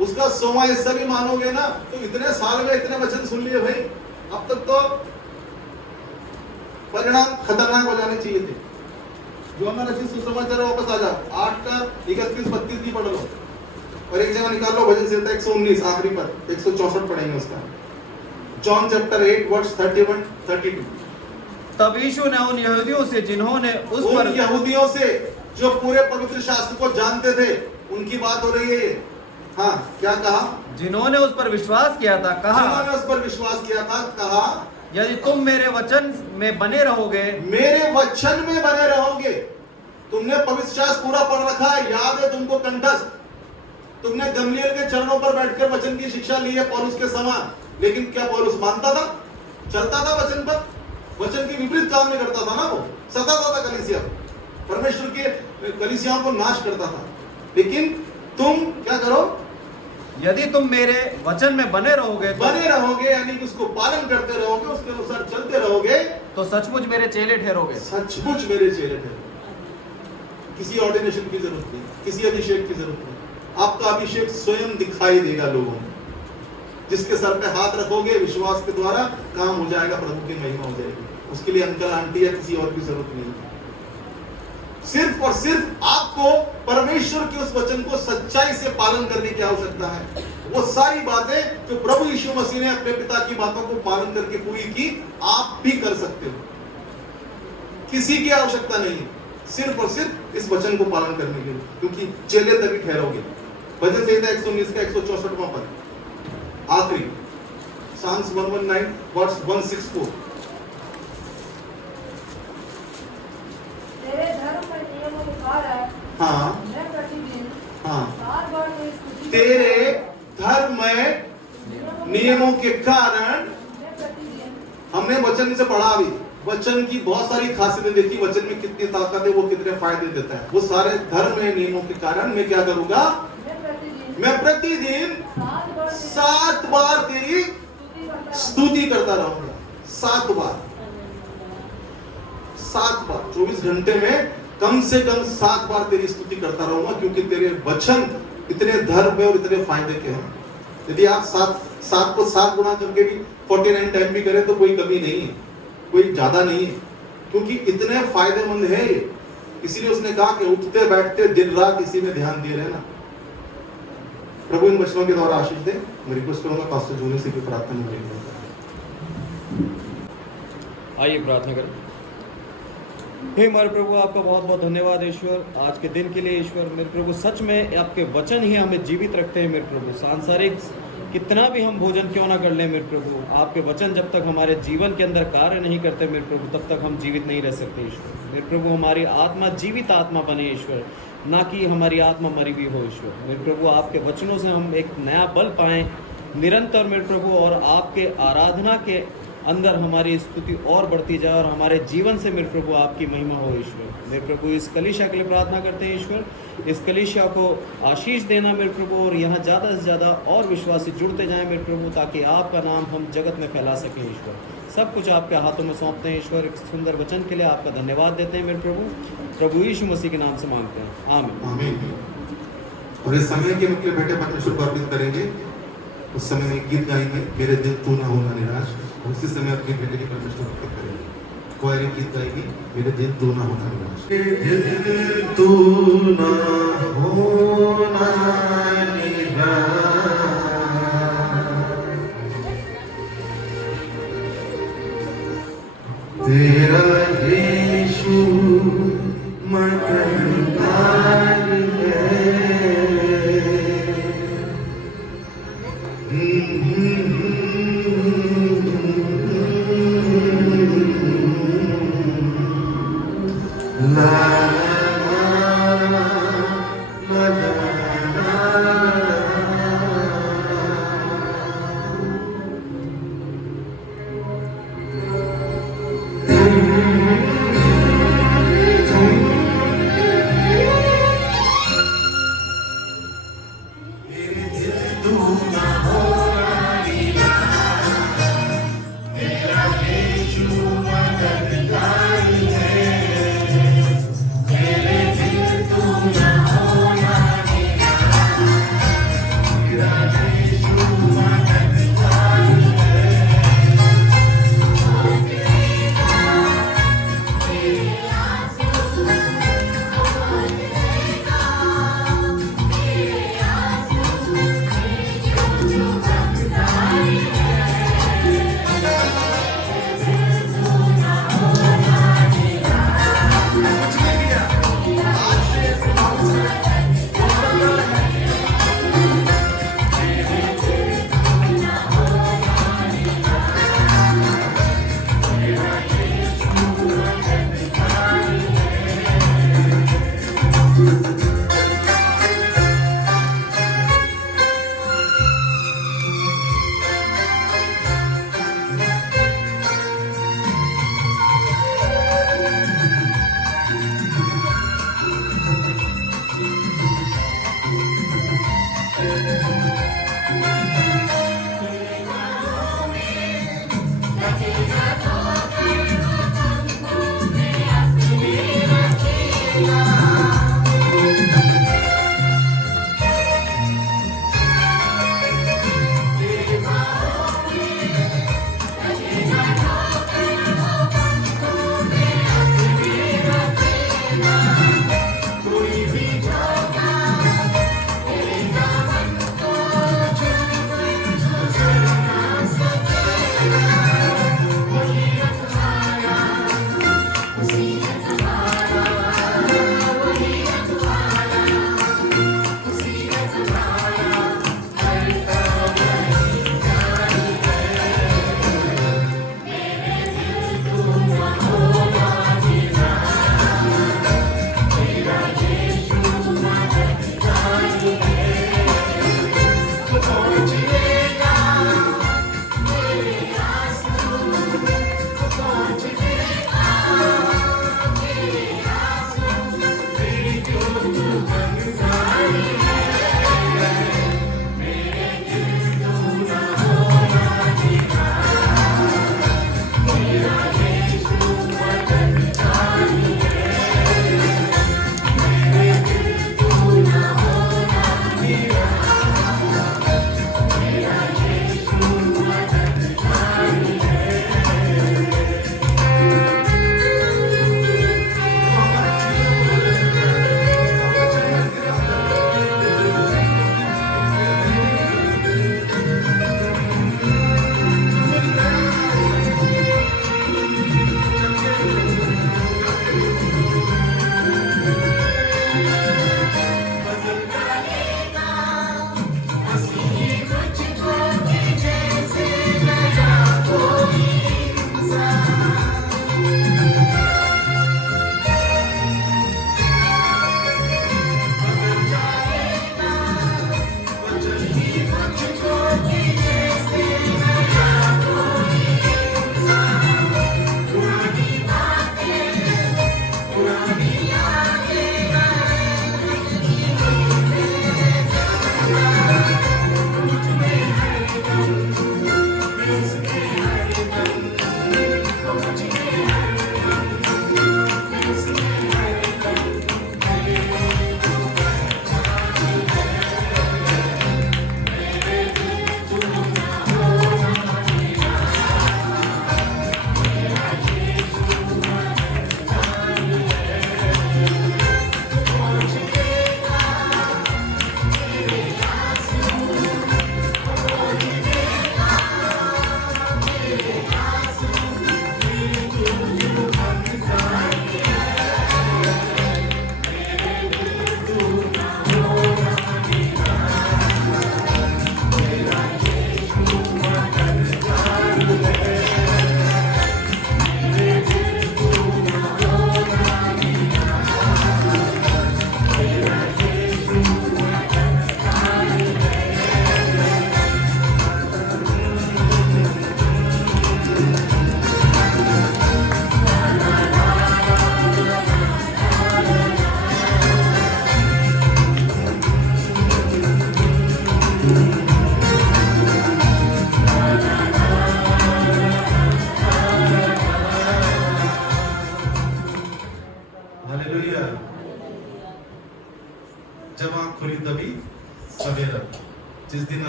उसका 100वां हिस्सा भी मानोगे ना तो इतने साल में इतने वचन सुन लिए भाई, अब तक तो परिणाम खतरनाक हो जाने चाहिए थे। जो हमारा सुसमाचार वापस आ जाओ, 8 का 31-32 की पढ़ लो और एक जगह निकाल लो भजन संहिता 119 आखिरी पर 164 पढ़ेंगे उसका। John chapter 8 verse 31-32। तब यीशु ने उन यहूदियों से जिन्होंने उस पर उन यहूदियों से जो पूरे पवित्र शास्त्र को जानते थे, उनकी बात हो रही है। हाँ, क्या कहा? जिन्होंने उस पर विश्वास किया था, कहा जिन्होंने उस पर विश्वास किया था, कहा यदि तुम मेरे वचन में बने रहोगे, मेरे वचन में बने रहोगे। तुमने पवित्र शास्त्र पूरा पढ़ रखा है, याद है तुमको कंठस्थ। तुमने गमलीएल के चरणों पर बैठकर वचन की शिक्षा ली है पौलुस के समान, लेकिन क्या पौलुस मानता था? चलता था वचन पर? वचन के विपरीत काम नहीं करता था ना, वो सताता था कलीसिया, परमेश्वर के कलीसियाओं को नाश करता था। लेकिन तुम क्या करो? यदि तुम मेरे वचन में बने रहोगे, बने रहोगे यानी कि उसको पालन करते रहोगे, उसके अनुसार चलते रहोगे, तो सचमुच मेरे चेले ठहरोगे। सचमुच मेरे चेले ठहरोगे। किसी ऑर्डिनेशन की जरूरत नहीं, किसी अभिषेक की जरूरत नहीं। आपका अभिषेक स्वयं दिखाई देगा लोगों में। जिसके सर पे हाथ रखोगे, विश्वास के द्वारा काम हो जाएगा, प्रभु की महिमा हो जाएगी। उसके लिए अंकल आंटी या किसी और की जरूरत नहीं। सिर्फ और सिर्फ आपको परमेश्वर के उस वचन को सच्चाई से पालन करने की आवश्यकता है। वो सारी बातें जो प्रभु यीशु मसीह ने अपने पिता की बातों को पालन करके पूरी की, आप भी कर सकते हो। किसी की आवश्यकता नहीं है, सिर्फ और सिर्फ इस वचन को पालन करने के लिए, क्योंकि चेले तभी ठहरोगे। भजन संहिता 119 का 164वां पद आखिरी, Psalms 119 वर्स 164। तेरे धर्म और नियमों के कारण हाँ मैं प्रतिदिन हाँ 7 बार तेरी स्तुति तेरे धर्म में नियमों के कारण, मैं प्रतिदिन हमने वचन से पढ़ा अभी, वचन की बहुत सारी खासियतें देखी, वचन में कितनी ताकत है, वो कितने फायदे देता है। वो सारे धर्म में नियमों के कारण मैं क्या करूंगा? मैं प्रतिदिन 7 बार तेरी स्तुति करता रहूंगा। 7 बार 24 घंटे में कम से कम 7 बार तेरी स्तुति करता रहूंगा, क्योंकि तेरे वचन इतने धर्म और इतने फायदे के हैं। यदि आप 7 को 7 गुना करके भी 49 टाइम भी करें तो कोई कमी नहीं है, कोई ज्यादा नहीं है, क्योंकि इतने फायदेमंद है ये। इसीलिए उसने कहा कि उठते बैठते दिन रात इसी में ध्यान दिए रहना। प्रभु इन वचनों के द्वारा आशीष दे। मैं रिक्वेस्ट करूंगा पास्टर जूनियर से भी प्रार्थना करेंगे। आइए प्रार्थना करें। हे हमारे प्रभु, आपका बहुत बहुत धन्यवाद ईश्वर, आज के दिन के लिए ईश्वर। मेरे प्रभु, सच में आपके वचन ही हमें जीवित रखते हैं मेरे प्रभु। सांसारिक कितना भी हम भोजन क्यों ना कर लें मेरे प्रभु, आपके वचन जब तक हमारे जीवन के अंदर कार्य नहीं करते मेरे प्रभु, तब तक हम जीवित नहीं रह सकते ईश्वर। मेरे प्रभु, हमारी आत्मा जीवित आत्मा बने ईश्वर, ना कि हमारी आत्मा मरी हुई हो ईश्वर। मेरे प्रभु, आपके वचनों से हम एक नया बल पाएँ निरंतर मेरे प्रभु, और आपके आराधना के अंदर हमारी स्तुति और बढ़ती जाए और हमारे जीवन से मेरे प्रभु आपकी महिमा हो ईश्वर। मेरे प्रभु, इस कलीसिया के लिए प्रार्थना करते हैं ईश्वर, इस कलीसिया को आशीष देना मेरे प्रभु, और यहाँ ज़्यादा से ज़्यादा और विश्वासी जुड़ते जाएं मेरे प्रभु, ताकि आपका नाम हम जगत में फैला सकें ईश्वर। सब कुछ आपके हाथों में सौंपते हैं ईश्वर। एक सुंदर वचन के लिए आपका धन्यवाद देते हैं मेरे प्रभु, प्रभु यीशु मसीह के नाम से मांगते हैं, आमीन। आमीन। और इस समय के मुख्य बेटे परमेश्वर को अर्पित करेंगे। उस समय में गीत गाएंगे, मेरे दिल तू ना होना निराश। उसी समय अपने बेटे की परमेश्वर को अर्पित करेंगे। कोई गीत गाएगी, मेरे दिल तू ना होना निराश। मेरे दिल तू ना होना निराश, तेरा यीशु मददगार है।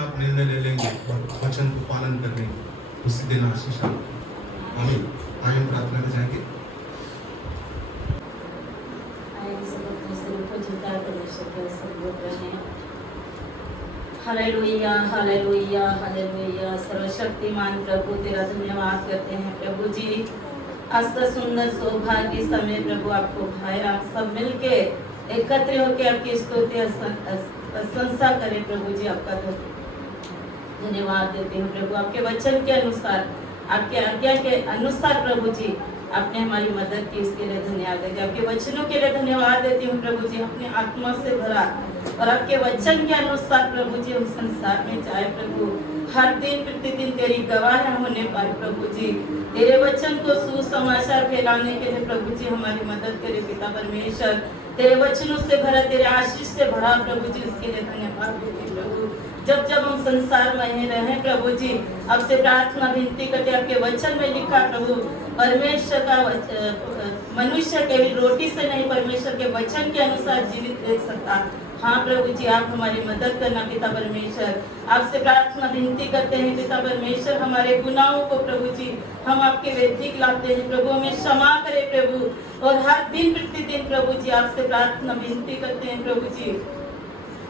आप निर्णय ले लेंगे और वचन को पालन कर लेंगे, उसी दिन आशीष आपको। आमीन। आइए हम प्रार्थना में जाएंगे। Hallelujah hallelujah hallelujah. सर्वशक्तिमान प्रभु तेरा धन्यवाद करते हैं प्रभु जी। आज का सुंदर सौभाग्य समय प्रभु आपको भाई राम सब मिलके एकत्र होकर आपकी स्तुति प्रशंसा करें प्रभु जी। आपका धन्यवाद देते हैं प्रभु। आपके वचन के अनुसार, आपके आज्ञा के अनुसार प्रभु जी आपने हमारी मदद की, उसके लिए धन्यवाद देते हैं। आपके वचनों के लिए धन्यवाद देती हूँ प्रभु जी। अपनी आत्मा से भरा और आपके वचन के अनुसार प्रभु जी हम संसार में जाए प्रभु। हर दिन प्रतिदिन तेरी गवाह होने पाए प्रभु जी। तेरे वचन को सुसमाचार फैलाने के लिए प्रभु जी हमारी मदद करे पिता परमेश्वर। तेरे वचनों से भरा, तेरे आशीष से भरा प्रभु जी, उसके लिए धन्यवाद देते प्रभु। जब जब हम संसार में रहे प्रभु जी, आपसे प्रार्थना विनती करते, आपके वचन में लिखा प्रभु परमेश्वर का मनुष्य केवल रोटी से नहीं परमेश्वर के वचन के अनुसार जीवित रह सकता। हाँ प्रभु जी, आप हमारी मदद करना पिता परमेश्वर। आपसे प्रार्थना विनती करते हैं पिता परमेश्वर, हमारे गुनाहों को प्रभु जी हम आपके वेदी लाते हैं प्रभु, हमें क्षमा करें प्रभु। और हर दिन प्रतिदिन प्रभु जी आपसे प्रार्थना विनती करते हैं प्रभु जी,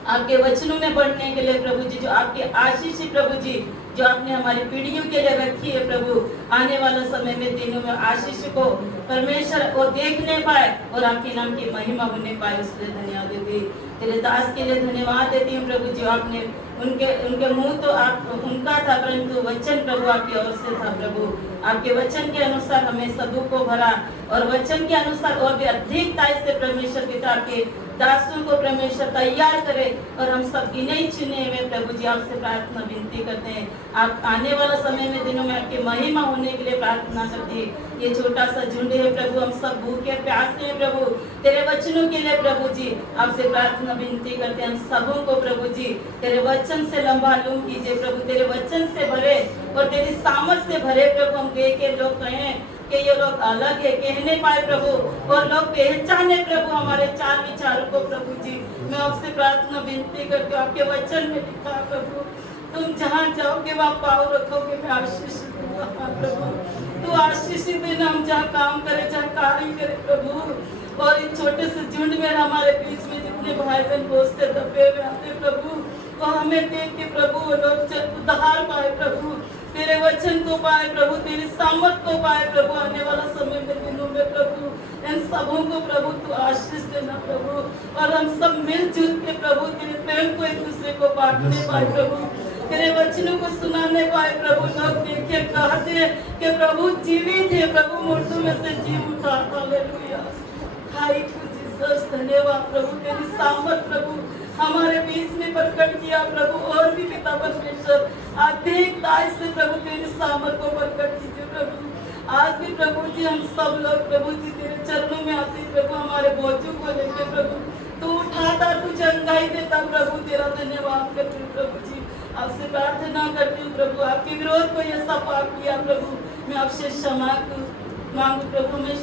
आपके वचनों में बढ़ने के लिए प्रभु जी, जो आपके आशीष प्रभु जी जो आपने हमारी पीढ़ियों के लिए रखी है प्रभु, आने वाले समय में दिनों में आशीष को परमेश्वर को देखने पाए और आपके नाम की महिमा होने पाए, उसके धन्यवाद देती। तेरे दास के लिए धन्यवाद देती हूँ प्रभु जी। आपने उनके मुंह तो आप उनका था, परंतु वचन प्रभु आपकी ओर से था प्रभु। आपके वचन के अनुसार हमें सबों को भरा और वचन के अनुसार और भी अधिकता से परमेश्वर पिता के दासों को परमेश्वर तैयार करे और हम सब गिने चुने हुए प्रभु जी आपसे प्रार्थना विनती करते हैं। आप आने वाला समय में दिनों में आपकी महिमा होने के लिए प्रार्थना करते हैं। ये छोटा सा झुंड है प्रभु, हम सब भूखे प्यासे हैं प्रभु, तेरे वचनों के लिए प्रभु जी आपसे प्रार्थना विनती करते हैं। हम सबों को प्रभु जी तेरे वचन से लंबालूम कीजिए प्रभु, तेरे वचन से भरे और तेरी सामर्थ से भरे प्रभु। हम देखे लोग कहें कि ये लोग अलग है, कहने पाए प्रभु, और लोग पहचाने प्रभु हमारे चार विचारों को प्रभु जी। मैं आपसे प्रार्थना विनती करती हूँ, आपके वचन में लिखा प्रभु, तुम जहाँ जाओगे वहाँ पाँव रखोगे, मैं आशीष दूंगा प्रभु। तू आशीष देना, हम जहाँ काम करे, जहाँ कार्य करे प्रभु। और इस छोटे से झुंड में हमारे बीच में जितने भाई बहन बोझते दबे हुए आते प्रभु, तो हमें देख के प्रभु वो लोग उद्धार पाए प्रभु, तेरे वचन को पाए प्रभु, तेरी सामर्थ को पाए प्रभु। आने वाला समय में दिनों में प्रभु इन सबों को प्रभु तू आशीष देना प्रभु, और हम सब मिलजुल के प्रभु तेरे प्रेम को एक दूसरे को बांटने पाए प्रभु, तेरे वचनों को सुनाने पाए प्रभु। लोग देखे कहते कि प्रभु जीवित है प्रभु, मुर्दों में से जी उठा। हालेलुया, हाय जीसस, धन्यवाद प्रभु, तेरी सामर्थ प्रभु हमारे बीच में प्रकट किया प्रभु। और भी पिता परमेश्वर अधिकता से प्रभु तेरी सामर्थ को प्रकट कीजिए प्रभु। आज भी प्रभु जी हम सब लोग प्रभु जी तेरे चरणों में आते प्रभु, हमारे बोझों को लेकर प्रभु तू उठाता, तू चंगाई देता प्रभु, तेरा धन्यवाद करते हैं प्रभु जी। आपसे प्रार्थना करती हूँ प्रभु, आपके विरोध को यह सब पाप किया प्रभु, मैं आपसे क्षमा मांगू प्रभु, मैं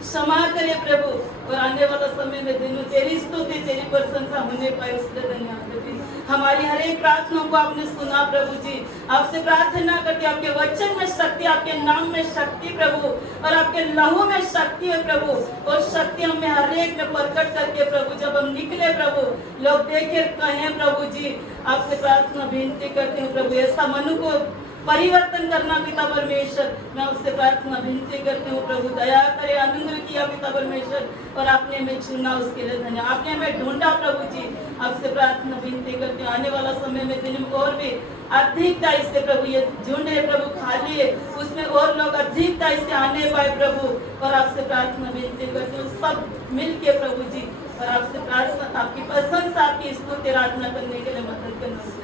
क्षमा करे प्रभु। और आने वाला समय में दिनों तेरी स्तुति तेरी प्रशंसा होने पाए, उसके धन्यवाद देती। हमारी हर एक प्रार्थना को आपने सुना प्रभु जी। आपसे प्रार्थना करके आपके वचन में शक्ति, आपके नाम में शक्ति प्रभु, और आपके लहू में शक्ति है प्रभु, और शक्ति हमें हर एक में प्रकट करके प्रभु जब हम निकले प्रभु लोग देखे कहें प्रभु जी। आपसे प्रार्थना विनती करती हूँ प्रभु, ऐसा मनु को परिवर्तन करना पिता परमेश्वर, मैं उससे प्रार्थना विनती करती हूँ प्रभु। दया करे, अनुग्रह किया पिता परमेश्वर, और आपने हमें चुना, उसके लिए धन्यवाद। आपने हमें ढूंढा प्रभु जी। आपसे प्रार्थना विनती करती हूँ, आने वाला समय में दिन में और भी अधिकता इससे प्रभु, ये झुंड है प्रभु खाली है, उसमें और लोग अधिकता इससे आने पाए प्रभु। और आपसे प्रार्थना विनती करती हूँ सब मिल के प्रभु जी, और आपसे प्रार्थना आपकी प्रशंसा, आपकी स्तुति आराधना करने के लिए मदद करना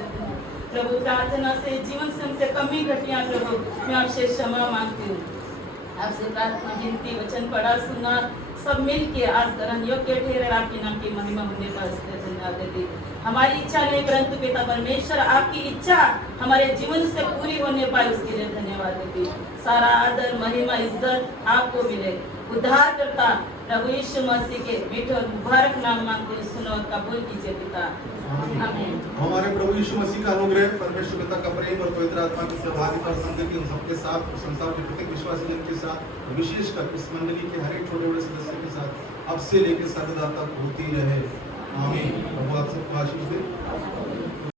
प्रभु। प्रार्थना से जीवन से हमसे कमी घटिया प्रभु, मैं आपसे क्षमा मांगती हूँ। आपसे प्रार्थना विनती वचन पढ़ा सुना सब मिल के आज ग्रहण योग्य ठहरे, आपके नाम की महिमा होने का धन्यवाद देती। हमारी इच्छा नहीं परंतु पिता परमेश्वर आपकी इच्छा हमारे जीवन से पूरी होने पाए, उसके लिए धन्यवाद देती। सारा आदर महिमा इज्जत आपको मिले। उद्धार करता प्रभु यीशु मसीह के मीठे और मुबारक नाम मांगते हैं, सुनो और कबूल कीजिए पिता। आमीन। हमारे प्रभु यीशु मसीह का अनुग्रह, परमेश्वर पिता का प्रेम और पवित्र आत्मा की सहभागिता और संगति उन सबके साथ, संसार के प्रत्येक विश्वासी जन के साथ, विशेषकर इस मंडली के हर एक छोटे बड़े सदस्य के साथ अब से लेकर सदा तक होती रहे। आमीन। प्रभु आप सबको आशीष दे।